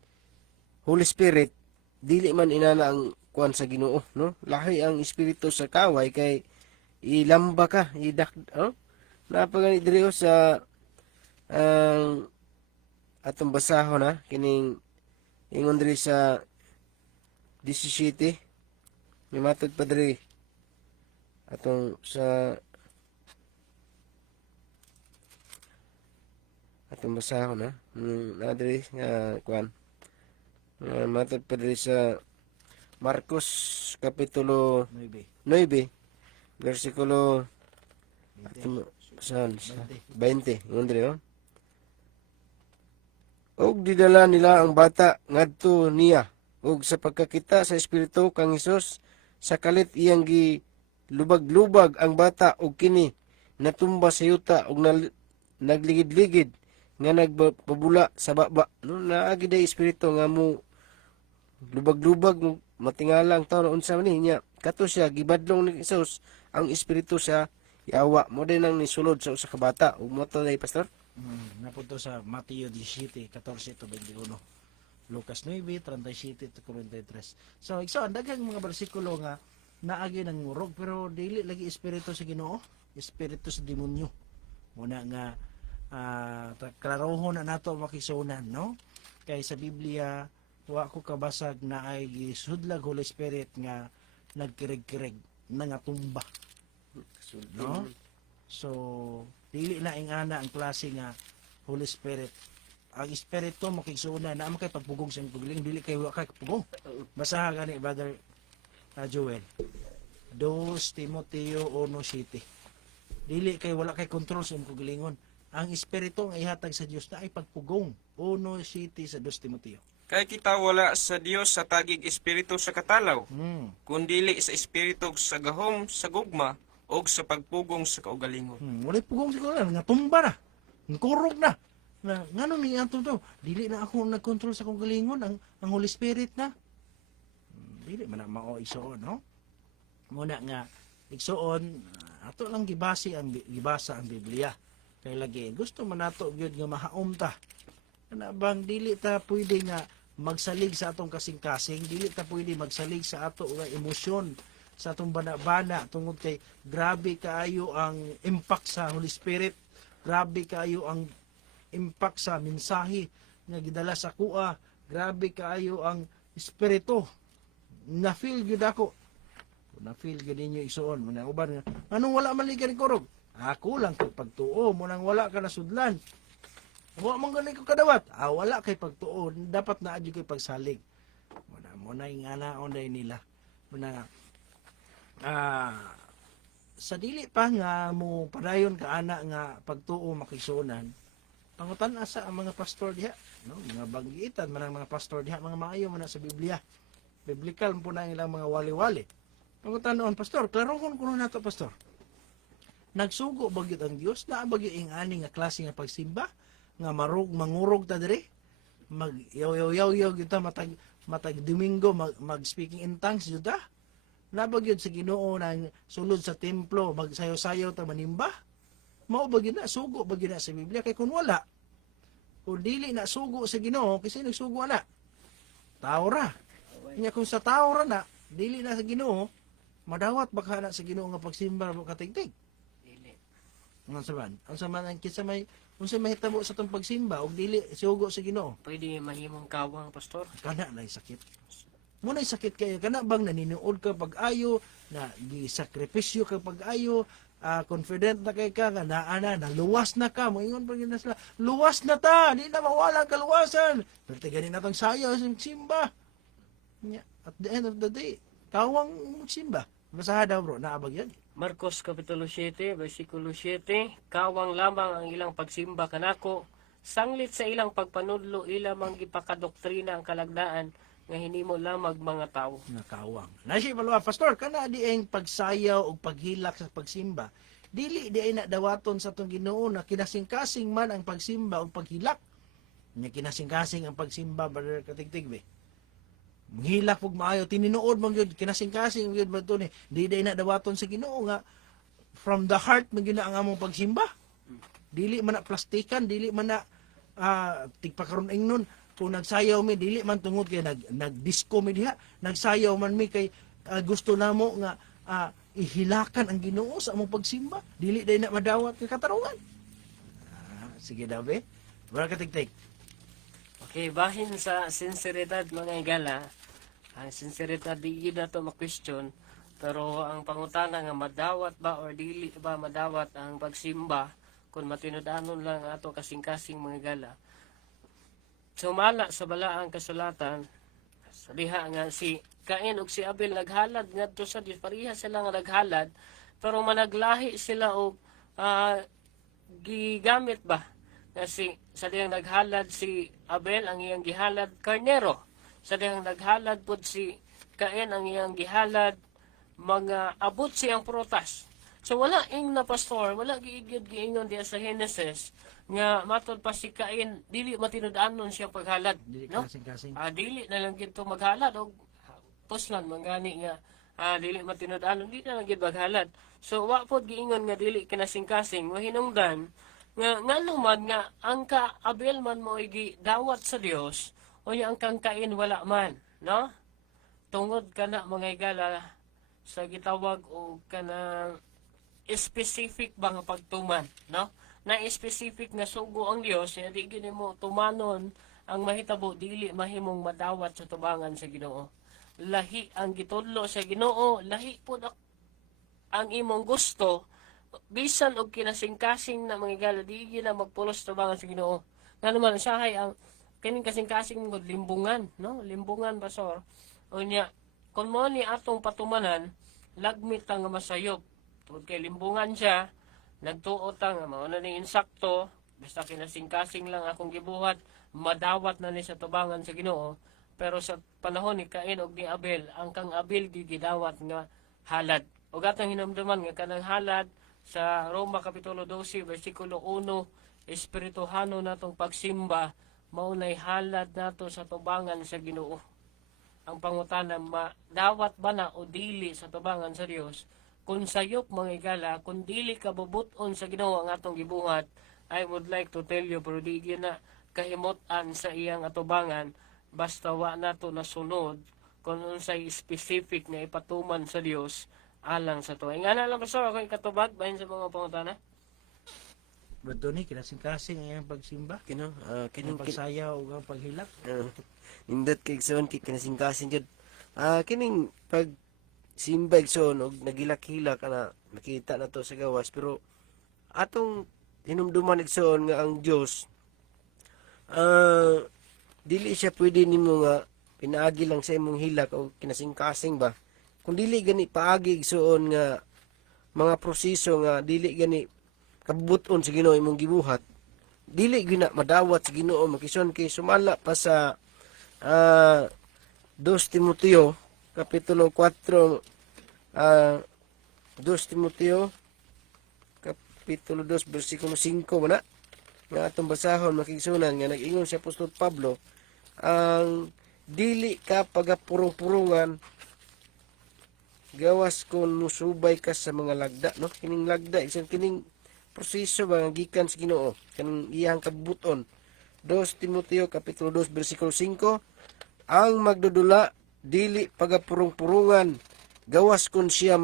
Holy Spirit dili man inana ang kuan sa Ginoo, no? Lahi ang espiritu sa kaway kay ilamba ka, napagani diri sa ang atong basahon na kining ingon diri sa 17 may matod pa diri atong sa atong basahon na diri nga kuan matod pa diri sa Marcos kapitulo 9. 9 versikulo atong saan 20 ingon diri og didala nila ang bata ngadto niya ug sa pagkakita sa espiritu kang Hesus sa kalit iyang gi lubag-lubag ang bata og kini natumba sa yuta ug nagligid-ligid nga nagpabula sa baba no naagi day espiritu nga mo lubag-lubag matingala ang tawo unsa man niya kato siya gibadlong ni Hesus ang espiritu sa yawa mo din ang nisulod sa usa ka bata ug mo to day pastor. Napunto sa Mateo 17, 14 to 21. Lucas 9, 37 to 43. So, ang daghang mga bersikulo nga naagi ng ngurog pero dili lagi espiritu sa Ginoo, espiritu sa demonyo. Muna nga klarohon na nato makisunan, no? Kay sa Biblia wa ko kabasag na ay gisudlag Holy Spirit nga nagkirig-kirig nga tumba. No? So, dili na ingana ang klase nga Holy Spirit. Ang espiritu makigsuuna na kay pagpugong sa pagling dili kay wa kay pugong. Basaha gani brother Joel. 2 Timoteo 1:7. Dili kay wala kay control sa paglingon. Ang espiritu nga ihatag sa Dios na ay pagpugong. 1:7 sa 2 Timoteo. Kay kita wala sa Dios sa tagig espiritu sa katalaw, kundili sa espiritu sa gahom sa gugma og sa pagpugong sa kaugalingon. Wala pugong siguro nga tumba na. Ngkurog na. Ngano ni ato to? Dili na ako nagkontrol sa kong galingon ang Holy Spirit na. Dili man na mao igsuon, no? Muna nga igsuon ato lang gibasa ang Biblia. Kay lagi gusto man nato gyud nga mahaom ta. Kana bang dili ta pwede nga magsalig sa atong kasing-kasing, dili ta pwede magsalig sa ato nga emosyon sa atong bana-bana tungod kay grabe kaayo ang impact sa Holy Spirit, grabe kaayo ang impact sa mensahe nga gidala sa kuha, grabe kaayo ang espiritu. Na-feel gyud ako. Na-feel gyud ninyo isuon mo na uban nga anong wala man liga ni kurog. Ako lang kay pagtuo mo nang wala ka nasudlan. Wa man gani ko kadawat. Wala kay pagtuo, dapat na adyo kay pagsalig. Mo na inganaon day nila. Muna sa dili pa nga mo padayon ka ana nga pagtuo makisunan pangutan asa ang mga pastor diha no mga banggitan man ang mga pastor diha mga maayo man sa Biblia biblical po na ilang mga wali-wali pangutan noon pastor klarohon kuno nato pastor nagsugo bagyod ang Dios na bagyod ing ani nga klase nga pagsimba nga mangurog ta diri mag yaw kita matag Domingo mag speaking in tongues jud ta nabagyod sa Ginoo nang sulod sa templo magsayaw-sayaw ta manimba mao bagyod na sugo bagyod na sa Biblia kay kun wala kung dili na sugo sa Ginoo kasi nagsugo na tao ra nya kung sa tao ra na dili na sa Ginoo madawat baka na sa Ginoo nga pagsimba katigtig dili. Ang saman ang kinsa may unsa mahitabo sa tong pagsimba og dili sugo sa Ginoo Pwede mahimong kawang pastor. kana na sakit. Muna'y sakit kayo, kana bang naniniod ka pag-ayo, na gisakripisyo ka pag-ayo, confident na kay ka, nga naluwas na ka, moingon pa gina sila, luwas na ta, di na mawala ang kaluwasan. Pero ganin na tong sayo, simba. At the end of the day, kawang simba. Basaha daw bro, naabag yan. Marcos kapitulo 7 versikulo 7, kawang lamang ang ilang pagsimba kanako Sanglit sa ilang pagpanudlo ila mang gipakadoktrina ang kalagdaan nga hinimo lamang mga tawo. Nga kawang. Nasi palawa, Pastor, kana di ang pagsayaw o paghilak sa pagsimba. Dili di ay nadawaton sa itong Ginoo na kinasing-kasing man ang pagsimba o paghilak. Nya kinasing-kasing ang pagsimba, Brother Katigtig, be. Manghilak pug maayo, tininuod man gyud, kinasing-kasing gyud ba ito ni. Di ay nadawaton sa Ginoo nga from the heart man gyud na ang among pagsimba. Dili man na plastikan, dili man na tigpakaron ingnon. Kung nagsayaw mi, dili man tungod kay nagdisco mi diha, nagsayaw man mi kay gusto namo nga ihilakan ang Ginoo sa among pagsimba. Dili day na madawat kay katarungan. Sige daw be. Wala katigtig. Okay, bahin sa sinseridad mga igala, ang sinseridad di yun na ito ma-question, pero ang pangutana nga madawat ba or dili ba madawat ang pagsimba kung matinudanon lang ato kasing-kasing mga igala. Sumala sa balaang kasulatan, sa diha nga si Cain ug si Abel naghalad ngadto sa Dios, pareha sila nga naghalad, pero managlahi sila og gigamit ba kasi sa diyang naghalad si Abel ang iyang gihalad karnero, sa diyang naghalad pod si Cain ang iyang gihalad mga abot siyang prutas. So wala ing na pastor, wala giigyod giingon diya sa Genesis nga matod pa si Cain dili matinud-anon siya paghalad, Dili no? kasing-kasing. Dili na lang gid to maghalad og puslan mangani nga dili matinud-anon, dili na lang gid maghalad. So wa pod giingon nga dili kinasing-kasing, mo hinungdan nga naman nga ang ka Abel man mo gidawat sa Dios o ang kang Cain wala man, no? Tungod kana mga igala sa gitawag o kanang specific ba nga pagtuman, no? Na specific nga sugo ang Dios, di gini mo tumanon ang mahitabo dili mahimong madawat sa tubangan sa Ginoo. Lahi ang gitudlo sa Ginoo, lahi pud ang imong gusto, bisan og kinasing-kasing na mga igala di na magpulos tubangan sa Ginoo. Nga naman usahay ang kining kasing-kasing mo limbungan, no? Limbungan pastor. Unya kun mo ni atong patumanan, lagmit ang masayop. Tungod kay limbungan siya, nagtuot ang mao na ni insakto, basta kinasing-kasing lang akong gibuhat, madawat na ni sa tubangan sa Ginoo. Pero sa panahon ni Cain ug ni Abel, ang kang Abel gidawat nga halad. Ug atong hinumduman nga kanang halad sa Roma Kapitulo 12, versikulo 1, espirituhano natong pagsimba, maunay halad nato sa tubangan sa Ginoo. Ang pangutana, madawat ba na o dili sa tubangan sa Dios? Kung sayop mga igala, kung dili ka bubuton sa Ginoo ang atong gibuhat, I would like to tell you, pero di na kahimot-an sa iyang atubangan, basta wa nato nasunod kung unsay specific na ipatuman sa Dios alang sa tuwa. Nga na lang pastor, ako ikatubag bahin sa mga pangutana. Brado ni kinasing-kasing ang iyang pagsimba. Ang Kining pagsayaw o ang paghilak. nindot kay igsoon kay kinasing-kasing jud. Kining pag simba igsoon og nagilak-hilak ana nakita na to sa gawas, pero atong hinumduman igsoon nga ang Dios dili siya pwede nimo nga pinaagi lang sa imong hilak o kinasing-kasing ba. Kung dili gani paagi igsoon nga mga proseso nga dili gani kabubuton sa Ginoo imong gibuhat, dili gina madawat sa Ginoo. Makison kay sumala pa sa 2 Timoteo kapitulo 4, 2 Timoteo kapitulo 2 bersikulo 5 man nga atong basahon makigsunan nga nag-ingon si Apostol Pablo, ang dili ka pagapurong-purungan gawas kung musubay ka sa mga lagda, no? Kining lagda isang kining proseso ba nga gikan sa Ginoo kanang iyang kabuton. 2 Timoteo kapitulo 2 bersikulo 5, ang magdudula dili pagapurong-purungan gawas kun siya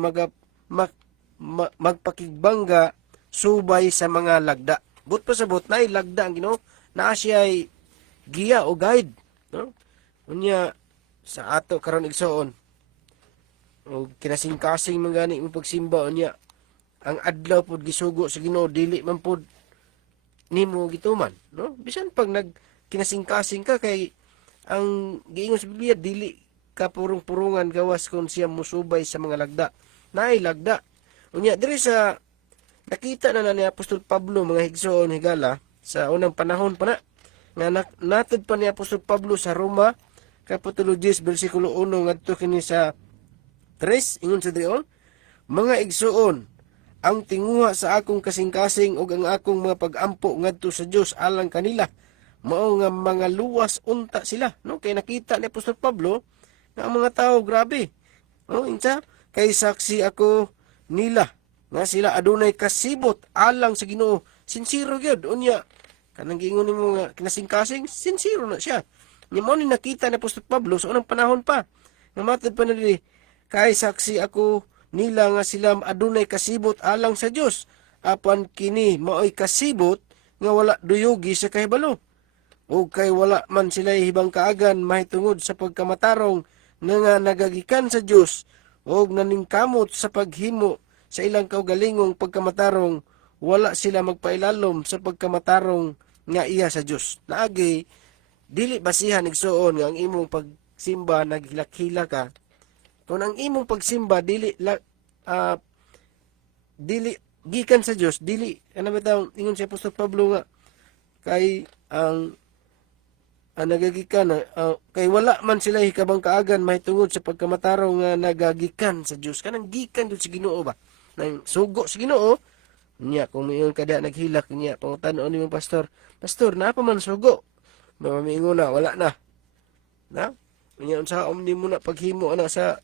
magpakigbangga subay sa mga lagda. But pa sa but na lagda ang Ginoo, na siya ay giya o guide, no? Unya sa ato karon igsoon o kinasing-kasing man gani mo pagsimba, unya ang adlaw pod gisugo sa Ginoo dili man pod nimo gituman, no? Bisan pag kinasing-kasing ka kay ang giingon sa Biblia dili ka purong-purungan gawas kon siya musubay sa mga lagda. Naay lagda. Unya diri sa nakita na ni Apostol Pablo mga higsoon higala sa unang panahon pa na nga natod pa ni Apostol Pablo sa Roma Kapitulo 10 bersikulo 1 ngadto kini sa 3 ingon sa diol, mga igsuon, ang tinguha sa akong kasing-kasing ug ang akong mga pag-ampo ngadto sa Dios alang kanila mao nga mga luwas unta sila, no? Kay nakita ni Apostol Pablo nga ang mga tao grabe, no? Insa kay saksi ako nila nga sila adunay kasibot alang sa Ginoo. Sincero gyud unya kanang giingon nimo nga kinasing-kasing, sincero na siya. Nya mao ni nakita ni Apostol Pablo sa unang panahon pa. Nga matod pa na dili, kay saksi ako nila nga sila adunay kasibot alang sa Dios. Apan kini maoy kasibot nga wala duyogi sa kahibalo. O kay wala man sila hibang kaagan mahitungod sa pagkamatarong nga nagagikan sa Dios o naningkamot sa paghimo sa ilang kaugalingong pagkamatarong, wala sila magpailalom sa pagkamatarong nga iya sa Dios. Naagi dili basihan igsuon nga ang imong pagsimba naghilak-hila ka. Kung ang imong pagsimba dili gikan sa Dios, dili ano ba taw ingon si Apostol Pablo nga kay ang nagagikan kay wala man sila hikabang kaagan mahitungod sa pagkamatarong nga nagagikan sa Dios. Kanang gikan jud sa Ginoo ba? Nang sugo sa Ginoo niya kung mayon kada naghilak niya pangutanon ni pastor, pastor napa man sugo? Mamamingo na wala na. Na? Unya unsa ni mo na paghimo ana sa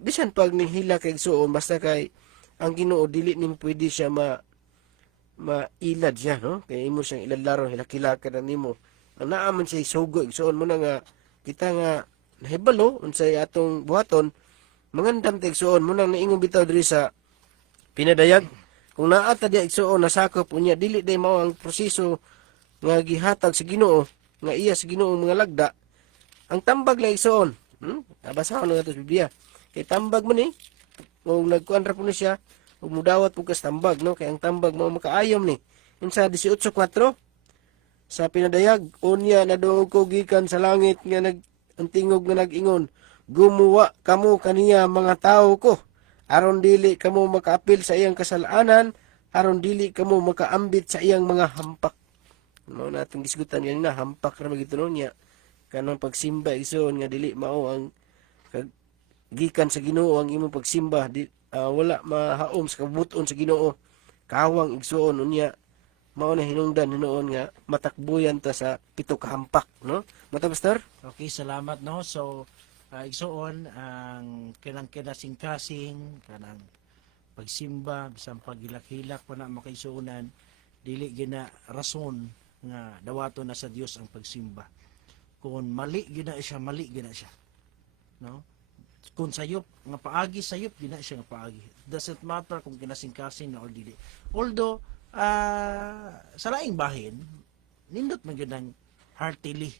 bisan pag ninghilak kay suon basta kay ang Ginoo dili nim pwede siya mailad siya, no? Kay imo siyang iladlaro hilak-hilakan nimo. Ang naaman siya sugo igsuon mo na nga kita nga nahibalo unsay atong buhaton mangandam ta igsuon mo nang naingon bitaw diri sa pinadayag kung naa ta di igsuon nasakop unya dili day mao ang proseso nga gihatag sa Ginoo nga iya sa Ginoo mga lagda ang tambag lang igsuon abasahon nga to sa Biblia kay tambag man ni kung nagkuan ra po ni siya ug mudawat po kas tambag, no? Kay ang tambag mao makaayom ni unsa 18:4 sa pinadayag unya naduog ko gikan sa langit nga ang tingog nga nag-ingon, gumawa kamo kaniya mga tawo ko aron dili kamo makaapil sa iyang kasalanan, aron dili kamo makaambit sa iyang mga hampak. Mao natong gisgutan ganina hampak ra magitunon niya kanang pagsimba igsoon nga dili mao ang gikan sa Ginoo ang imong pagsimba wala mahaom sa kabuton sa Ginoo kawang igsoon unya mao na hinungdan hinuon nga matakbuyan ta sa pito ka hampak, no? Mata pastor? Okay, salamat, no? So igsoon ang kinasing-kasing kanang pagsimba bisan paghilak-hilak pa na makaisunan dili gina rason nga dawato na sa Dios ang pagsimba. Kung mali gina siya, no? Kung sayop nga paagi sayop gina siya nga paagi. Doesn't matter kung kinasing-kasing na or dili. Although sa laing bahin nindot man gyud ang heartily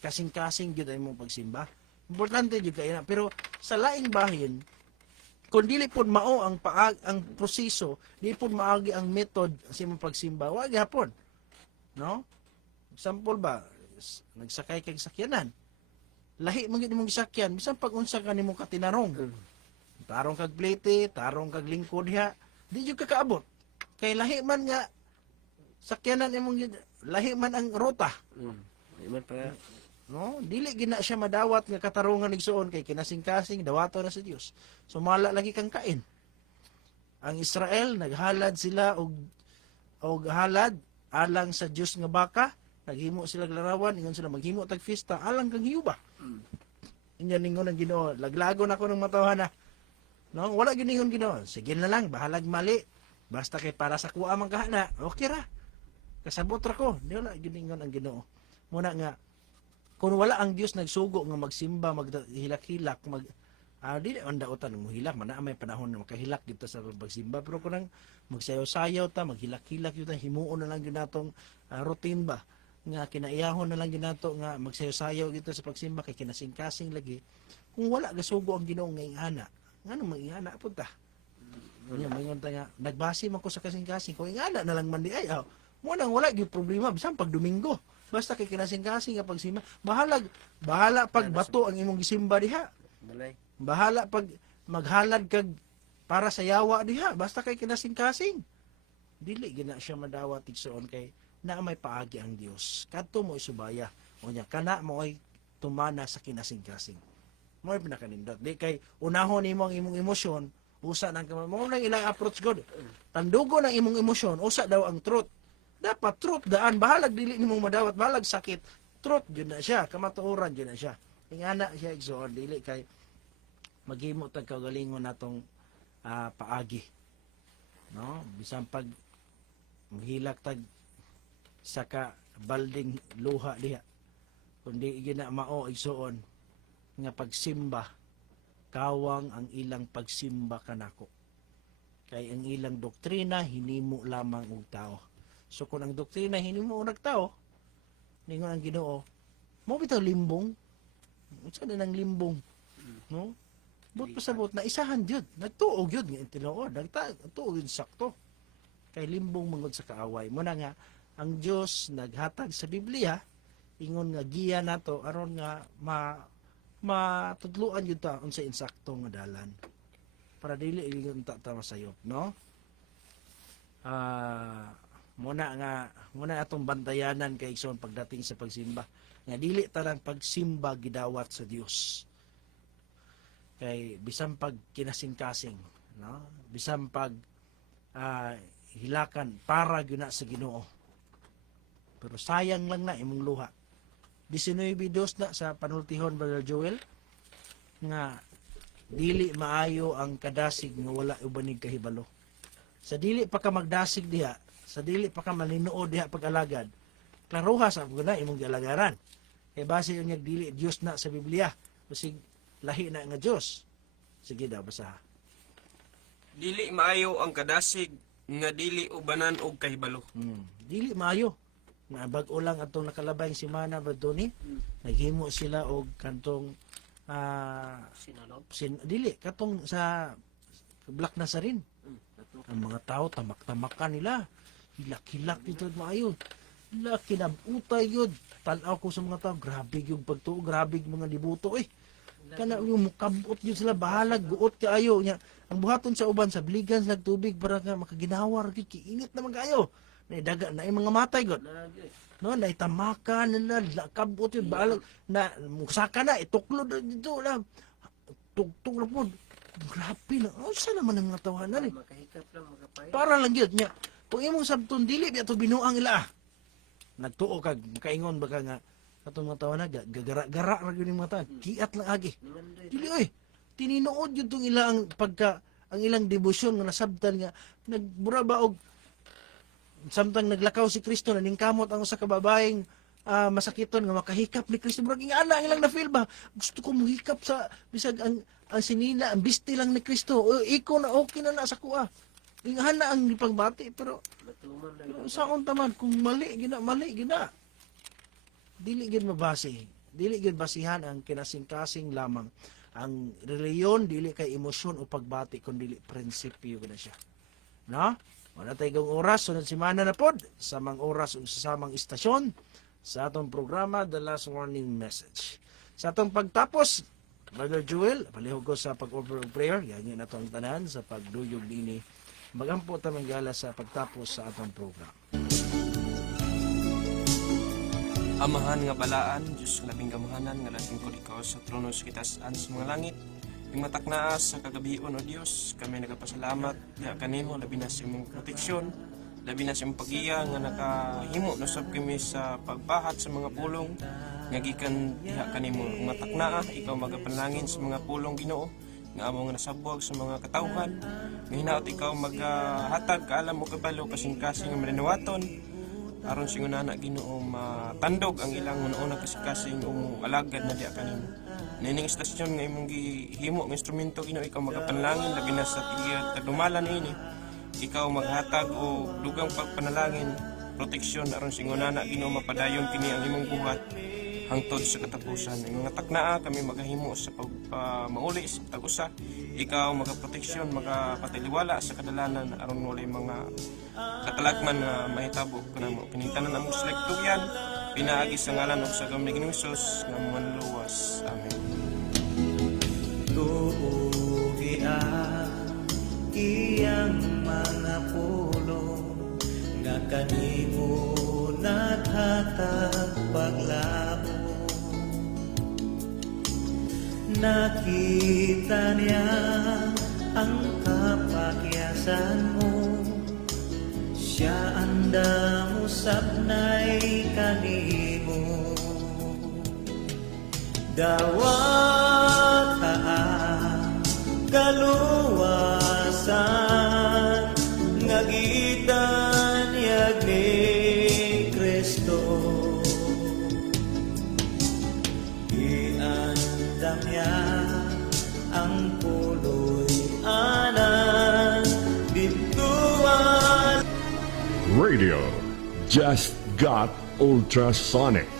kasing-kasing gyud ay mong pagsimba. Importante gyud kay na, pero sa laing bahin kung dili pud mao ang proseso, dili pud maagi ang method sa imong pagsimba, wa gyapon. No? Example ba, nagsakay kag sakyanan. Lahi man gyud imong gisakyan, bisan pag unsa ka nimo katinarong. Tarong kag plete, tarong kag lingkod diha, di jud ka kaabot. Kay lahi man nga sakyanan imong lahi man ang ruta. Iman pa No, dili gina siya madawat nga katarungan igsuon kay kinasing-kasing dawato na sa Dios. Sumala lagi kang kain. Ang Israel naghalad sila og halad alang sa Dios nga baka, naghimo sila larawan, ingon sila maghimo tag fiesta alang kang hiyuba. Inya ningon ang Ginoo, laglagon ako ng matawhana. No, wala giningon Ginoo. Sige na lang, bahalag mali. Basta kay para sa kuha man kahana, okay ra. Kasabot ra ko. Di wala giningon ang Ginoo. Muna nga kung wala ang Dios nagsugo nga magsimba, maghilak-hilak, dili man daotan mo hilak, man may panahon na makahilak dito sa pagsimba, pero kung magsayaw-sayaw ta, maghilak-hilak yun, himuon na lang yun natong routine ba, nga kinaiyahon na lang yun nato nga magsayaw-sayaw dito sa pagsimba, kay kinasing-kasing lagi, kung wala gasugo ang Ginoo nga ingana, nga nung ingana po ta. Mayroon nga, nagbase man ko sa kasing-kasing, kung ingana na lang man di ay, munang wala yung problema, bisan pag Domingo, basta kay kinasing-kasing nga pagsimba, bahala pag bato ang imong gisimba diha. Bahala pag maghalad kag para sa yawa diha, basta kay kinasing-kasing. Dili gina siya madawat igsoon kay na may paagi ang Dios. Kadto mo isubaya. Unya kana mo ay tumana sa kinasing-kasing. Mo ay pinakanindot. Di kay unahon nimo ang imong emosyon, usa nang mo nang ilang approach god. Tandugo ng imong emosyon, usa daw ang truth. Dapat truth daan bahalag dili nimong madawat, bahalag sakit. Truth jud na siya, kamatuoran jud na siya. Ingana siya igsoon dili kay maghimo tag kaugalingon natong paagi. No? Bisan pag mahilak tag saka balding luha diha. Kundi gina mao igsoon nga pagsimba kawang ang ilang pagsimba kanako. Kay ang ilang doktrina hinimo lamang og tao. So kung ang doktrina hinimo og tao, ningon ang Ginoo, mo bitaw limbong. Unsa na nang limbong? No? But pasabot na isahan jud, nagtuog jud nga tinuod, nagtuog jud sakto. Kay limbong mangod sa kaaway. Mo na nga ang Dios naghatag sa Biblia ingon nga giya nato aron nga matudluan jud ta unsa insakto nga dalan. Para dili ingon ta masayop, no? Muna atong bantayanan kay igsoon pagdating sa pagsimba. Nga dili tarang pagsimba gidawat sa Dios. Kay bisan pag kinasing-kasing, no? Bisan pag hilakan para gyud na sa Ginoo. Pero sayang lang na imong luha. 19 videos na sa panultihon Brother Joel nga dili maayo ang kadasig nga wala ubanig kahibalo. Sa dili pa ka magdasig diha, sa dili pa ka malinuod diha pag-alagad, klaruha sa na imong gialagaran. Kay base yung dili Dios na sa Biblia, usig lahi na nga Dios. Sige daw basaha. Dili maayo ang kadasig nga dili ubanan og kahibalo. Dili maayo. Nga bag-o lang atong nakalabay si Mana Badoni, naghimo sila og kantong dili katong sa Black Nazarene. Ang mga tao tamak-tamakan nila. Hilak-hilak dito maayo. Hilak kinabutay yun. Tanaw ko sa mga tao, grabe yung pagtuo, grabe yung mga dibuto Kana yung mukabot yun sila, bahalag, guot kaayo nya. Ang buhaton sa uban, sa bligan sa tubig para nga makaginawar, kiinit naman kayo. Naidaga na yung mga matay god. No, naitamakan nila, kabot yun, bahalag, na musaka na, ituklod dito lang. Tugtog na po. Grabe na. Saan naman ang mga tawanan Makahikap lang, makapay. Para lang yun niya. Kung imong sabton dili, ito binuang ila. Nagtuo kag, kaingon baka nga, katong mga tawanan, gagara-gara na yun yung mga tawanan. Kiat lang agi. Dili oy, tininood yun itong ilang pagka, ang ilang debosyon nga nasabtan nga, nagbura ba og, samtang naglakaw si Kristo, naningkamot ang sa kababaeng masakiton nga makahikap ni Kristo. Murag nga ana ilang na-feel ba? Gusto ko mohikap sa bisag ang sinina, ang bisti lang ni Kristo. Iko na okay na sa kuha. Ingahan na ang pagbati pero saon taman kung mali gina. Dili gid mabase. Dili gid basihan ang kinasing-kasing lamang. Ang reliyon dili kay emosyon o pagbati kundi dili prinsipyo gid siya. No? Wala tayong oras, sunod semana na pod sa mga oras ug sa samang istasyon sa atong programa The Last Warning Message. Sa atong pagtapos, Brother Joel, palihog ko sa pag-offer of prayer, yan yun atong tanan sa pagduyog dini. Magampo tamang gala sa pagtapos sa atong program. Amahan nga balaan, Diyos labing gamahanan, nga labing ko ikaw sa trono sa kitasaan sa mga langit. Yung mataknaas sa kagabion o Diyos, kami nagapasalamat, ya kanimo, labi na sa imong proteksyon, labi na sa imong pagiya, nga nakahimo, nasab kami sa pagbahat sa mga pulong, nga gikan diha kanimo, mataknaa, ikaw magapanlangin sa mga pulong Ginoo, nga amo nga nasabwag sa mga katawhan, nga hinaot ikaw maghatag, kaalam mo kabalo, kasing-kasing nga mananawaton, aron singunana Ginoo matandog ang ilang una kasing-kasing alagad na diha kanimo. Nining istasyon nga imong gihimo ng instrumento Ginoo, ikaw magapanlangin labi na sa tigiyat tagdumalan ini, ikaw maghatag o dugang pagpanalangin, proteksyon aron singunana Ginoo mapadayon kini ang imong buhat hangtod sa katapusan. Ang mga taknaa kami magahimo sa pagmauli sa tag-usa, ikaw magaproteksyon, magapatiliwala sa kadalanan aron walay mga katalagman nga mahitabo kanamo kinitanan among selektuyan pinaagi sa ngalan ug sa gamay ni Hesus nga manluwas. Amen. Tuugi iyang mga pulong nga kanimo matag paglamo. Nakita niya ang kapakyasan mo, siya anda mo sabnay kanimo. Dawat kaluwasan ngagitan yag ni Kristo. Iandam niya ang puloy anan bituan. Radio just got ultrasonic.